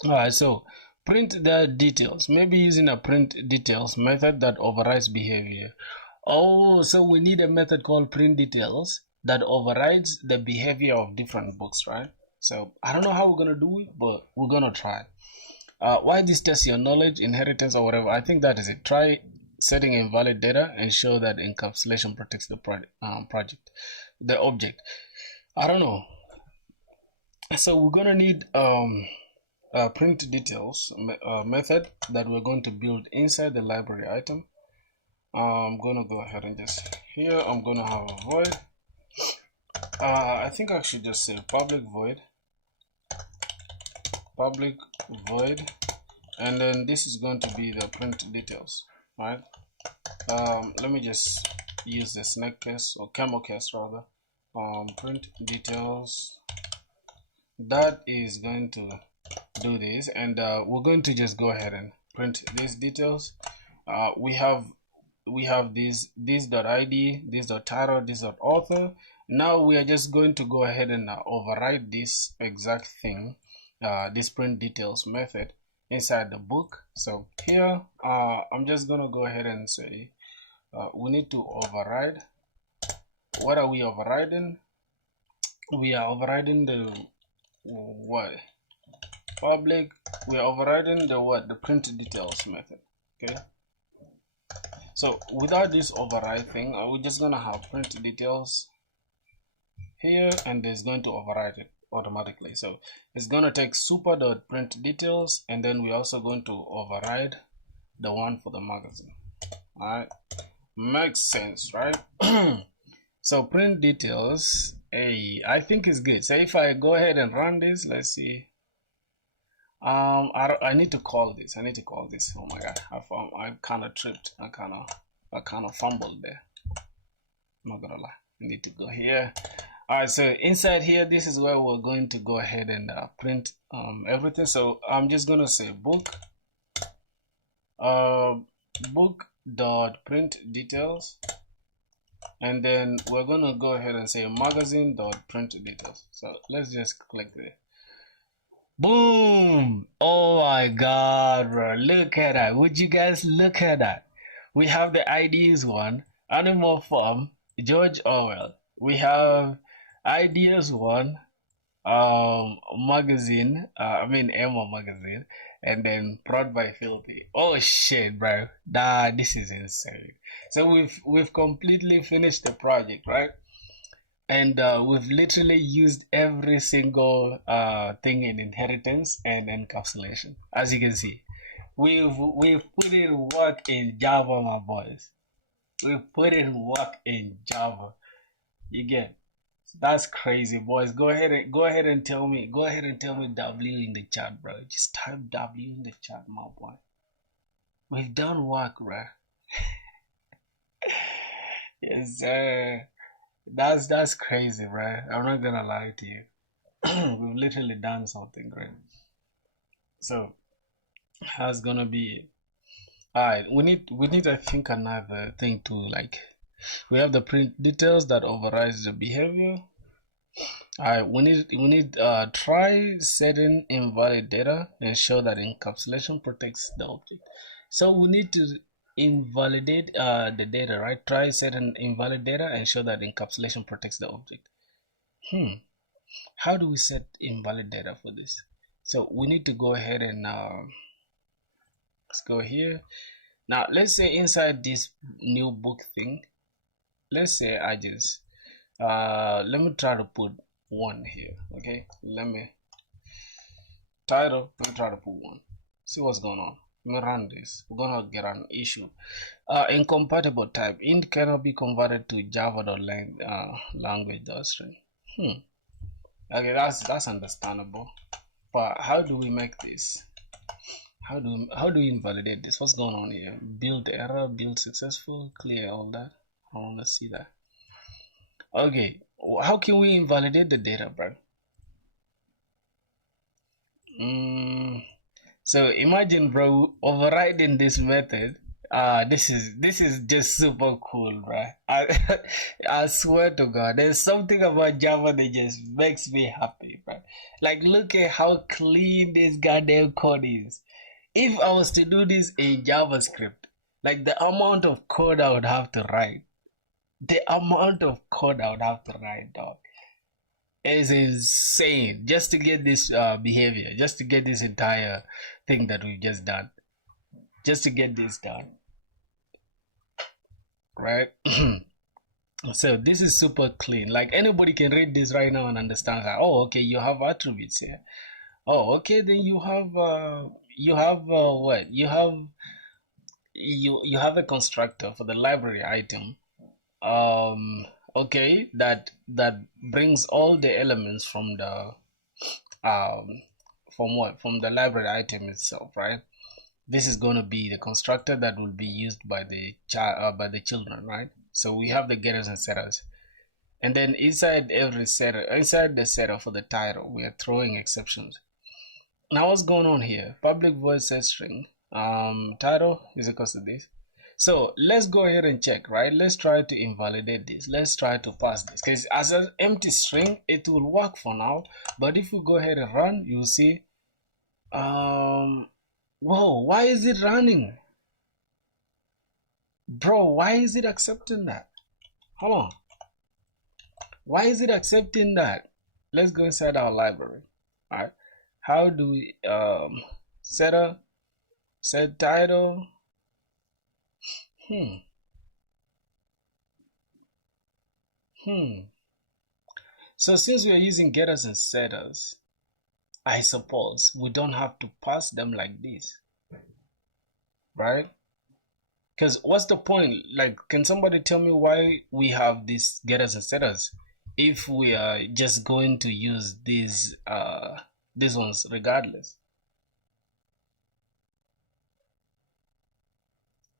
Alright, so print the details. Maybe using a print details method that overrides behavior. Oh, so we need a method called print details that overrides the behavior of different books, right? So I don't know how we're gonna do it, but we're gonna try. Why this test your knowledge, inheritance, or whatever? I think that is it. Try setting invalid data and show that encapsulation protects the the object. I don't know. So we're gonna need print details method that we're going to build inside the library item. I'm gonna go ahead and just here I'm gonna have a void. I think I should just say public void, and then this is going to be the print details, right? Let me just use the snake case or camel case rather. Print details, that is going to do this, and we're going to just go ahead and print these details. We have these .id, this .title, this .author. Now we are just going to go ahead and override this exact thing, this print details method, inside the book. So here, I'm just gonna go ahead and say we need to override. What are we overriding? We are overriding the what? Public. We are overriding the what? The print details method. Okay. So without this override thing, we're just gonna have print details here, and it's going to override it automatically. So it's going to take super.print details, and then we're also going to override the one for the magazine. All right, makes sense, right? So print details, hey, I think is good. So if I go ahead and run this, let's see. I need to call this. Oh my god, I kind of tripped. I kind of fumbled there. I'm not gonna lie. I need to go here. All right, so inside here, this is where we're going to go ahead and print everything. So I'm just gonna say book dot print details, and then we're gonna go ahead and say magazine dot print details. So let's just click there. Boom! Oh my god, bro, look at that. Would you guys look at that? We have the IDs one, Animal Farm, George Orwell. We have ideas one, magazine, Emma magazine, and then Prod by Filthy. Oh shit, bro, this is insane. So we've completely finished the project, right? And we've literally used every single thing in inheritance and encapsulation. As you can see, we've put in work in Java, my boys. We've put in work in Java. You get. That's crazy, boys. Go ahead and tell me W in the chat, bro. Just type W in the chat, my boy. We've done work, bro. Yes, sir. That's crazy, bro. I'm not gonna lie to you. We've literally done something great. So that's gonna be it. Alright, we need I think another thing to like. We have the print details that overrides the behavior. Alright, we need try setting invalid data and ensure that encapsulation protects the object. So we need to invalidate the data, right? Try setting invalid data and ensure that encapsulation protects the object. How do we set invalid data for this? So we need to go ahead and let's go here. Now let's say inside this new book thing, let's say I just let me try to put 1 here. Okay, let me try to put 1. See what's going on. Let me run this. We're gonna get an issue. Incompatible type. Int cannot be converted to java.language.string. Okay, that's understandable. But how do we make this? How do we invalidate this? What's going on here? Build error, build successful, clear all that. I want to see that. Okay, how can we invalidate the data, bro? So imagine, bro, overriding this method. This is just super cool, bro. I swear to God, there's something about Java that just makes me happy, bro. Like, look at how clean this goddamn code is. If I was to do this in JavaScript, like the amount of code I would have to write, dog, is insane just to get this behavior, just to get this entire thing that we've just done, just to get this done, right? So this is super clean. Like anybody can read this right now and understand that. Oh, okay, you have attributes here. Oh, okay, then you have what? You have a constructor for the library item. Okay, that brings all the elements from the from the library item itself, right? This is going to be the constructor that will be used by the children, right? So we have the getters and setters, and then inside every setter, inside the setter for the title, we are throwing exceptions. Now what's going on here? Public void set string title is equal to this. So let's go ahead and check, right? Let's try to invalidate this. Let's try to pass this, because as an empty string it will work for now, but if we go ahead and run, you'll see Whoa, why is it running? Bro, why is it accepting that? Hold on. Why is it accepting that? Let's go inside our library. All right. How do we set title? So since we are using getters and setters, I suppose we don't have to pass them like this, right? Because what's the point? Like, can somebody tell me why we have these getters and setters if we are just going to use these ones regardless,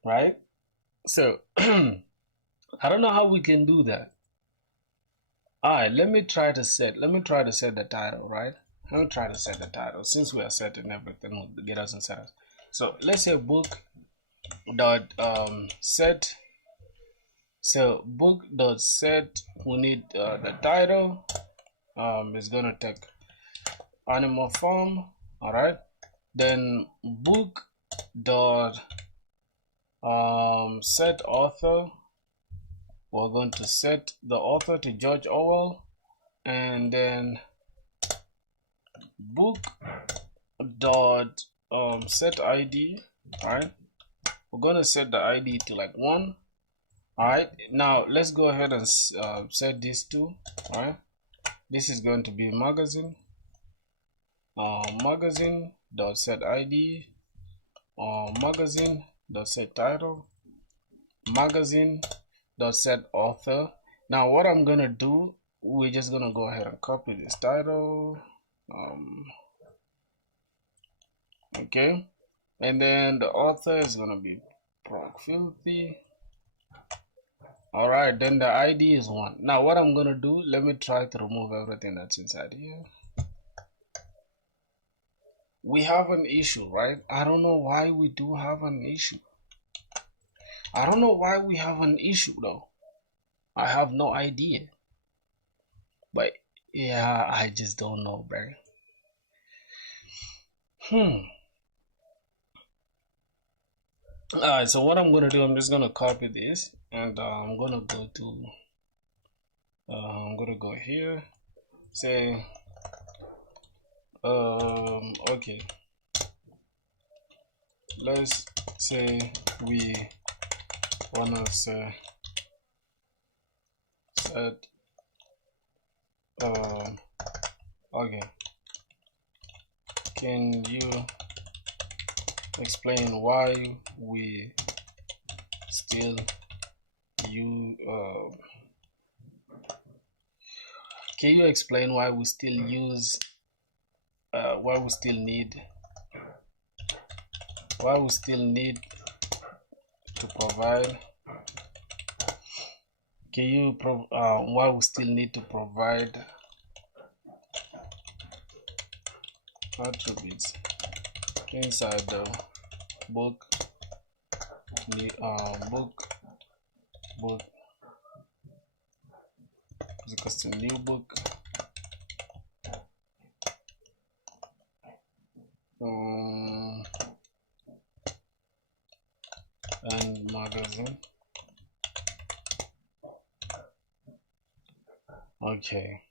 right? So I don't know how we can do that. All right, let me try to set the title, right? Let me try to set the title since we are setting everything with the getters and setters. So let's say book dot set. So book dot set, we need the title is gonna take animal form. All right, then book dot set author, we're going to set the author to George Orwell, and then book dot set ID. All right, we're gonna set the ID to like 1. All right, now let's go ahead and set these 2. All right, this is going to be magazine. Magazine dot set ID, magazine dot set title, magazine dot set author. Now what I'm gonna do, we're just gonna go ahead and copy this title, okay, and then the author is gonna be Prog Filthy. All right, then the ID is 1. Now what I'm gonna do, let me try to remove everything that's inside here. We have an issue, right? I don't know why we do have an issue. I don't know why we have an issue though. I have no idea. But yeah, I just don't know, bro. Alright, so what I'm gonna do, I'm just gonna copy this, and I'm gonna go to I'm gonna go here, say okay, let's say we wanna say set okay, can you explain why we still use can you explain why we still use why we still need to provide, can you why we still need to provide attributes inside the book book is equals to new book and magazine. Okay,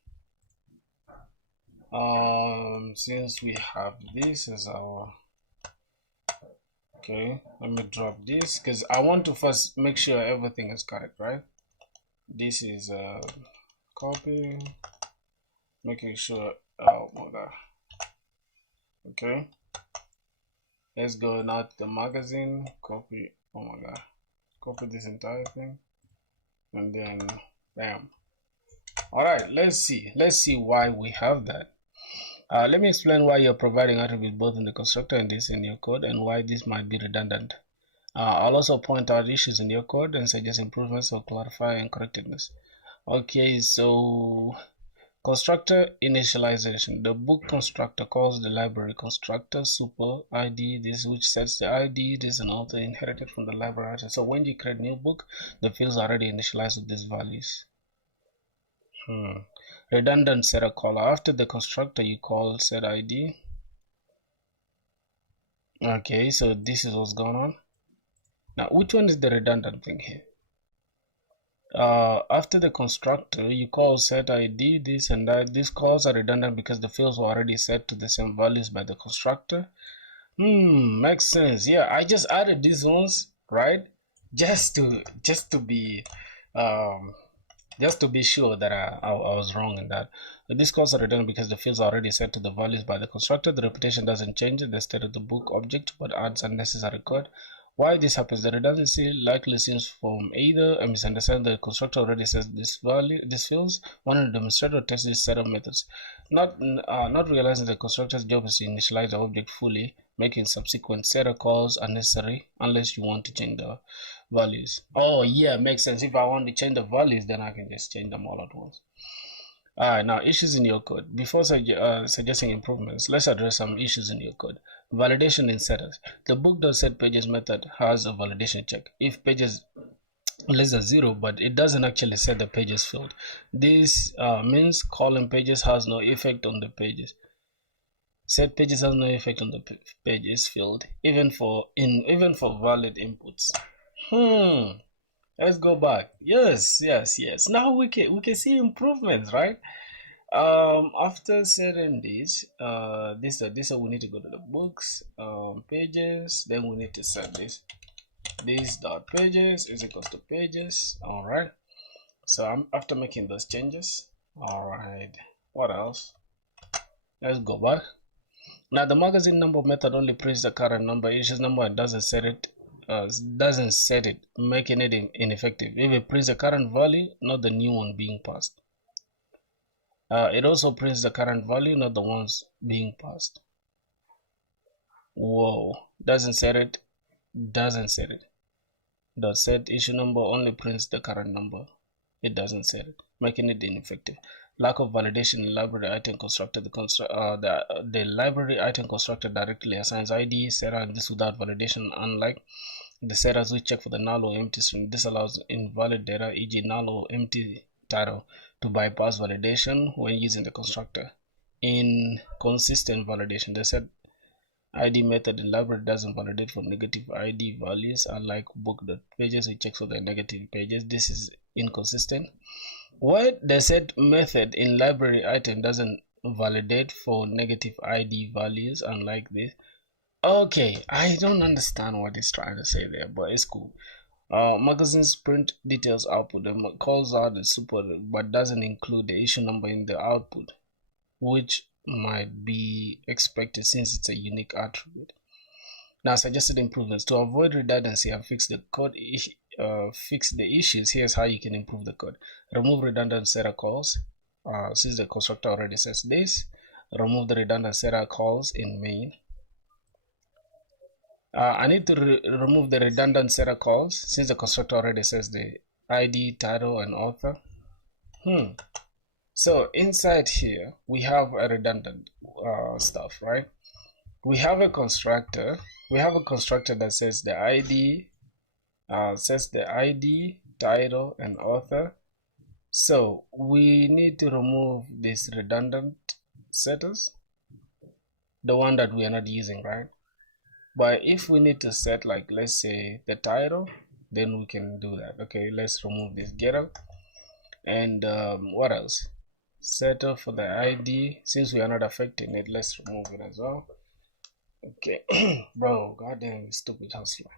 since we have this as our, okay, let me drop this because I want to first make sure everything is correct, right? This is copy, making sure, oh my god, okay, let's go now to the magazine, copy, oh my god, copy this entire thing, and then bam. All right, let's see why we have that. Let me explain why you're providing attributes both in the constructor and this in your code, and why this might be redundant. I'll also point out issues in your code and suggest improvements or clarify incorrectness. Okay, so constructor initialization. The book constructor calls the library constructor super ID, this which sets the ID. This is an author inherited from the library. So when you create new book, the fields are already initialized with these values. Redundant setter caller. After the constructor, you call set ID. Okay, so this is what's going on. Now, which one is the redundant thing here? After the constructor, you call set ID, this and that. These calls are redundant because the fields were already set to the same values by the constructor. Makes sense. Yeah, I just added these ones, right? Just to be um just to be sure that I was wrong in that. These calls are redundant because the fields are already set to the values by the constructor. The repetition doesn't change the state of the book object, but adds unnecessary code. Why this happens? The redundancy likely seems from either a misunderstanding that the constructor already says this fields. One of the demonstrator tests this set of methods, not realizing the constructor's job is to initialize the object fully, making subsequent setter calls unnecessary unless you want to change the values. Oh yeah, makes sense. If I want to change the values, then I can just change them all at once. Alright, now issues in your code. Before suggesting improvements, let's address some issues in your code. Validation in setters. The book.setPages method has a validation check. If pages less than 0, but it doesn't actually set the pages field. This means calling pages has no effect on the pages. Set pages has no effect on the pages field, even for valid inputs. Let's go back. Yes. Now we can see improvements, right? After setting this we need to go to the books, pages. Then we need to set this dot pages is equals to pages. All right. So I'm after making those changes. All right. What else? Let's go back. Now the magazine number method only prints the current number, issues number, and doesn't set it, making it ineffective. If it prints the current value, not the new one being passed. It also prints the current value, not the ones being passed. Whoa, doesn't set it. Dot set issue number only prints the current number. It doesn't set it, making it ineffective. Lack of validation in library item constructor. The library item constructor directly assigns ID, setter, and this without validation, unlike the setters which check for the null or empty string. This allows invalid data, e.g. null or empty title, to bypass validation when using the constructor. Inconsistent validation. The set ID method in library doesn't validate for negative ID values, unlike book.pages which checks for the negative pages. This is inconsistent. Why the set method in library item doesn't validate for negative ID values, unlike this? Okay, I don't understand what it's trying to say there, but it's cool. Magazines print details output. Calls out the super, but doesn't include the issue number in the output, which might be expected since it's a unique attribute. Now, suggested improvements. To avoid redundancy and fix the code, fix the issues, here's how you can improve the code. Remove redundant setter calls, since the constructor already says this. Remove the redundant setter calls in main. I need to remove the redundant setter calls since the constructor already says the ID, title, and author. So inside here we have a redundant stuff, right? We have a constructor that says the ID, title, and author. So we need to remove these redundant setters, the one that we are not using, right? But if we need to set, like, let's say the title, then we can do that. Okay, let's remove this getter. And what else? Setter for the ID, since we are not affecting it, let's remove it as well. Okay. Bro, goddamn stupid hustler.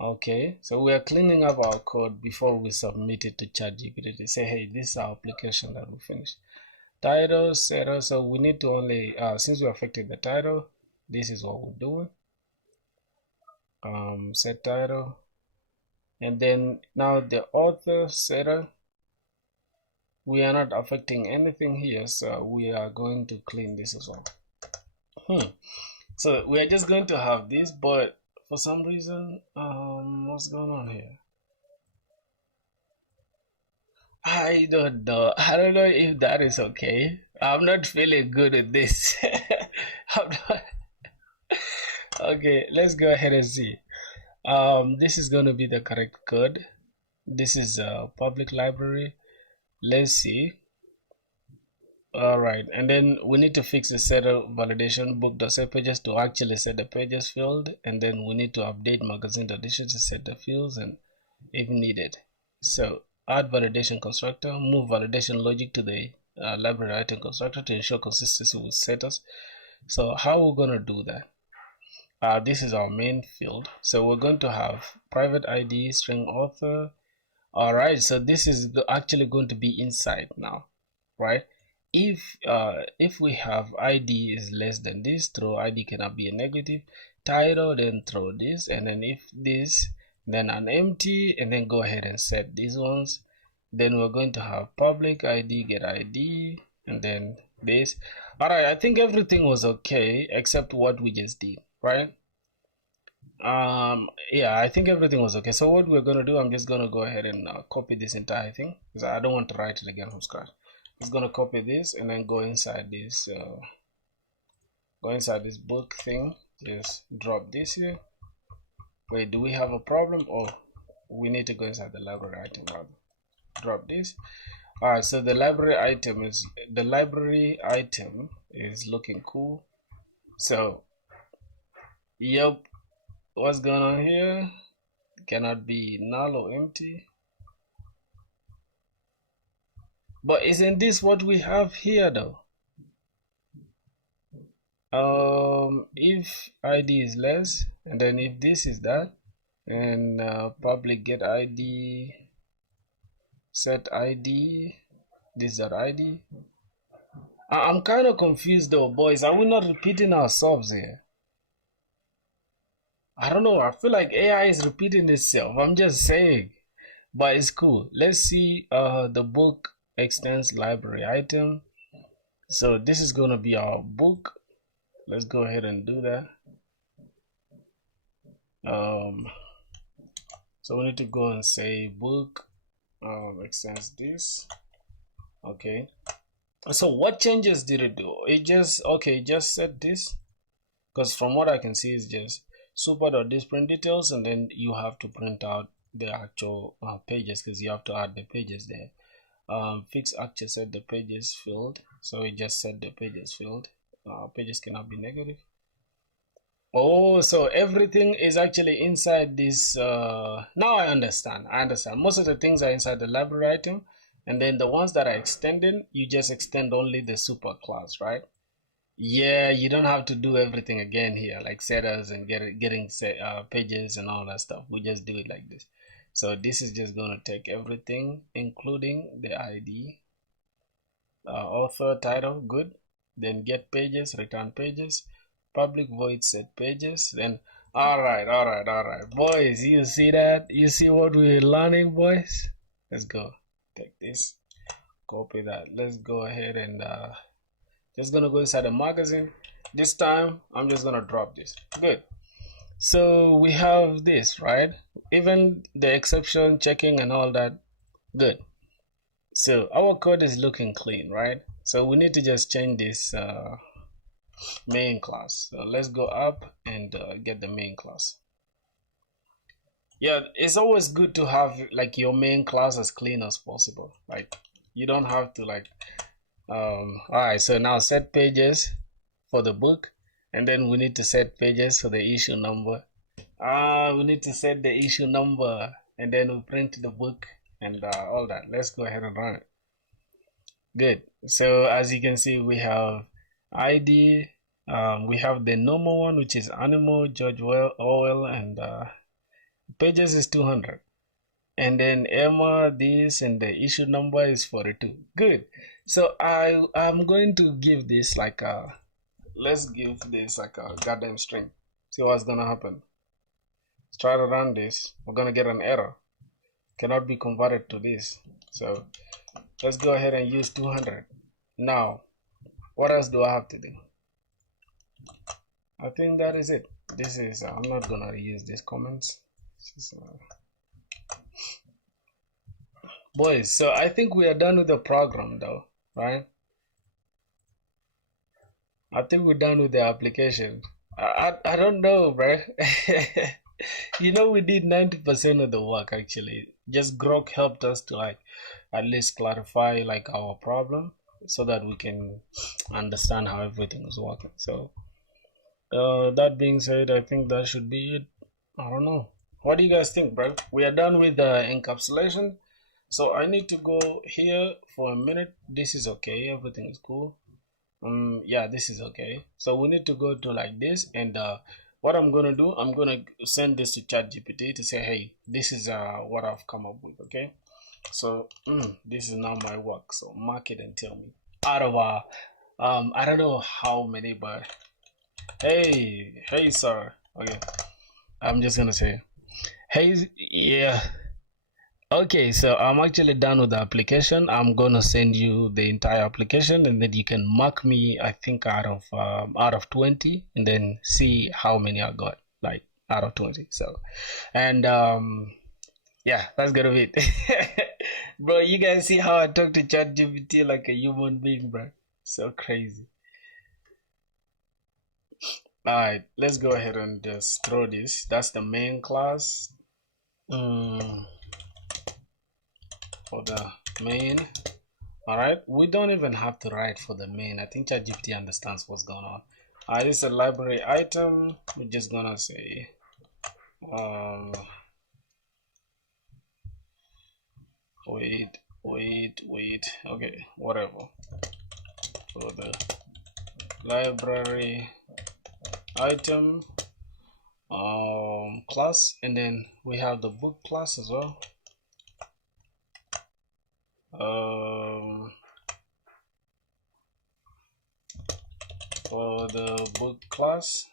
Okay, so we are cleaning up our code before we submit it to ChatGPT to say, hey, this is our application that we finished. Title, setter, so we need to only, since we affected the title, this is what we're doing. Set title, and then now the author setter, we are not affecting anything here, so we are going to clean this as well. So we are just going to have this, but for some reason, what's going on here? I don't know if that is okay. I'm not feeling good at this. Okay, let's go ahead and see. This is going to be the correct code. This is a public library. Let's see. All right, and then we need to fix the setter validation book.set pages to actually set the pages field, and then we need to update magazine.issue to set the fields and if needed. So add validation constructor, move validation logic to the library item constructor to ensure consistency with setters. So how we're going to do that? This is our main field. So we're going to have private ID string author. All right, so this is actually going to be inside now, right? If we have ID is less than this, throw ID cannot be a negative. Title, then throw this, and then if this, then an empty, and then go ahead and set these ones. Then we're going to have public ID get ID, and then this. All right, I think everything was okay except what we just did, right? Yeah, I think everything was okay. So what we're gonna do, I'm just gonna go ahead and copy this entire thing because I don't want to write it again from scratch. Just gonna copy this and then go inside this book thing. Just drop this here. Wait, do we have a problem? Oh, we need to go inside the library item rather. Drop this. All right, so the library item is looking cool. So yep, what's going on here? Cannot be null or empty. But isn't this what we have here though? If ID is less, and then if this is that, and public get ID, set ID, this is ID. I'm kind of confused though, boys. Are we not repeating ourselves here? I don't know. I feel like AI is repeating itself. I'm just saying, but it's cool. Let's see the book extends library item. So this is going to be our book. Let's go ahead and do that. So we need to go and say book extends this. Okay. So what changes did it do? It just set this, because from what I can see is just super.disprint details, and then you have to print out the actual pages because you have to add the pages there. Fix actually set the pages field, so it just set the pages field. Pages cannot be negative. Oh, so everything is actually inside this. Now I understand. Most of the things are inside the library item, and then the ones that are extending, you just extend only the super class, right? Yeah, you don't have to do everything again here, like setters and getting pages and all that stuff. We just do it like this. So this is just going to take everything, including the ID, author, title, good. Then get pages, return pages, public void set pages. Then all right, boys. You see that? You see what we're learning, boys? Let's go. Take this, copy that. Let's go ahead and just gonna go inside the magazine. This time I'm just gonna drop this. Good. So we have this, right? Even the exception checking and all that. Good. So our code is looking clean, right? So we need to just change this main class. So let's go up and get the main class. Yeah, it's always good to have like your main class as clean as possible. Like you don't have to like all right, so now set pages for the book, and then we need to set pages for the issue number. We need to set the issue number, and then we print the book and all that. Let's go ahead and run it. Good. So as you can see, we have ID, we have the normal one, which is animal, George Orwell, and pages is 200. And then Emma, this, and the issue number is 42. Good. So I'm going to give this like a, let's give this like a goddamn string. See what's gonna happen. Let's try to run this. We're gonna get an error. Cannot be converted to this. So let's go ahead and use 200. Now, what else do I have to do? I think that is it. This is, I'm not gonna use these comments. Boys, so I think we are done with the program though, right? I think we're done with the application. I don't know, bro. You know, we did 90% of the work actually. Just Grok helped us to like at least clarify like our problem. so that we can understand how everything is working. So that being said, I think that should be it. I don't know. What do you guys think, bro? We are done with the encapsulation. So I need to go here for a minute. This is okay. Everything is cool. Yeah, this is okay. So we need to go to like this, and what I'm gonna do, I'm gonna send this to ChatGPT to say, hey, this is what I've come up with. Okay. So this is now my work. So mark it and tell me out of I don't know how many, but hey sir. Okay, I'm just gonna say, hey, yeah. Okay, so I'm actually done with the application. I'm gonna send you the entire application, and then you can mark me, I think, out of 20, and then see how many I got, like out of 20. So, and yeah, that's gonna be it. Bro, you guys see how I talk to ChatGPT like a human being, bro? So crazy. All right, let's go ahead and just throw this. That's the main class. For the main. All right, we don't even have to write for the main. I think ChatGPT understands what's going on. This is a library item. We're just gonna say wait, okay, whatever. For the library item class, and then we have the book class as well. For the book class,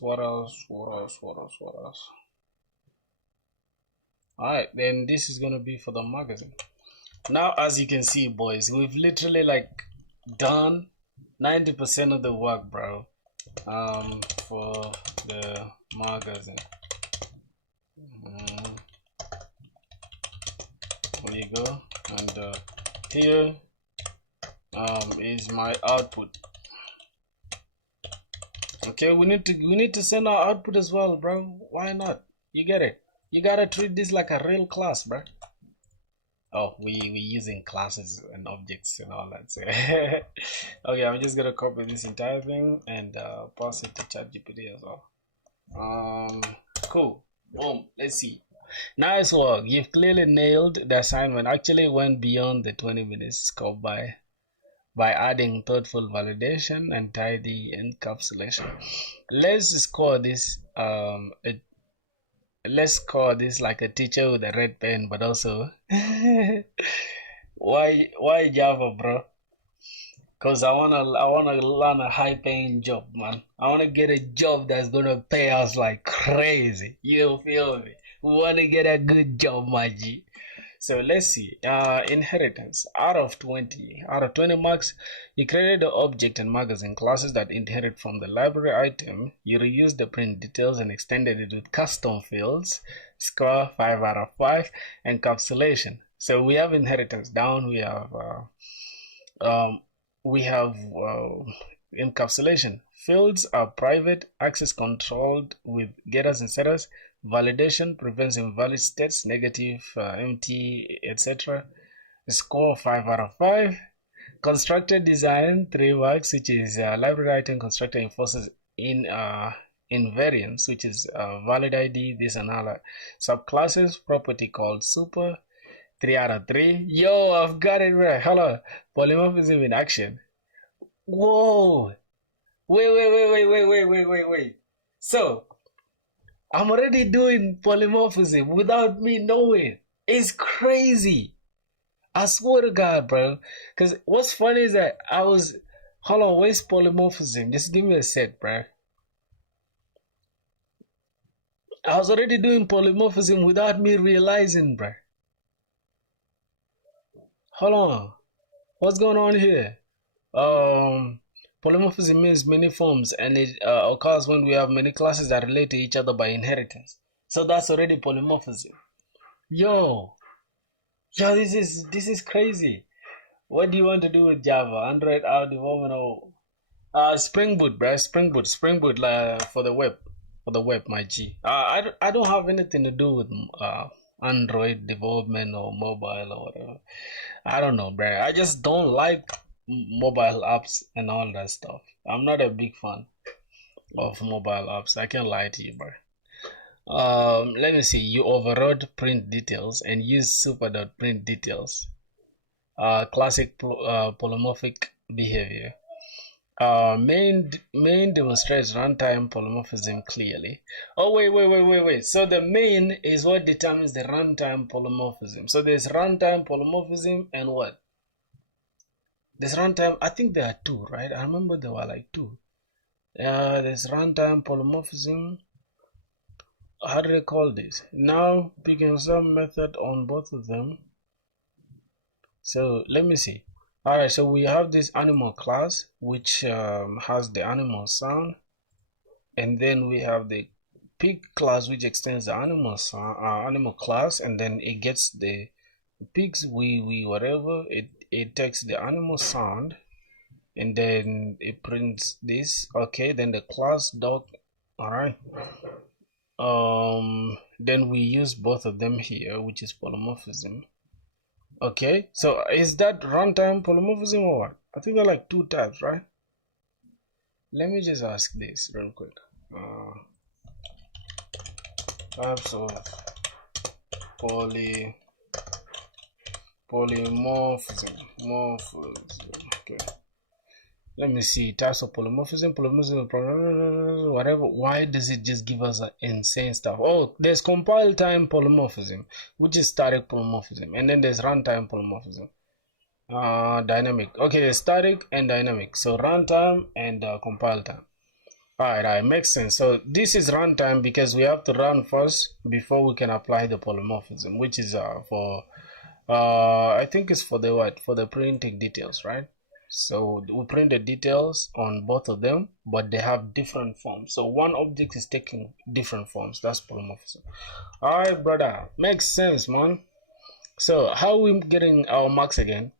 what else? Alright, then this is gonna be for the magazine. Now, as you can see, boys, we've literally like done 90% of the work, bro. For the magazine. There you go, and here is my output. Okay, we need to send our output as well, bro. Why not? You get it. You gotta treat this like a real class, bro. Oh, we using classes and objects and all that. So okay, I'm just gonna copy this entire thing and pass it to ChatGPT as well. Cool. Boom. Let's see. Nice work. You've clearly nailed the assignment. Actually went beyond the 20 minutes scope by adding thoughtful validation and tidy encapsulation. Let's score this let's score this like a teacher with a red pen, but also why Java, bro? Cause I wanna learn a high paying job, man. I wanna get a job that's gonna pay us like crazy. You feel me? We wanna get a good job, my G. So let's see. Inheritance. Out of 20 marks, you created the object and magazine classes that inherit from the library item. You reused the print details and extended it with custom fields. Score 5 out of 5. Encapsulation. So we have inheritance down. We have encapsulation. Fields are private, access controlled with getters and setters. Validation prevents invalid states, negative, empty, etc. Score 5 out of 5. Constructed design 3 marks, which is library item constructor enforces invariance, which is valid ID, this and all. Subclasses property called super 3 out of 3. Yo, I've got it right. Hello, polymorphism in action. Whoa! Wait. So I'm already doing polymorphism without me knowing. It's crazy. I swear to God, bro. Because what's funny is that hold on, where's polymorphism? Just give me a sec, bro. I was already doing polymorphism without me realizing, bro. Hold on. What's going on here? Polymorphism means many forms, and it occurs when we have many classes that relate to each other by inheritance. So that's already polymorphism. Yo, this is crazy. What do you want to do with Java? Android, development, or Springboot, bro? Springboot for the web. for the web, my G. I don't have anything to do with Android development or mobile or whatever. I don't know, bro. I just don't like mobile apps and all that stuff. I'm not a big fan of mobile apps. I can't lie to you, bro. Let me see. You overrode print details and use super.print details. Classic polymorphic behavior. Main demonstrates runtime polymorphism clearly. Oh wait. So the main is what determines the runtime polymorphism. So there's runtime polymorphism and what? There's runtime. I think there are two, right? I remember there were like two. There's runtime polymorphism. How do they call this? Now picking some method on both of them. So let me see. All right, so we have this animal class which has the animal sound, and then we have the pig class which extends the animal sound, animal class, and then it gets the pigs whatever. It takes the animal sound, and then it prints this. Okay, then the class dog. All right. Then we use both of them here, which is polymorphism. Okay, so is that runtime polymorphism or what? I think there are like two types, right? Let me just ask this real quick. Types of polymorphism. Okay. Let me see. Types of polymorphism, whatever. Why does it just give us insane stuff? Oh, there's compile time polymorphism, which is static polymorphism, and then there's runtime polymorphism. Dynamic. Okay, there's static and dynamic. So runtime and compile time. Alright, makes sense. So this is runtime because we have to run first before we can apply the polymorphism, which is for I think it's for the what? For the printing details, right? So we print the details on both of them, but they have different forms. So one object is taking different forms. That's polymorphism. All right, brother, makes sense, man. So how are we getting our marks again?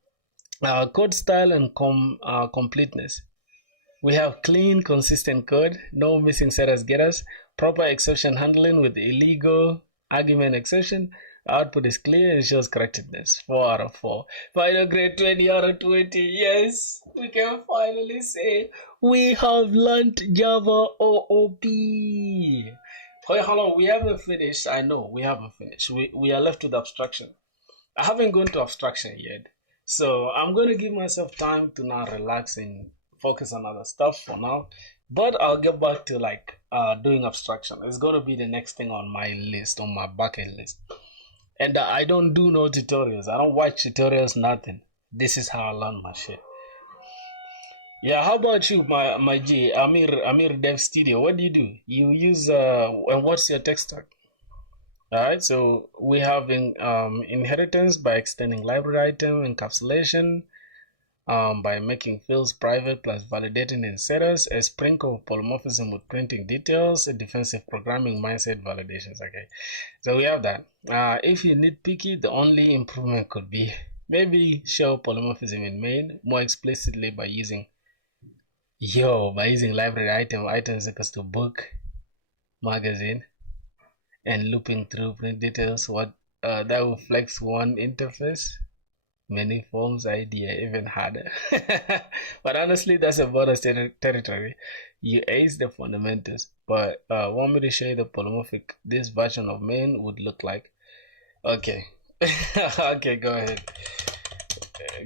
Code style and completeness. We have clean, consistent code, no missing setters getters, proper exception handling with illegal argument exception. Output is clear and shows correctness. 4 out of 4. Final grade 20 out of 20. Yes, we can finally say we have learned Java OOP. Wait, hold on, we haven't finished. I know we haven't finished. We are left with abstraction. I haven't gone to abstraction yet. So I'm going to give myself time to now relax and focus on other stuff for now. But I'll get back to like doing abstraction. It's going to be the next thing on my list, on my bucket list. And I don't do no tutorials. I don't watch tutorials, nothing. This is how I learn my shit. Yeah, how about you, my G, Amir Dev Studio? What do? You use and what's your tech stack? Alright, so we have inheritance by extending library item, encapsulation by making fields private plus validating in setters, a sprinkle of polymorphism with printing details, a defensive programming mindset validations. Okay, so we have that. If you need picky, the only improvement could be maybe show polymorphism in main more explicitly by using library items equals to book, magazine, and looping through print details. What that will flex one interface. Many forms idea even harder. But honestly, that's a bonus territory. You ace the fundamentals, but want me to show you the polymorphic this version of main would look like? Okay. Okay, go ahead.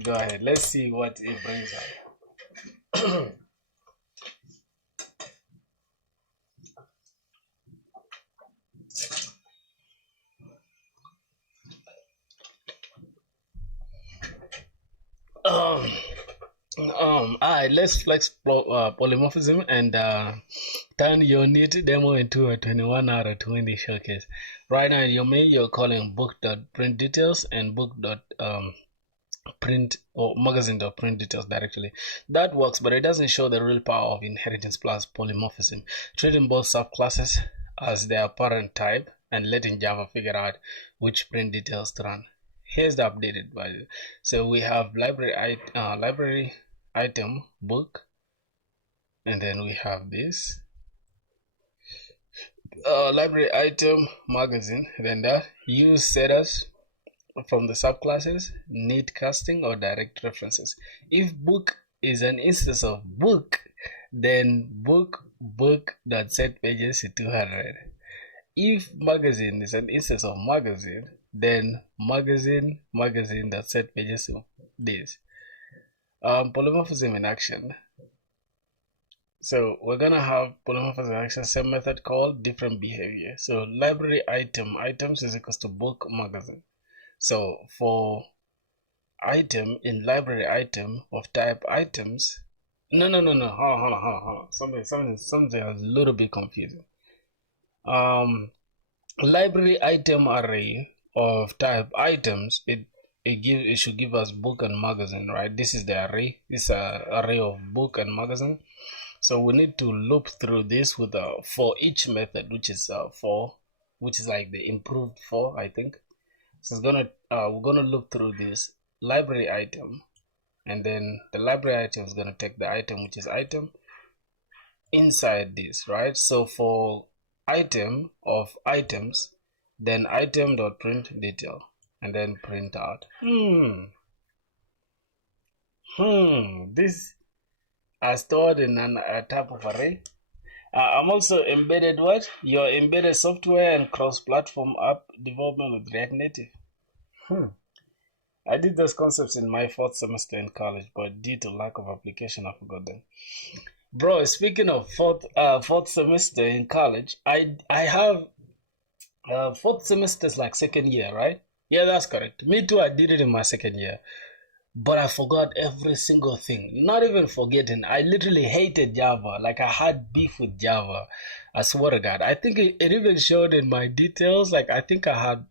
Go ahead. Let's see what it brings up. Alright, let's flex polymorphism and turn your neat demo into a 21 out of 20 showcase. Right now, in your main, you're calling book.print details and book.print or magazine.print details directly. That works, but it doesn't show the real power of inheritance plus polymorphism. Treating both subclasses as their parent type and letting Java figure out which print details to run. Here's the updated value. So we have library item book, and then we have this. library item magazine, then that use setters from the subclasses, need casting or direct references. If book is an instance of book, then book that set pages to 200. If magazine is an instance of magazine, then magazine that set pages to this. Polymorphism in action. So we're gonna have polymorphism in action, same method called different behavior. So library items is equals to book magazine. So for item in library item of type items, no, hold on. Something a little bit confusing. Library item array of type items, it should give us book and magazine, right? This is the array. This array of book and magazine. So we need to loop through this with a for each method, which is for, which is like the improved for, I think. So it's gonna we're gonna loop through this library item, and then the library item is gonna take the item, which is item, inside this, right? So for item of items, then item dot print detail, and then print out. This are stored in a type of array. I'm also embedded your embedded software and cross-platform app development with React Native. I did those concepts in my 4th semester in college, but due to lack of application, I forgot them. Bro, speaking of fourth semester in college, I have 4th semester is like 2nd year, right? Yeah, that's correct. Me too, I did it in my 2nd year. But I forgot every single thing. Not even forgetting, I literally hated Java. Like I had beef with Java. I swear to God. I think it even showed in my details. Like I think I had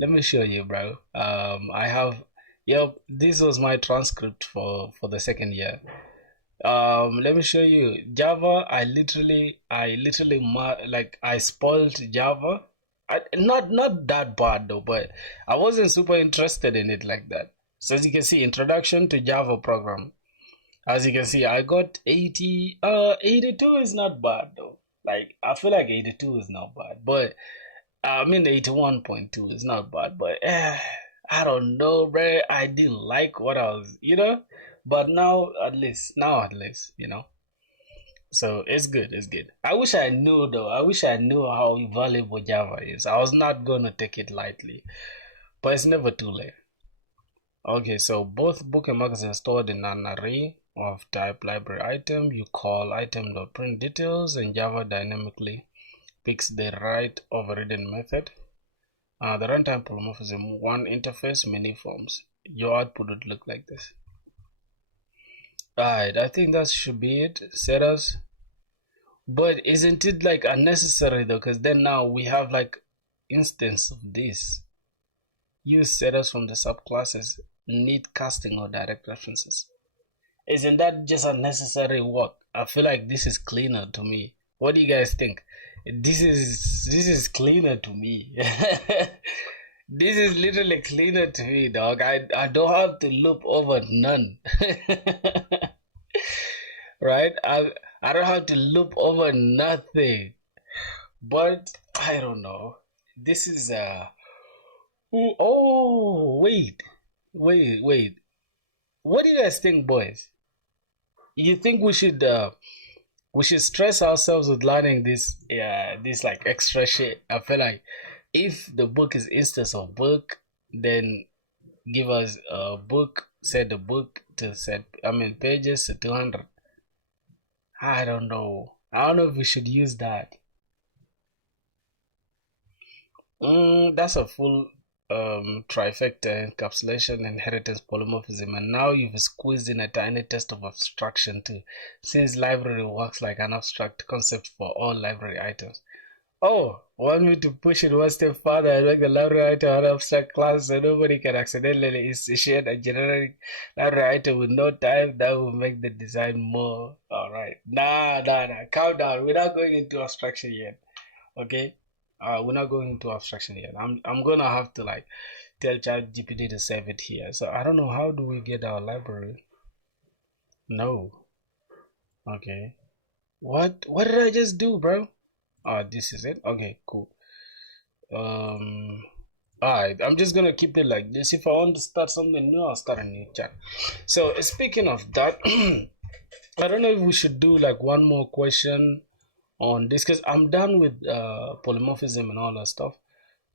let me show you, bro. I have, yep, this was my transcript for the 2nd year. Let me show you Java. I literally like I spoiled Java. Not that bad though, but I wasn't super interested in it like that. So as you can see, introduction to Java program. As you can see, I got 80. 82 is not bad though. Like I feel like 82 is not bad, but I mean 81.2 is not bad. But I don't know, bro. I didn't like what I was, But now at least, So it's good. It's good. I wish I knew though. I wish I knew how valuable Java is. I was not gonna take it lightly, but it's never too late. Okay, so both book and magazine are stored in an array of type library item. You call item.print details, and Java dynamically picks the right overridden method. The runtime polymorphism, one interface, many forms. Your output would look like this. Alright, I think that should be it. Setters. But isn't it like unnecessary though? Because then now we have like instance of this. Use setters from the subclasses, need casting or direct references. Isn't that just unnecessary work? I feel like this is cleaner to me. What do you guys think? This is cleaner to me. This is literally cleaner to me, dog. I don't have to loop over none. Right? I don't have to loop over nothing. But I don't know. This is oh, wait. What do you guys think, boys? You think we should stress ourselves with learning this like extra shit? I feel like if the book is instance of book, then give us a book, set the book to pages to 200. I don't know if we should use that. That's a full trifecta: encapsulation, inheritance, polymorphism, and now you've squeezed in a tiny test of abstraction too, since library works like an abstract concept for all library items. Oh, want me to push it one step further and make the library item an abstract class so nobody can accidentally initiate a generic library item with no type? That will make the design more alright. Nah, calm down. We're not going into abstraction yet. Okay? We're not going into abstraction yet. I'm gonna have to like tell ChatGPT to save it here. So I don't know, how do we get our library? No. Okay. What did I just do, bro? This is it. Okay, cool. Alright, I'm just gonna keep it like this. If I want to start something new, I'll start a new chat. So speaking of that, I don't know if we should do like one more question on this, because I'm done with polymorphism and all that stuff.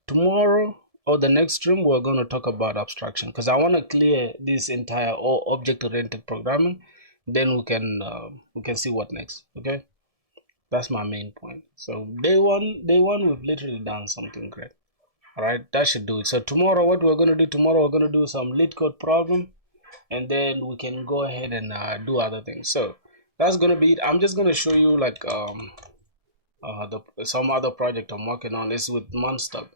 Tomorrow or the next stream, we're going to talk about abstraction, because I want to clear this entire object-oriented programming. Then we can see what next. Okay, that's my main point. So day one, we've literally done something great. All right, that should do it. So tomorrow, what we're going to do tomorrow, we're going to do some lead code problem, and then we can go ahead and do other things. So that's going to be it. I'm just going to show you like some other project I'm working on. It's with Monstock.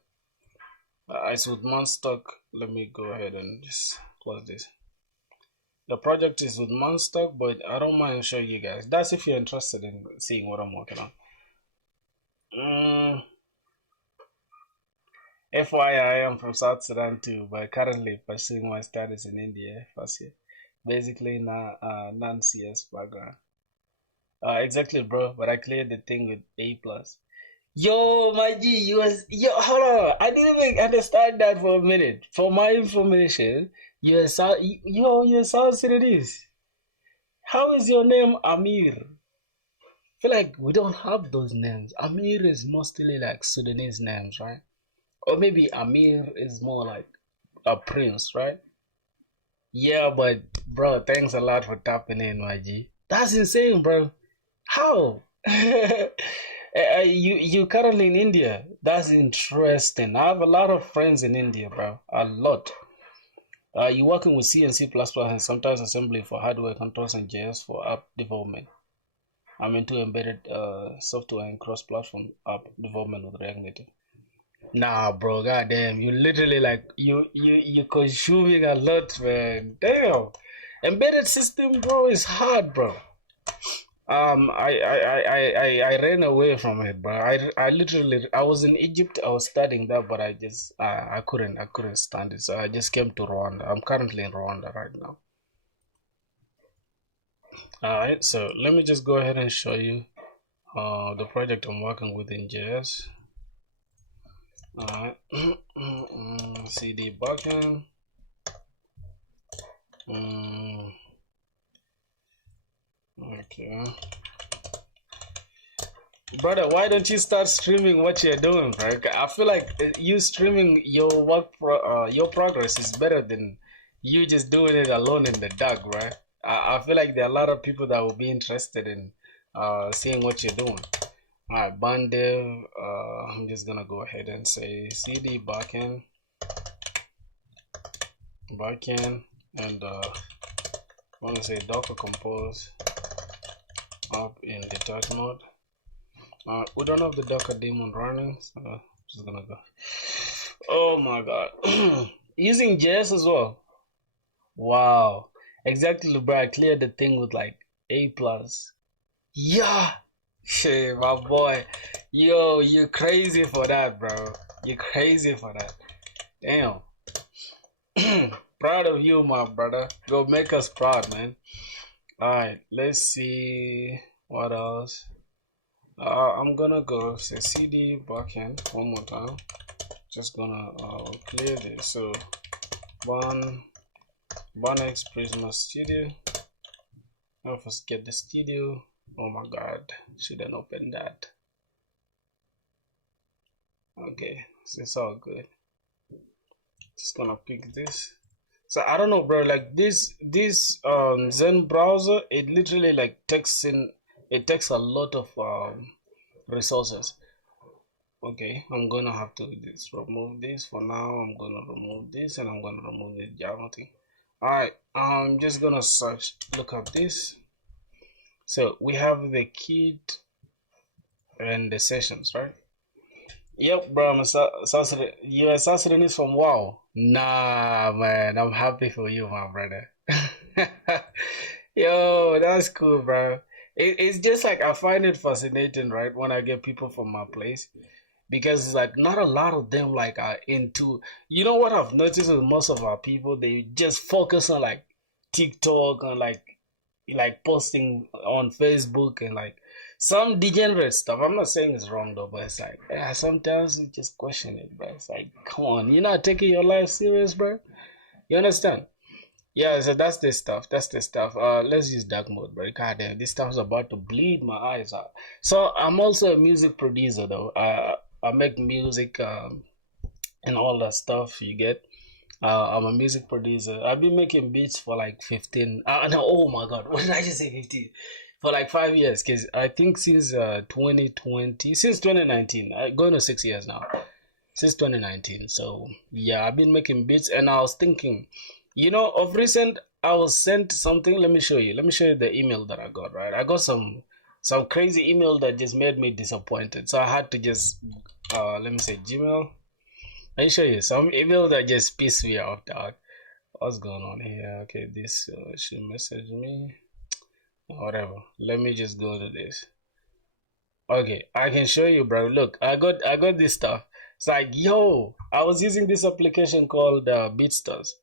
It's with Monstock. Let me go ahead and just close this. The project is with Monstock, but I don't mind showing you guys. That's if you're interested in seeing what I'm working on. FYI, I'm from South Sudan too, but currently pursuing my studies in India first year. Basically, non-CS background. Exactly, bro. But I cleared the thing with A+. Yo, my G, hold on. I didn't even understand that for a minute. For my information, you're South Sudanese. How is your name Amir? I feel like we don't have those names. Amir is mostly like Sudanese names, right? Or maybe Amir is more like a prince, right? Yeah, but bro, thanks a lot for tapping in, my G. That's insane, bro. How? You currently in India? That's interesting. I have a lot of friends in India, bro. A lot. You working with C and C++ and sometimes assembly for hardware controls and JS for app development. I'm into embedded software and cross-platform app development with React Native. Nah, bro, goddamn, you literally like you consuming a lot, man. Damn, embedded system, bro, is hard, bro. I ran away from it, bro. I literally I was in Egypt. I was studying that, but I couldn't stand it. So I just came to Rwanda. I'm currently in Rwanda right now. All right, so let me just go ahead and show you the project I'm working with in JS. Alright, CD backend. Okay. Brother, why don't you start streaming what you're doing, bro? I feel like you streaming your your progress is better than you just doing it alone in the dark, right? I feel like there are a lot of people that will be interested in seeing what you're doing. Alright, bandev. I'm just gonna go ahead and say cd backend, and I'm gonna say docker compose up in detach mode. We don't have the Docker daemon running, so I'm just gonna go. Oh my god. Using JS as well. Wow. Exactly, bro. I cleared the thing with like A+. Yeah. Shit, my boy. Yo, you're crazy for that, bro. You're crazy for that. Damn. Proud of you, my brother. Go make us proud, man. Alright, let's see what else. I'm gonna go say cd backend one more time. Just gonna clear this. So X Prisma Studio. Now first get the studio. Oh my god, shouldn't open that. Okay, so it's all good. Just gonna pick this. So I don't know, bro, like this Zen browser, it literally like takes a lot of resources. Okay, I'm gonna have to just remove this for now. I'm gonna remove this and I'm gonna remove the Java thing. Alright, I'm just gonna look up this. So we have the kit and the sessions, right? Yep, bro, you're a South Sudanese from WoW. Nah, man, I'm happy for you, my brother. Yo, that's cool, bro. It's just like I find it fascinating, right, when I get people from my place, because it's like not a lot of them like are into. You know what I've noticed with most of our people, they just focus on like TikTok and like posting on Facebook and like some degenerate stuff. I'm not saying it's wrong though, but it's like, yeah, sometimes you just question it, bro. It's like, come on, you're not taking your life serious, bro. You understand? Yeah, so that's the stuff. That's the stuff. Let's use dark mode, bro. God damn, this stuff's about to bleed my eyes out. So I'm also a music producer, though. I make music, and all that stuff you get. I'm a music producer. I've been making beats for like 15. No, oh my god, what did I just say? 15? For like 5 years, because I think since 2020, since 2019, going to 6 years now, since 2019. So yeah, I've been making beats, and I was thinking, of recent, I was sent something. Let me show you. Let me show you the email that I got. Right, I got some crazy email that just made me disappointed. So I had to just let me say Gmail. Let me show you some email that just pissed me off, dog. What's going on here? Okay, this should message me. Whatever. Let me just go to this. Okay, I can show you, bro. Look, I got this stuff. It's like, yo, I was using this application called BeatStars.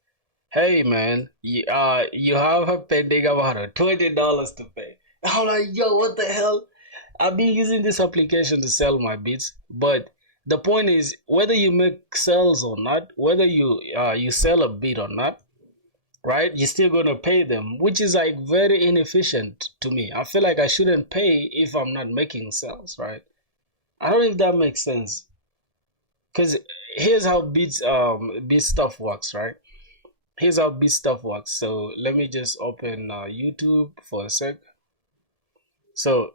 Hey, man, you have a pending about $20 to pay. I'm like, yo, what the hell? I've been using this application to sell my beats, but the point is, whether you make sales or not, whether you sell a beat or not, right? You're still gonna pay them, which is like very inefficient to me. I feel like I shouldn't pay if I'm not making sales, right? I don't know if that makes sense. Cause here's how beat stuff works, right? Here's how beat stuff works. So let me just open YouTube for a sec. So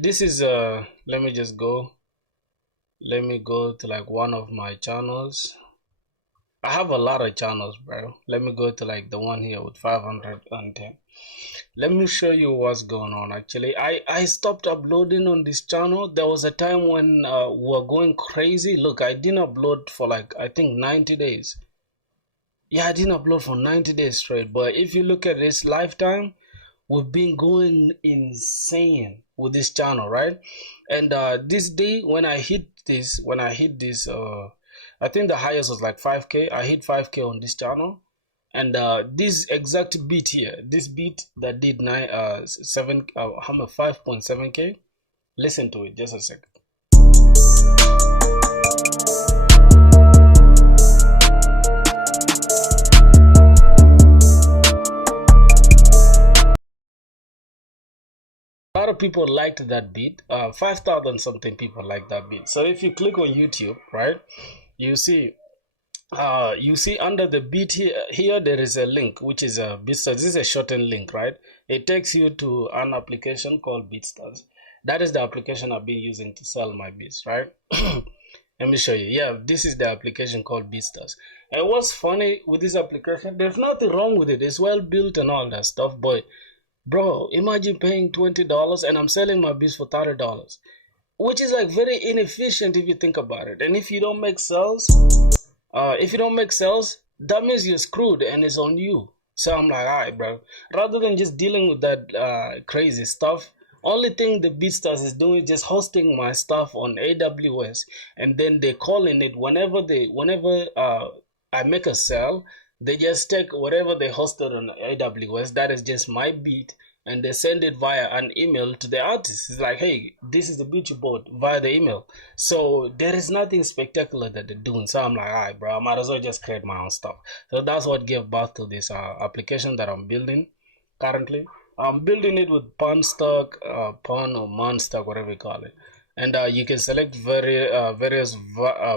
this is let me just go. Let me go to like one of my channels. I have a lot of channels, bro. Let me go to like the one here with 510. Let me show you what's going on. Actually, I stopped uploading on this channel. There was a time when we were going crazy. Look, I didn't upload for like, I think 90 days. Yeah, I didn't upload for 90 days straight. But if you look at this lifetime, we've been going insane with this channel, right? And this day when I hit this, I think the highest was like 5K. I hit 5K on this channel, and this exact beat here, this beat that did 5.7K. Listen to it just a second. A lot of people liked that beat. 5,000 something people like that beat. So if you click on YouTube, right, you see under the beat here there is a link, which is a BeatStars. This is a shortened link, right? It takes you to an application called BeatStars. That is the application I've been using to sell my beats, right? Let me show you. Yeah, this is the application called BeatStars. And what's funny with this application, there's nothing wrong with it. It's well built and all that stuff, but bro, imagine paying $20 and I'm selling my beats for $30, which is like very inefficient if you think about it. And if you don't make sales, that means you're screwed and it's on you. So I'm like, all right, bro. Rather than just dealing with that crazy stuff, only thing the BeatStars is doing is just hosting my stuff on AWS, and then they call in it whenever I make a sale. They just take whatever they hosted on AWS, that is just my beat, and they send it via an email to the artist. It's like, hey, this is the beat you bought via the email. So there is nothing spectacular that they're doing. So I'm like, all right, bro, I might as well just create my own stuff. So that's what gave birth to this application that I'm building currently. I'm building it with Punstock, Pun or Munstock, whatever you call it. And you can select various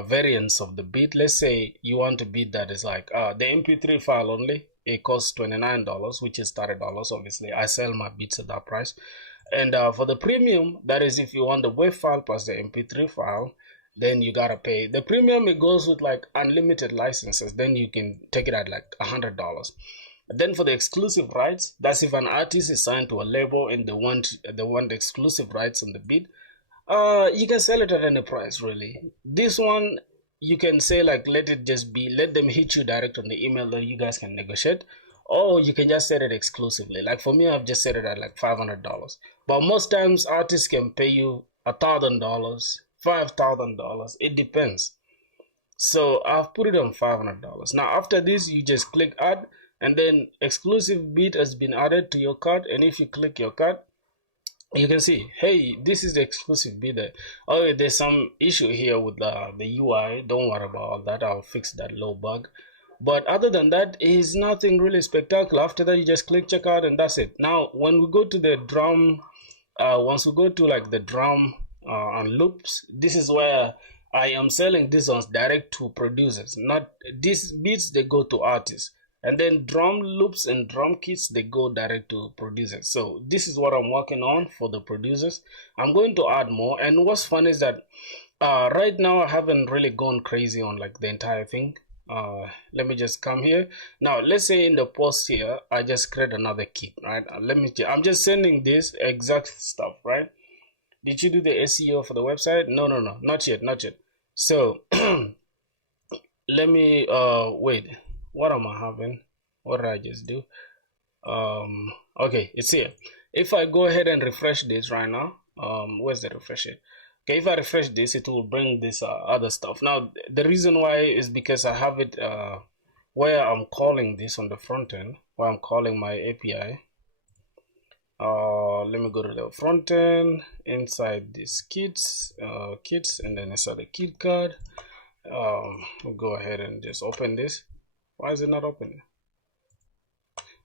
variants of the beat. Let's say you want a beat that is like the MP3 file only. It costs $29, which is $30. Obviously, I sell my beats at that price. And for the premium, that is if you want the WAV file plus the MP3 file, then you gotta pay. The premium, it goes with like unlimited licenses. Then you can take it at like $100. Then for the exclusive rights, that's if an artist is signed to a label and they want the exclusive rights on the beat. You can sell it at any price, really. This one, you can say like, let them hit you direct on the email, then you guys can negotiate, or you can just set it exclusively. Like for me, I've just set it at like $500, but most times artists can pay you $1,000, $5,000. It depends. So I've put it on $500. Now after this, you just click add, and then exclusive beat has been added to your cart. And if you click your cart, you can see, hey, this is the exclusive bidder. Oh, there's some issue here with the UI. Don't worry about all that. I'll fix that low bug. But other than that, is nothing really spectacular. After that, you just click checkout and that's it. Now, when we go to the drum, once we go to like the drum and loops, this is where I am selling these ones direct to producers. Not these beats, they go to artists. And then drum loops and drum kits, they go direct to producers. So this is what I'm working on for the producers. I'm going to add more. And what's fun is that right now I haven't really gone crazy on like the entire thing. Let me just come here. Now let's say in the post here, I just create another kit, right? I'm just sending this exact stuff, right? Did you do the SEO for the website? No, not yet. So let me wait, what am I having? What did I just do? Okay, it's here. If I go ahead and refresh this right now, where's the refresh it? Okay, if I refresh this, it will bring this other stuff. Now the reason why is because I have it where I'm calling this on the front end, where I'm calling my API. Let me go to the front end, inside this kits, and then inside the kit card. We'll go ahead and just open this. Why is it not opening?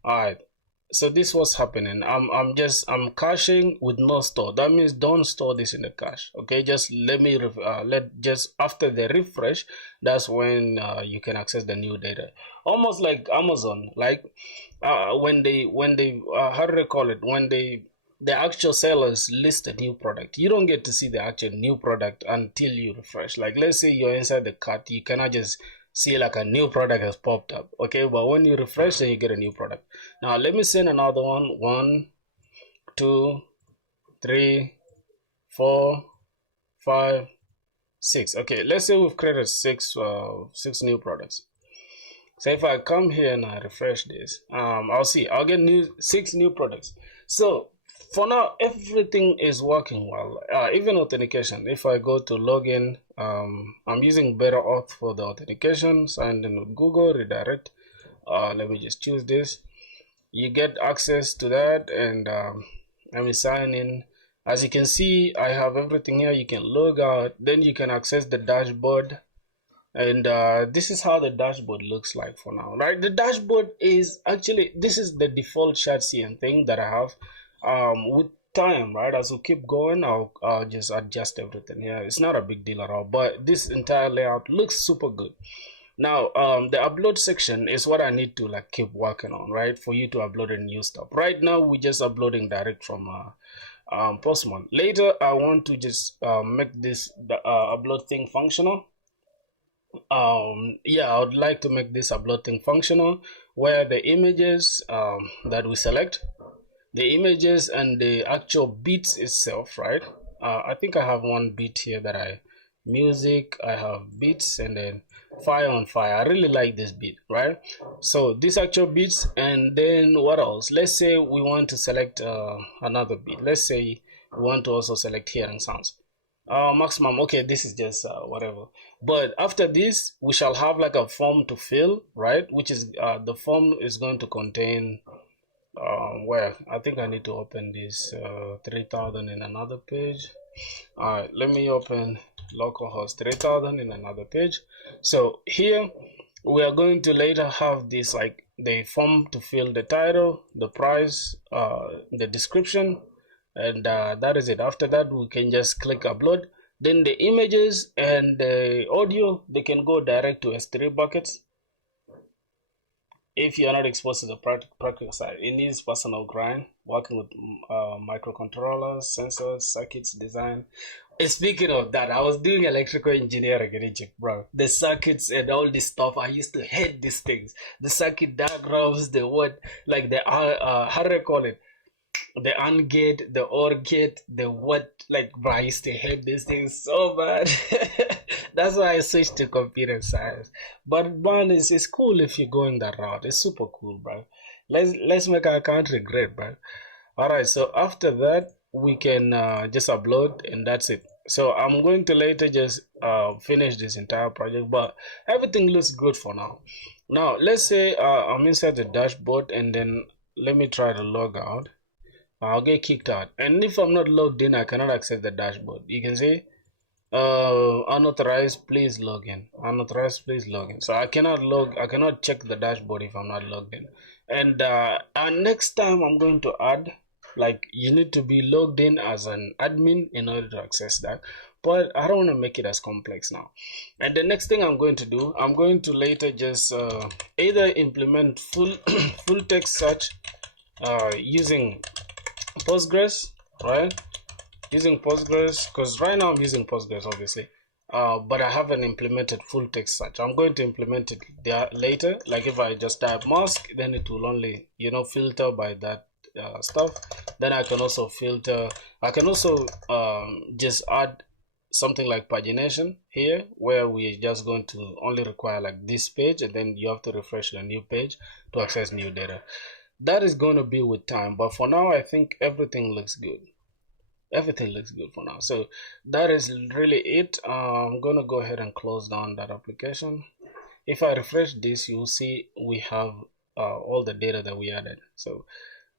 All right, so this was happening. I'm caching with no store. That means don't store this in the cache. Okay, just let me just after the refresh, that's when you can access the new data. Almost like Amazon, like when they how do they call it, when the actual sellers list a new product, you don't get to see the actual new product until you refresh. Like let's say you're inside the cart, you cannot just see like a new product has popped up. Okay, but when you refresh, then you get a new product. Now let me send another one. 1 2 3 4 5 6. Okay, let's say we've created six new products. So if I come here and I refresh this, I'll get 6 new products. So for now, everything is working well, even authentication. If I go to login, I'm using BetterAuth for the authentication, signed in with Google, redirect. Let me just choose this. You get access to that, and let me sign in. As you can see, I have everything here. You can log out, then you can access the dashboard. And this is how the dashboard looks like for now, right? The dashboard is actually, this is the default ChatCN thing that I have. With time, right, as we keep going, I'll just adjust everything here. It's not a big deal at all, but this entire layout looks super good. Now the upload section is what I need to like keep working on, right, for you to upload a new stuff. Right now we're just uploading direct from Postman. Later I want to just make this upload thing functional. Yeah, I would like to make this upload thing functional, where the images that we select, the images and the actual beats itself, right? I think I have one beat here that music, I have beats, and then fire on fire. I really like this beat, right? So these actual beats, and then what else? Let's say we want to select another beat. Let's say we want to also select hearing sounds. Maximum, okay, this is just whatever. But after this, we shall have like a form to fill, right? Which is the form is going to contain well, I think I need to open this 3000 in another page. All right, let me open localhost 3000 in another page. So here we are going to later have this like the form to fill the title, the price, the description, and that is it. After that, we can just click upload. Then the images and the audio, they can go direct to S3 buckets. If you're not exposed to the practical side, it needs personal grind, working with microcontrollers, sensors, circuits, design. And speaking of that, I was doing electrical engineering in Egypt, bro. The circuits and all this stuff, I used to hate these things. The circuit diagrams, the what, like the, how do I call it? The AND gate, the OR gate, the what, like, bro, I used to hate these things so bad. That's why I switched to computer science. But man, it's cool if you're going that route. It's super cool, bro. Let's make our country great, bro. All right, so after that, we can just upload, and that's it. So I'm going to later just finish this entire project, but everything looks good for now. Now let's say I'm inside the dashboard, and then let me try to log out. I'll get kicked out. And if I'm not logged in, I cannot access the dashboard. You can see unauthorized, please log in. Unauthorized, please log in. So I cannot check the dashboard if I'm not logged in. And next time I'm going to add, like, you need to be logged in as an admin in order to access that. But I don't want to make it as complex now. And the next thing I'm going to do, I'm going to later just either implement full full text search using Postgres, right? Using Postgres, because right now I'm using Postgres, obviously. But I haven't implemented full text search. I'm going to implement it there later. Like if I just type mask, then it will only, filter by that stuff. Then I can also filter. I can also just add something like pagination here, where we're just going to only require like this page, and then you have to refresh the new page to access new data. That is going to be with time, but for now I think everything looks good. Everything looks good for now. So that is really it. I'm gonna go ahead and close down that application. If I refresh this, you'll see we have all the data that we added. So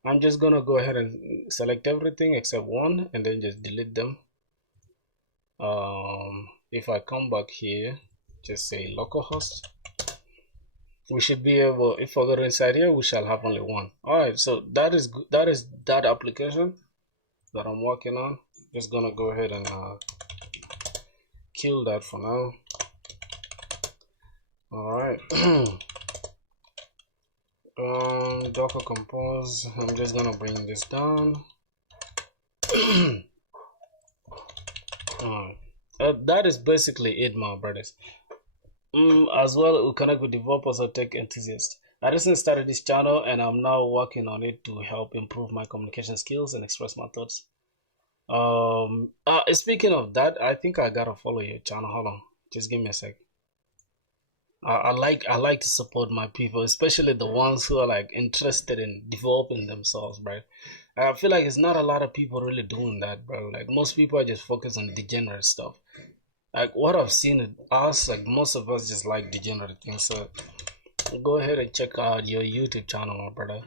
I'm just gonna go ahead and select everything except one, and then just delete them. If I come back here, just say localhost, we should be able, if I go inside here, we shall have only one. All right, so that is that application that I'm working on. Just gonna go ahead and kill that for now. All right. Docker compose. I'm just gonna bring this down. That is basically it, my brothers. As well, we connect with developers or tech enthusiasts. I recently started this channel and I'm now working on it to help improve my communication skills and express my thoughts. Speaking of that, I think I gotta follow your channel. Hold on, just give me a sec. I like to support my people, especially the ones who are like interested in developing themselves, bro. I feel like it's not a lot of people really doing that, bro. Like most people are just focused on degenerate stuff. Like what I've seen in us, like most of us just like degenerate things. So go ahead and check out your YouTube channel, my brother.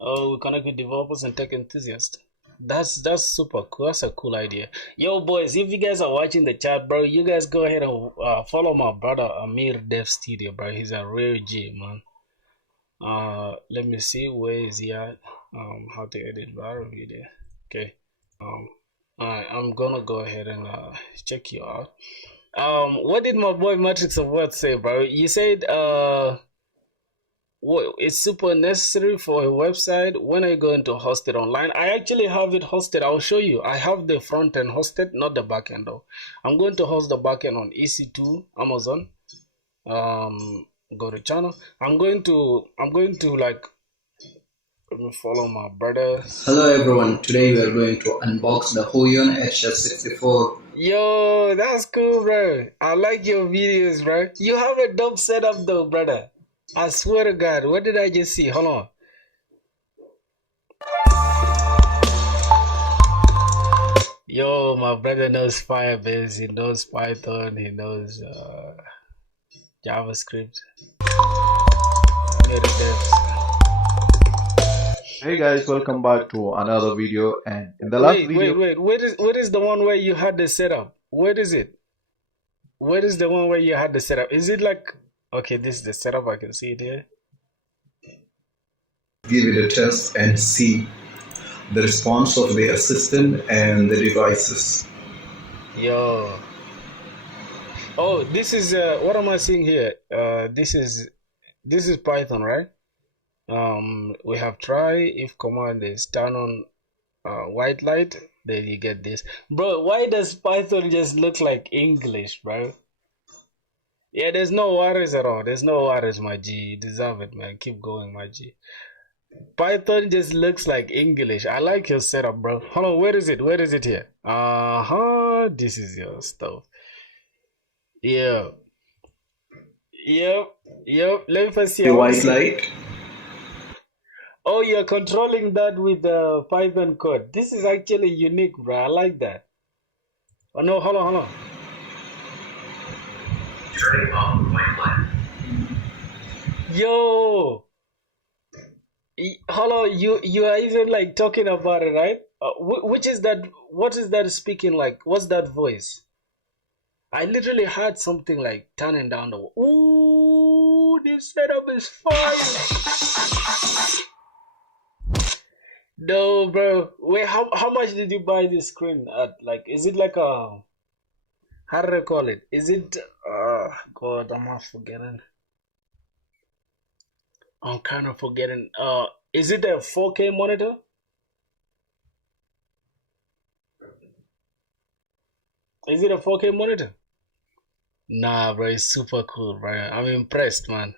Oh, we connect with developers and tech enthusiasts. That's super cool. That's a cool idea. Yo, boys, if you guys are watching the chat, bro, you guys go ahead and follow my brother Amir Dev Studio, bro. He's a real G, man. Let me see, where is he at? How to edit viral video. Okay. I'm gonna go ahead and check you out. What did my boy Matrix of What say, bro? You said it's super necessary for a website. When are you going to host it online? I actually have it hosted. I'll show you. I have the front end hosted, not the back end though. I'm going to host the back end on EC2 Amazon. Go to channel. I'm going to like, let me follow my brother. Hello everyone, today we are going to unbox the Huion HS64. Yo, that's cool, bro. I like your videos, bro. You have a dope setup though, brother. I swear to God, what did I just see? Hold on. Yo, my brother knows Firebase, he knows Python, he knows JavaScript. Hey guys, welcome back to another video. And in the last video, what is the one where you had the setup? What is it? What is the one where you had the setup? Is it like, okay, this is the setup, I can see it here. Give it a test and see the response of the assistant and the devices. Yo. Oh, this is what am I seeing here? This is Python, right? We have try if command is turn on white light, then you get this. Bro, why does Python just look like English, bro? Yeah, there's no worries at all. There's no worries, my G. You deserve it, man. Keep going, my G. Python just looks like English. I like your setup, bro. Hold on, where is it? Where is it here? This is your stuff. Yeah. Yep. Let me first see. The white light. Oh, you're controlling that with the Python code. This is actually unique, bro. I like that. Oh no, hold on. Turning on white light. Yo. Hello, you are even like talking about it, right? Which is that? What is that speaking like? What's that voice? I literally heard something like turning down the. Ooh, this setup is fire. No, bro. Wait, how much did you buy this screen at? Like, is it like a, how do I call it? Is it? God, I'm not forgetting. I'm kind of forgetting. Is it a 4K monitor? Is it a 4K monitor? Nah, bro, it's super cool, bro. I'm impressed, man.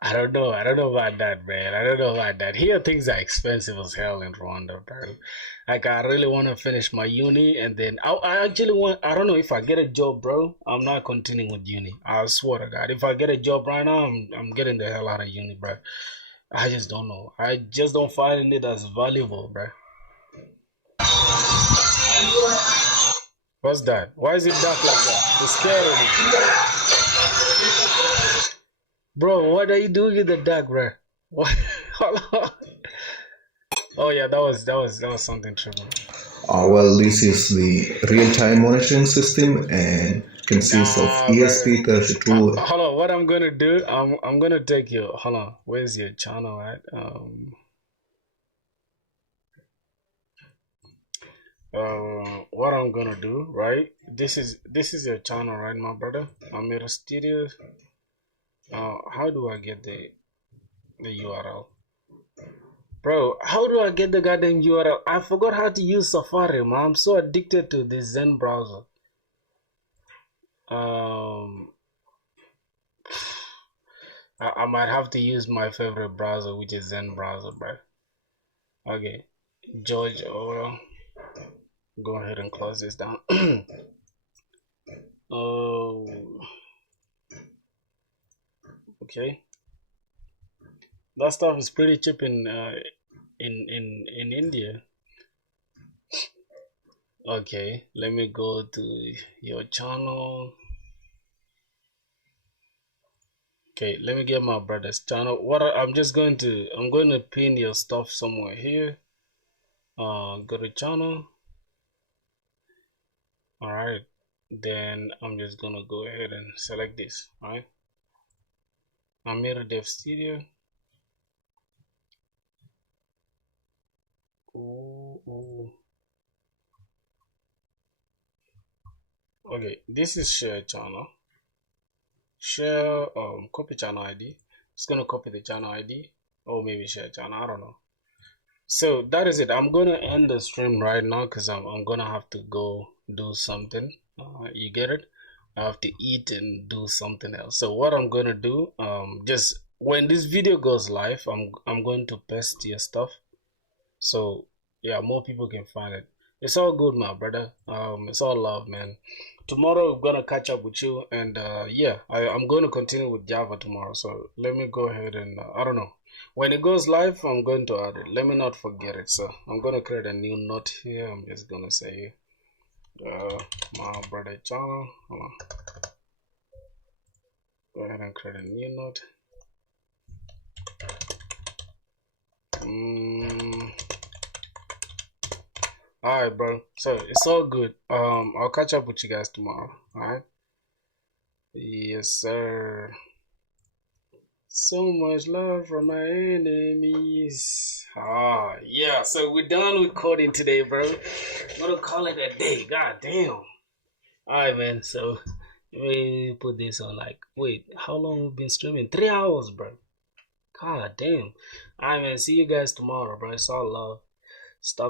I don't know. I don't know about that, man. I don't know about that. Here, things are expensive as hell in Rwanda, bro. Like, I really want to finish my uni, and then I actually want. I don't know if I get a job, bro. I'm not continuing with uni. I swear to God, if I get a job right now, I'm getting the hell out of uni, bro. I just don't know. I just don't find it as valuable, bro. What's that? Why is it dark like that? It's scary. Bro, what are you doing in the dark, bro? What? Oh yeah, that was something trivial. Well, this is the real-time monitoring system and consists of ESP32. Hold on, what I'm gonna do? I'm gonna take your. Hold on, where's your channel at? What I'm gonna do, right? This is your channel, right, my brother? I'm at a studio. How do I get the URL? Bro, how do I get the goddamn URL? I forgot how to use Safari, man. I'm so addicted to this Zen browser. I might have to use my favorite browser, which is Zen browser, bro. Okay, George Orwell. Go ahead and close this down. Oh, okay. That stuff is pretty cheap in India. Okay, let me go to your channel. Okay, let me get my brother's channel. I'm going to pin your stuff somewhere here. Go to channel. All right, then I'm just gonna go ahead and select this. All right, I'm here at Dev Studio. Ooh. Okay, this is share channel. Share copy channel ID. It's gonna copy the channel ID, or maybe share channel. I don't know. So that is it. I'm gonna end the stream right now because I'm gonna have to go do something. You get it? I have to eat and do something else. So what I'm gonna do, just when this video goes live, I'm going to paste your stuff. So yeah, more people can find it. It's all good, my brother. It's all love, man. Tomorrow we're gonna catch up with you, and yeah, I'm going to continue with Java tomorrow. So let me go ahead and I don't know when it goes live. I'm going to add it. Let me not forget it. So I'm gonna create a new note here. I'm just gonna say my brother channel. Hold on. Go ahead and create a new note. Alright, bro. So it's all good. I'll catch up with you guys tomorrow. Alright. Yes, sir. So much love from my enemies. Yeah. So we're done with coding today, bro. I'm gonna call it a day. God damn. Alright, man. So let me put this on. Like, wait, how long we've been streaming? 3 hours, bro. God damn. Alright, man. See you guys tomorrow, bro. It's all love. Stop.